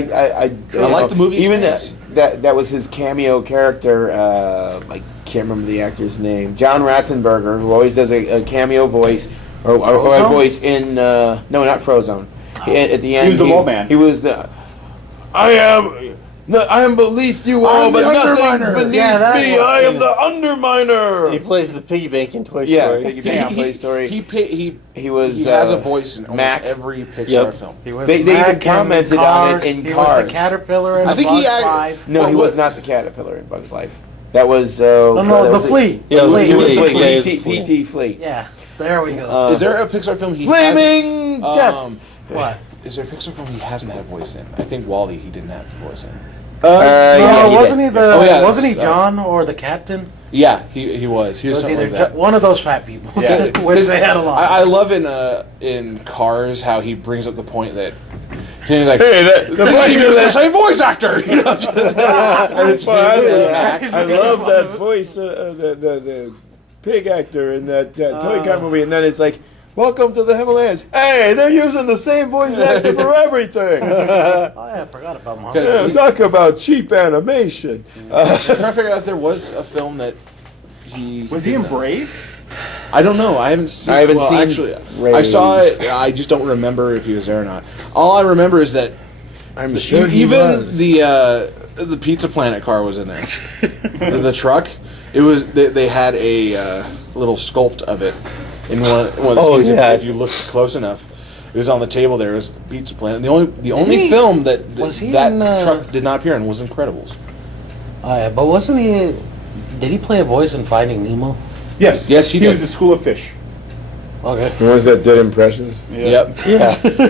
like the movie Even experience. that was his cameo character. I can't remember the actor's name. John Ratzenberger, who always does a cameo voice or a Frozone? voice in no, not Frozone. At the end, was the Mole Man. He was the. I am beneath you all, I'm but the nothing's Underminer. beneath Yeah, that me. one. I am the Underminer. He plays the piggy bank in Toy Yeah, Story. Piggy Bank on Play Story. He was. he has a voice in almost Mac. every Pixar Yep. film. He was They even Mac in commented on it Cars. in He was Cars. the caterpillar in I think he Bug's act- Life. No, Well, he what- was not the caterpillar in Bug's Life. That was No, that the was flea. Yeah, The it was flea. He was Flea. the Yeah, he was Flea. the Flea. P.T. Flea. Yeah, there we go. Is there a Pixar film he Flaming hasn't, Death. What? Is there a Pixar film he hasn't had a voice in? I think Wall-E he didn't have a voice in. yeah, No, he wasn't did. he the? Oh, yeah, wasn't he that's- John or the captain? Yeah, he was. He was, Was something either like that. one of those fat people, Yeah. which they had a lot. I love in Cars how he brings up the point that he's like, Hey, the he's the same voice actor. You know? That's why Max. I love that voice, the pig actor in that Toy Car movie, and then it's like, "Welcome to the Himalayas." Hey, they're using the same voice actor for everything. Oh yeah, I forgot about him. Yeah, talk about cheap animation. I'm trying to figure out if there was a film that he Was he in Brave? I don't know. I haven't seen. I haven't seen Actually, Ray. I saw it. I just don't remember if he was there or not. All I remember is that I'm sure he even was. the Pizza Planet car was in there. the truck. It was. They had a little sculpt of it in one of the Oh, scenes. yeah. If you look close enough, it was on the table. There was the pizza plant. And the only film that was he that in, truck did not appear in was Incredibles. Oh, yeah, but wasn't he? Did he play a voice in Finding Nemo? Yes. Yes, he did. was a School of Fish. Okay. The ones that did impressions. Yep.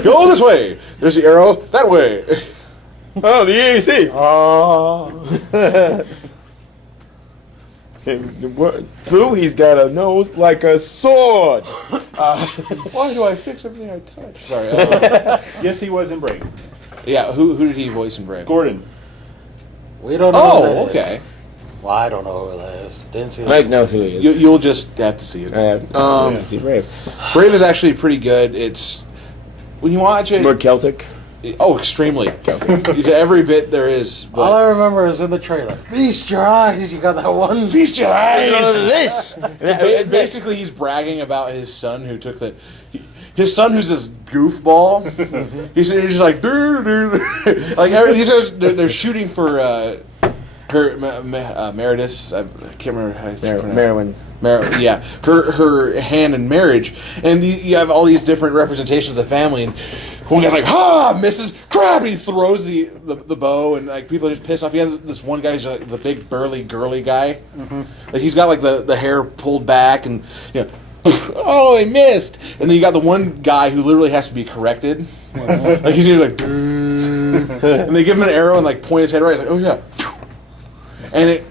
Go this way. There's the arrow. That way. Oh, the EAC. Oh. Bluey's got a nose like a sword. Why do I fix everything I touch? Sorry. Yes, he was in Brave. Yeah. Who did he voice in Brave? Gordon. We don't know who that Oh, is. okay. Well, I don't know who that is. Didn't see that. Mike knows who he is. You'll just have to see it. See Brave. Brave is actually pretty good. It's when you watch it. More Celtic. Oh, extremely. Every bit there is. But All I remember is in the trailer. Feast your eyes. You got that one. feast your eyes. This. Basically, he's bragging about his son who took his son who's this goofball. He's just like like they're shooting for her Meredith. I can't remember how she pronounced Merwin. yeah, her hand in marriage, and you have all these different representations of the family, and one guy's like, "Ha, Mrs. Crab!" He throws the bow, and like people are just pissed off. He has this one guy who's like the big burly girly guy, like he's got like the hair pulled back, and you know, oh, he missed. And then you got the one guy who literally has to be corrected, like he's like, and they give him an arrow and like point his head right. He's like, oh yeah. And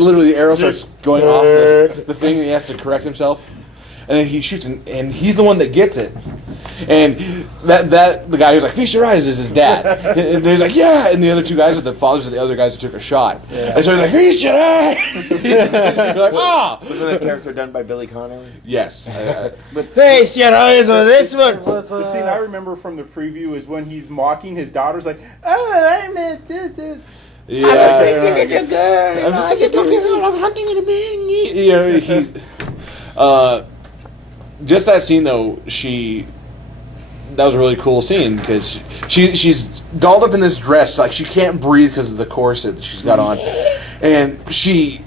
literally the arrow starts going off the thing, and he has to correct himself. And then he shoots, and he's the one that gets it. And that the guy who's like, feast your eyes, is his dad. And he's like, yeah. And the other two guys are the fathers of the other guys who took a shot. Yeah. And so he's like, feast your eyes. You're like, ah. Wasn't that character done by Billy Connolly? Yes. Feast your eyes with this one. The scene I remember from the preview is when he's mocking his daughter's like, oh, I'm a Yeah. I'm a picture little girl. I'm just I'm hunting in a man. You know, just that scene though, that was a really cool scene because she's dolled up in this dress, like she can't breathe because of the corset that she's got on, and she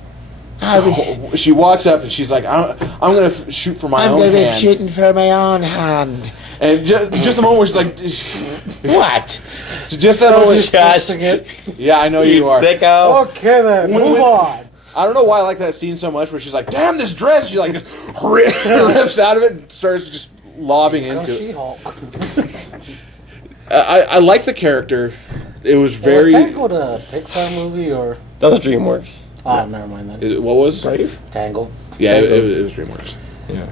walks up and she's like, I'm gonna shoot for my own hand. I'm gonna be shooting for my own hand. And just a moment where she's like, What? just that moment. Yeah, I know you are. Sicko. Okay then, move on. I don't know why I like that scene so much where she's like, damn this dress. She like just rips out of it and starts just lobbing into it. She-Hulk. I like the character. It was very. Was Tangled a Pixar movie or? That was DreamWorks. Ah, never mind then. What was? Tangled. Yeah, it was DreamWorks. Yeah.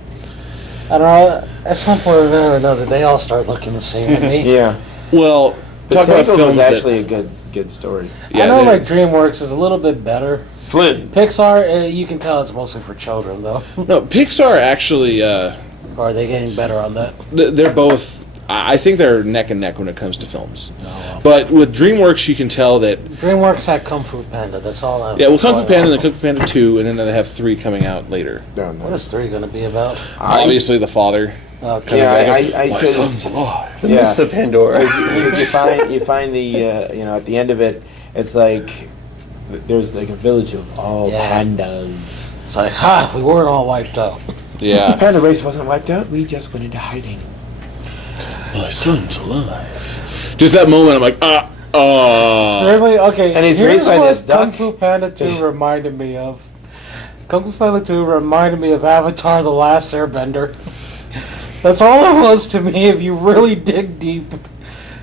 I don't know. At some point or another, they all start looking the same to me. Yeah. Well, talk about Tangled films was that. actually a good story. Yeah, I know, they- like DreamWorks is a little bit better. Flynn. Pixar, you can tell it's mostly for children, though. No, Pixar actually. Or are they getting better on that? They're both. I think they're neck and neck when it comes to films. No. But with DreamWorks, you can tell that. DreamWorks had Kung Fu Panda. That's all I'm. Yeah, well, Kung Fu Panda and then Kung Fu Panda 2, and then they have 3 coming out later. What is 3 going to be about? Obviously, the father. Okay. Yeah, I My could- son's alive. The Mist of Pandora. Because you find the at the end of it, it's like there's like a village of all Yeah. pandas. It's like, we weren't all wiped out. Yeah. Panda race wasn't wiped out. We just went into hiding. My son's alive. Just that moment, I'm like, Seriously? Okay, And he's here's raised by what this duck. Kung Fu Panda 2 reminded me of. Kung Fu Panda 2 reminded me of Avatar The Last Airbender. That's all it was to me if you really dig deep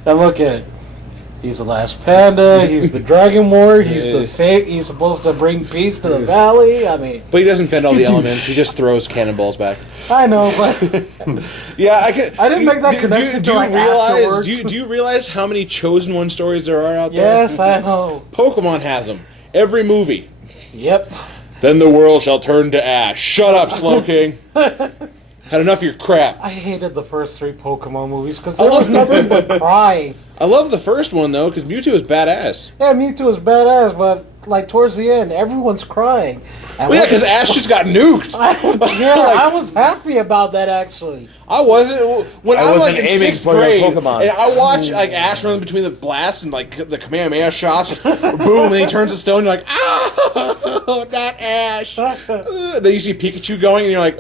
and look at it. He's the last panda, he's the dragon warrior, he's supposed to bring peace to the valley. I mean, But he doesn't bend all the elements. He just throws cannonballs back. I know, but Yeah, I didn't make that connection till, like, afterwards. Do you realize how many Chosen One stories there are out there? yes, I know. Pokemon has them. Every movie. Yep. Then the world shall turn to ash. Shut up, Slow King. Had enough of your crap. I hated the first 3 Pokemon movies because I there love was nothing but crying. I love the first one, though, because Mewtwo is badass. Yeah, Mewtwo is badass, but like towards the end, everyone's crying. And Well, yeah, because Ash just got nuked. I was happy about that actually. I wasn't when I was like in aiming sixth for your grade, Pokemon. and I watch like Ash running between the blasts and like the Kamehameha shots, boom, and he turns to stone. You're like, ah, not Ash. Then you see Pikachu going, and you're like,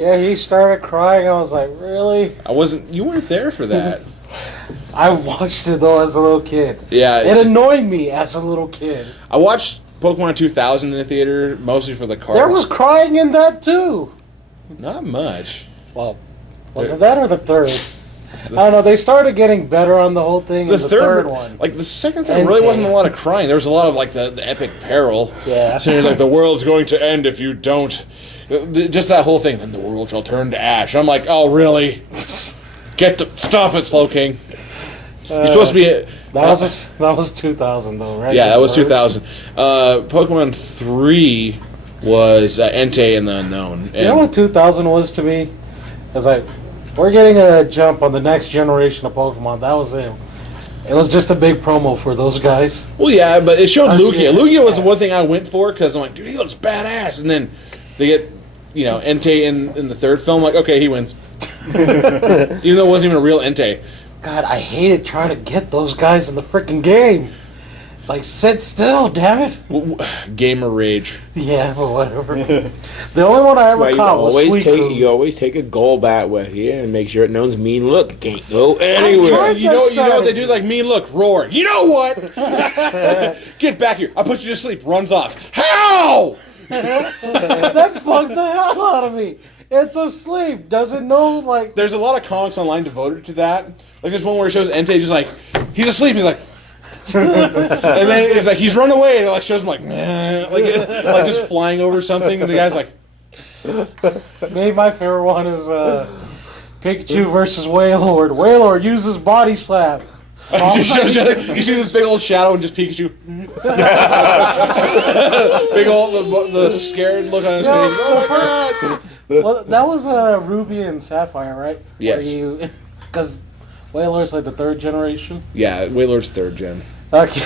Yeah, he started crying. I was like, really? I wasn't. You weren't there for that. I watched it though as a little kid. Yeah, It annoyed me as a little kid. I watched Pokemon 2000 in the theater mostly for the card. There was crying in that too. not much. Well, was it that or the third? I don't know. They started getting better on the whole thing. The in the third one. like the second thing, really Entei. wasn't a lot of crying. There was a lot of like the epic peril. Yeah. So it's like the world's going to end if you don't. Just that whole thing. Then the world shall turn to ash. I'm like, oh really? Stop it, Slowking. You're supposed to be. That was 2000 though, right? Yeah, that was Merge? 2000. Pokemon 3 was Entei and the Unknown. And You know what 2000 was to me? It's like, we're getting a jump on the next generation of Pokemon. That was it. It was just a big promo for those guys. Well, yeah, but it showed Actually, Lugia. Lugia was the yeah. one thing I went for because I'm like, dude, he looks badass. And then they get, Entei in the third film. Like, okay, he wins. Even though it wasn't even a real Entei. God, I hated trying to get those guys in the freaking game. It's like, sit still, damn it. Gamer rage. Yeah, but whatever. The only one I ever caught was Suicune. you always take a Golbat with you and make sure it knows mean look. It can't go anywhere. tried You know what they strategy. do? Like, mean look, roar. You know what? Get back here. I'll put you to sleep. Runs off. How? That bugged the hell out of me. It's asleep. Doesn't know, like... There's a lot of comics online devoted to that. Like this one where it shows Entei just like, he's asleep. He's like, and then it's like he's run away, and it like shows him like, nah, like just flying over something, and the guy's like, Maybe my favorite one is Pikachu versus Wailord. Wailord uses Body Slap. you see this big old shadow and just Pikachu, big old the scared look on his face. Oh my god! Well, that was Ruby and Sapphire, right? Yes. Because Wailord's like the third generation. Yeah, Wailord's third gen. Okay.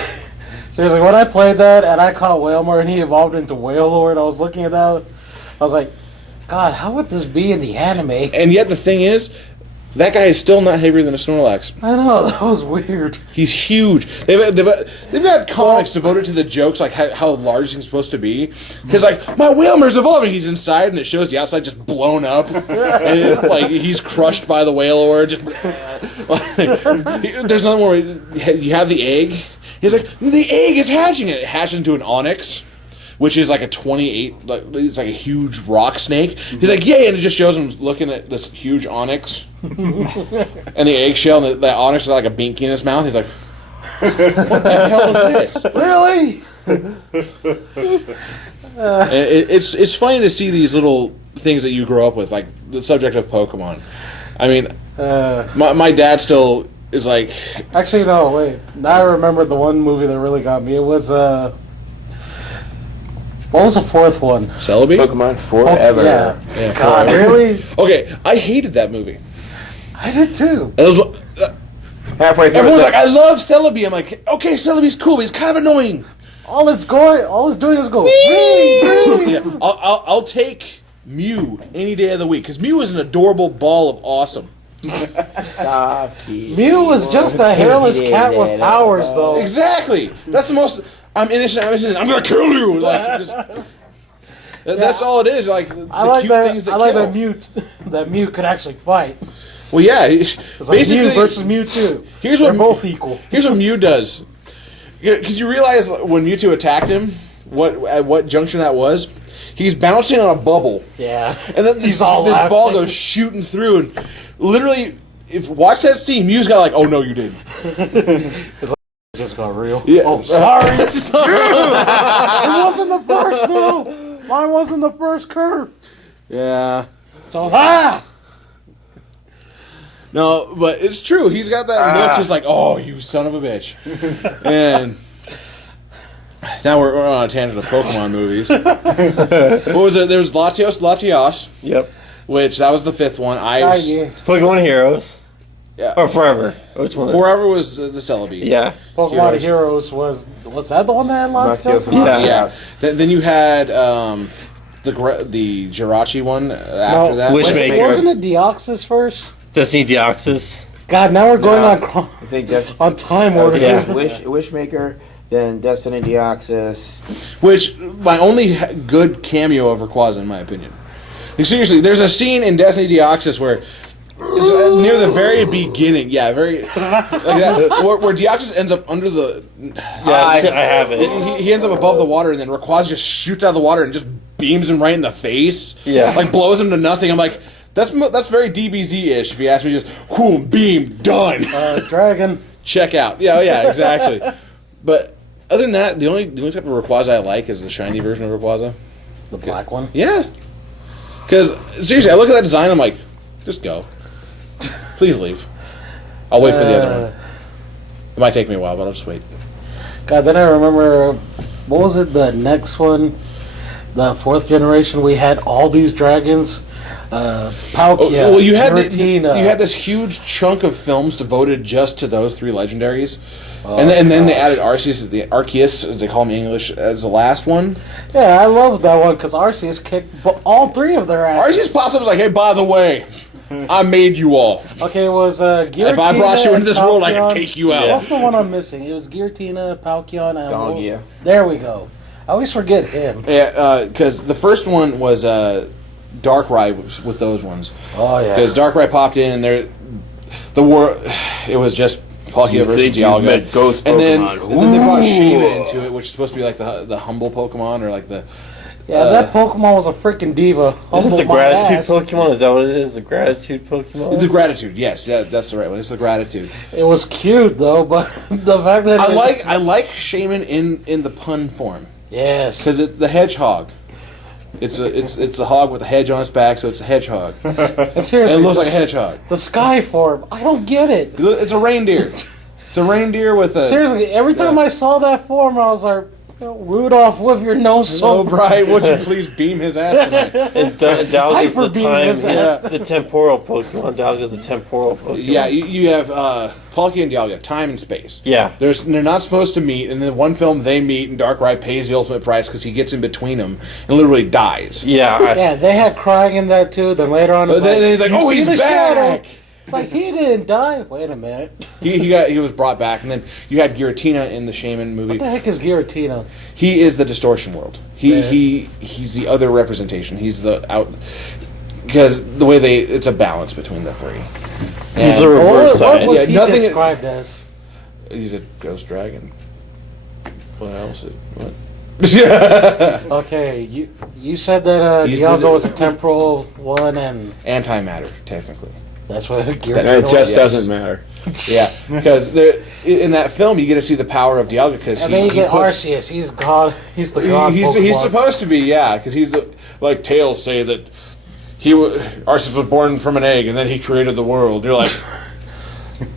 Seriously, when I played that and I caught Wailmer and he evolved into Wailord, I was looking at that. I was like, God, how would this be in the anime? And yet the thing is, that guy is still not heavier than a Snorlax. I know, that was weird. He's huge. They've got comics devoted to the jokes, like how large he's supposed to be. Because like my Wailmer's evolving, he's inside, and it shows the outside just blown up, and like he's crushed by the Wailord. Just there's another one where you have the egg. He's like, the egg is hatching, and it hatches into an Onyx, which is like a 28, it's like a huge rock snake. He's like, yay, and it just shows him looking at this huge Onyx. And the eggshell, and that Onyx with like a binky in his mouth. He's like, what the hell is this? Really? It's funny to see these little things that you grow up with, like the subject of Pokemon. I mean, my dad still is like... Actually, no, wait. Now I remember the one movie that really got me. It was, what was the fourth one? Celebi? Pokemon Forever. Yeah. God, really? Okay, I hated that movie. I did too. It was, Halfway through, everyone's it's like, I love Celebi. I'm like, okay, Celebi's cool, but he's kind of annoying. All it's doing is go. Wee, wee. Yeah, I'll take Mew any day of the week, because Mew is an adorable ball of awesome. Softy. Mew was just a hairless cat with powers, though. Exactly. That's the most. I'm innocent. I'm gonna kill you. Like, that's all it is. Like the I like cute that. things that I like kill. that Mew. That Mew could actually fight. Well, yeah. It's like Basically, Mew versus Mewtwo. here's They're what both equal. Here's what Mew does. Because you realize when Mewtwo attacked him, at what junction that was. He's bouncing on a bubble. Yeah. And then this ball goes shooting through, and literally, watch that scene. Mew's got like, oh no, you didn't. Just got real. Yeah. Oh, sorry. It wasn't the first move. Mine wasn't the first curve. Yeah. So No, but it's true. He's got that look, just like, oh, you son of a bitch. And now we're on a tangent of Pokemon movies. What was it? There was Latios. Yep. Which that was the fifth one. yeah. Pokemon Heroes. Or Forever. Which one? Forever was the Celebi. Yeah. Pokemon Heroes was that the one that had lots of Not skills? Yeah. Yeah. Then you had the Jirachi one after that. Wishmaker. Wasn't it Deoxys first? Destiny Deoxys. God, now we're going No. I think that's on time order. Yeah. Wishmaker, then Destiny Deoxys. Which my only good cameo of Rayquaza, in my opinion. Like, seriously, there's a scene in Destiny Deoxys where it's near the very beginning, very like that, where Deoxys ends up under the. Yeah, I have it. He ends up above the water, and then Rayquaza just shoots out of the water and just beams him right in the face. Yeah. Like blows him to nothing. I'm like, that's very DBZ-ish. If you ask me, just whoom, beam, done. Dragon. Check out. Yeah, exactly. But other than that, the only type of Rayquaza I like is the shiny version of Rayquaza. The black one. Yeah. Because seriously, I look at that design, I'm like, just go. Please leave. I'll wait for the other one. It might take me a while, but I'll just wait. God, then I remember, what was it, the next one? The 4th generation, we had all these dragons. Palkia, Well, you had Giratina. you had this huge chunk of films devoted just to those 3 legendaries, and then they added Arceus, the Arceus, as they call him in English, as the last one. Yeah, I love that one because Arceus kicked all 3 of their asses. Arceus pops up and is like, "Hey, by the way, I made you all. Okay, it was Giratina. If I brought you into this world, I Palkia. can take you out." What's the one I'm missing? It was Giratina, Palkia, and Doggia. There we go. I always forget him. Yeah, because the first one was Darkrai with those ones. Oh yeah. Because Darkrai popped in, and the war, it was just Palkia versus Dialga, Ghost and then Pokemon. they brought Shaman into it, which is supposed to be like the humble Pokemon, or like the That Pokemon was a freaking diva. Is it Humbled the my Gratitude ass. Pokemon? Is that what it is? The Gratitude Pokemon? the Gratitude. Yes, that's the right one. It's the Gratitude. It was cute though, but the fact that I like Shaman in the pun form, yes, because it's the hedgehog. It's a hog with a hedge on its back, so it's a hedgehog. and And seriously, it looks like a hedgehog. the sky form. I don't get it. It's a reindeer. It's a reindeer with a. Seriously, every time I saw that form, I was like, Rudolph, with your nose so Oh, Brian, would you please beam his ass tonight? And Dialga's the Hyper beam time. his He's ass. the temporal Pokemon. Dialga's a temporal Pokemon. Yeah, you have Palkia and Dialga, time and space. Yeah. They're not supposed to meet, and in one film they meet, and Darkrai pays the ultimate price because he gets in between them and literally dies. Yeah. Yeah, they had crying in that too. Then later on, But it's then like, he's like, "You "Oh, see he's the back!" shadow?" It's like he didn't die. Wait a minute. He was brought back, and then you had Giratina in the Shaman movie. What the heck is Giratina? He is the distortion world. He's the other representation. He's the out because the way it's a balance between the 3. He's the And reverse What side. was Yeah, he nothing- described as? he's a ghost dragon. What else? What? Okay, you said that He's Dialga the- was a temporal one, and Antimatter, technically. that's what Giratina It was. just Yes. doesn't matter. Yeah, because in that film you get to see the power of Dialga because And then you get Arceus. He's God. He's the God. He's Pokemon. supposed to be, yeah, because he's like tales say that Arceus was born from an egg and then he created the world. You're like,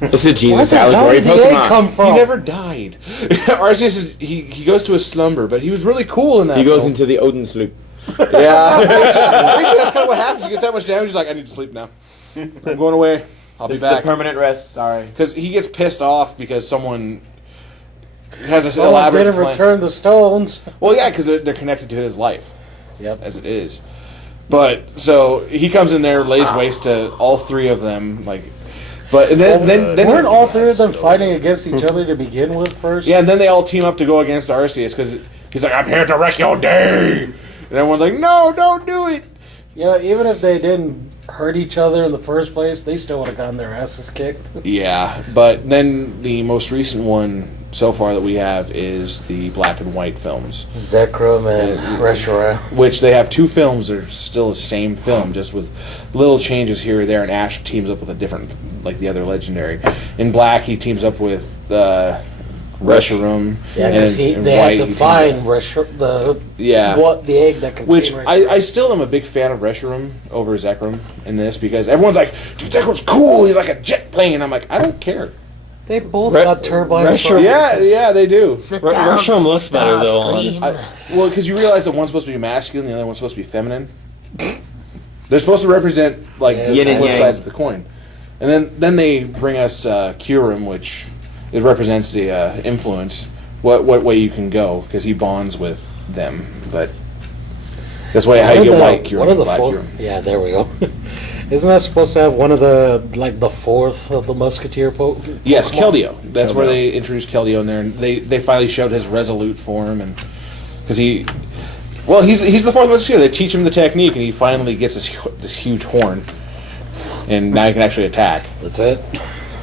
It's the Where Jesus the hell allegory did the egg Pokemon. come from? he never died. Arceus he goes to a slumber, but he was really cool in that. He goes film. into the Odin sloop. Yeah, actually, that's kind of what happens. He gets that much damage. He's like, I need to sleep now. I'm going away. I'll This be is a back. permanent rest. Sorry. Because he gets pissed off because someone has this Someone elaborate didn't plan. return the stones. Well, yeah, because they're connected to his life. Yep. As it is. But so he comes in there, lays waste to all 3 of them, like. But and then Weren't all 3 of them fighting against each other to begin with first? yeah, and then they all team up to go against Arceus because he's like, I'm here to wreck your day, and everyone's like, no, don't do it. You know, even if they didn't hurt each other in the first place, they still would have gotten their asses kicked. Yeah, but then the most recent one so far that we have is the black and white films, Zekrom and Reshiram. which they have 2 films that are still the same film, just with little changes here or there, and Ash teams up with a different, like the other legendary. In black, he teams up with Reshiram. Yeah, because and in they had white, to he teams find up- Yeah. the egg that contained Which Reshiram. I still am a big fan of Reshiram over Zekrom in this because everyone's like, dude, Zekrom's cool. He's like a jet plane. I'm like, I don't care. They both got turbines. Reshiram- Yeah, they do. Reshiram looks better though. Well, because you realize that one's supposed to be masculine, the other one's supposed to be feminine. They're supposed to represent like Yeah, the yin and flip yang. sides of the coin. And then they bring us Kyurem, which it represents the influence. What way you can go, because he bonds with them. But that's why how you get white Kyurem. What are the black four? Kyurem. Yeah, there we go. Isn't that supposed to have one of the the fourth of the Musketeer Yes, Pokemon? Keldeo. That's where they introduced Keldeo in there, and they finally showed his Resolute form, and because he's the fourth Musketeer. They teach him the technique, and he finally gets this huge horn, and now he can actually attack. That's it.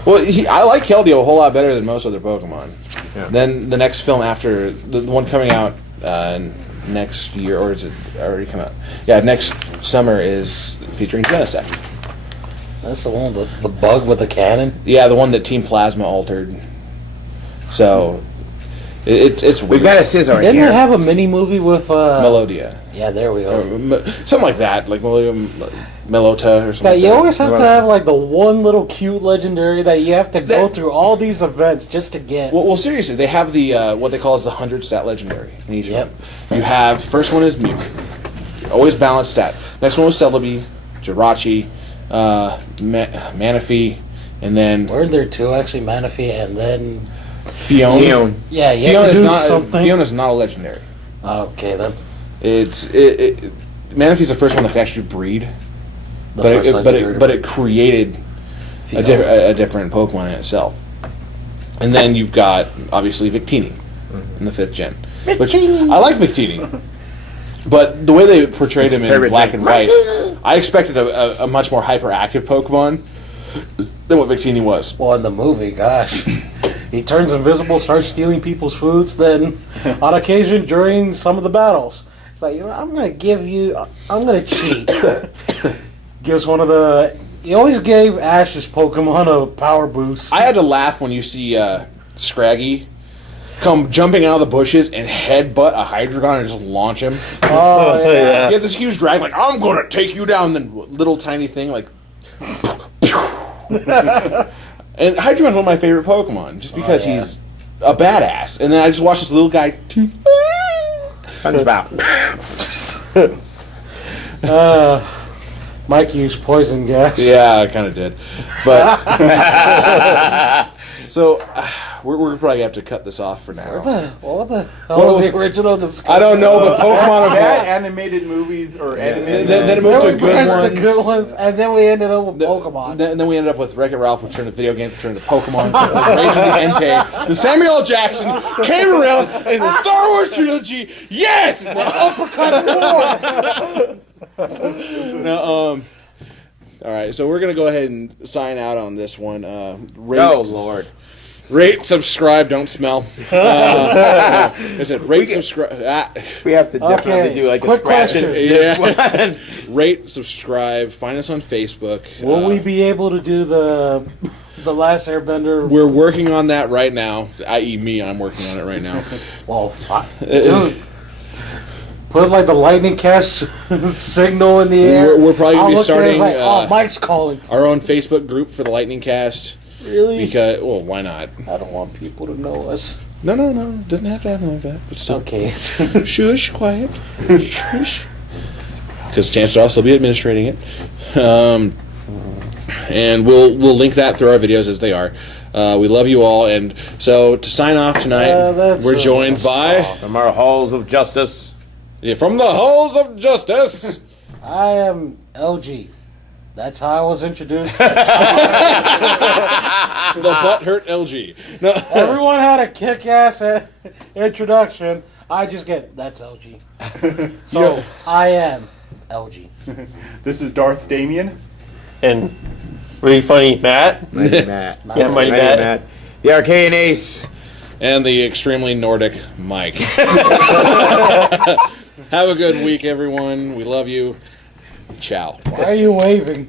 Well, I like Keldeo a whole lot better than most other Pokemon. Yeah. Then the next film after the one coming out next year, or is it already come out? Yeah, next summer is featuring Genesect. That's the one with the bug with the cannon. Yeah, the one that Team Plasma altered. So it's weird. We've got a scissor Didn't here. they have a mini movie with Melodia. Yeah, there we Or, go. something like that, like Melota or something. Yeah, like you that. always have to have like the one little cute legendary that you have to go That- through all these events just to get. Well, seriously, they have the what they call as the 100 stat legendary in each Yep. one. You have first one is Mew, always balanced stat. Next one was Celebi, Jirachi, Manaphy, and then Weren't there two actually, Manaphy and then Fiona. yeah, you Fiona have to is do not something. Fiona's not a legendary. Okay, then Manaphy's the first one that could actually breed, the but first legendary. it created a different Pokemon in itself. And then you've got obviously Victini in the 5th gen, which I like Victini, but the way they portrayed him in favorite black thing. and white, I expected a much more hyperactive Pokemon than what Victini was. Well, in the movie, gosh, he turns invisible, starts stealing people's foods. Then, on occasion, during some of the battles, it's like, I'm gonna cheat. Gives one of the. He always gave Ash's Pokemon a power boost. I had to laugh when you see Scraggy come jumping out of the bushes and headbutt a Hydreigon and just launch him. Oh yeah. Yeah. You have this huge dragon, like, I'm gonna take you down, then little tiny thing, like. And Hydreigon's one of my favorite Pokemon, just because he's a badass. And then I just watched this little guy. SpongeBob. Mike used poison gas. Yeah, I kind of did. But. So, we're probably going to have to cut this off for now. What the hell was the original discussion? I don't know, but Pokemon Bad are. animated movies or animated. Then it moved to good ones. The good ones, and then we ended up with Pokemon. Then we ended up with Wreck-It Ralph Return to Video Games, Return to Pokemon, the Rage of the Entei. Then Samuel L. Jackson came around in the Star Wars trilogy. Yes! Now, all right, so we're gonna go ahead and sign out on this one. Rate, Oh Lord. rate, subscribe, don't smell. Is it rate, subscribe? We have to definitely Okay, do like a quick scratch and question. sniff Yeah. one. Rate, subscribe, find us on Facebook. Will we be able to do the Last Airbender? We're working on that right now. I.e., me, I'm working on it right now. Well, dude, put like the lightning cast signal in the air. We're probably gonna I'll be look there, it's starting, like, oh, Mike's calling. Our own Facebook group for the Lightning Cast. Really? Because, well, why not? I don't want people to know us. No. It doesn't have to happen like that. But still. Okay. Shush, quiet. Shush. Because chances are I'll still be administrating it. And we'll link that through our videos as they are. We love you all. And so to sign off tonight, that's we're joined by... From our halls of justice. Yeah, from the halls of justice. I am LG. That's how I was introduced. The butthurt LG. No. Everyone had a kick-ass introduction. I just get, that's LG. So, I am LG. This is Darth Damien. And really funny, Matt. Mighty Matt. Yeah, Mighty Matt. The Arcane Ace. And the extremely Nordic Mike. Have a good week, everyone. We love you. Ciao. Why are you waving?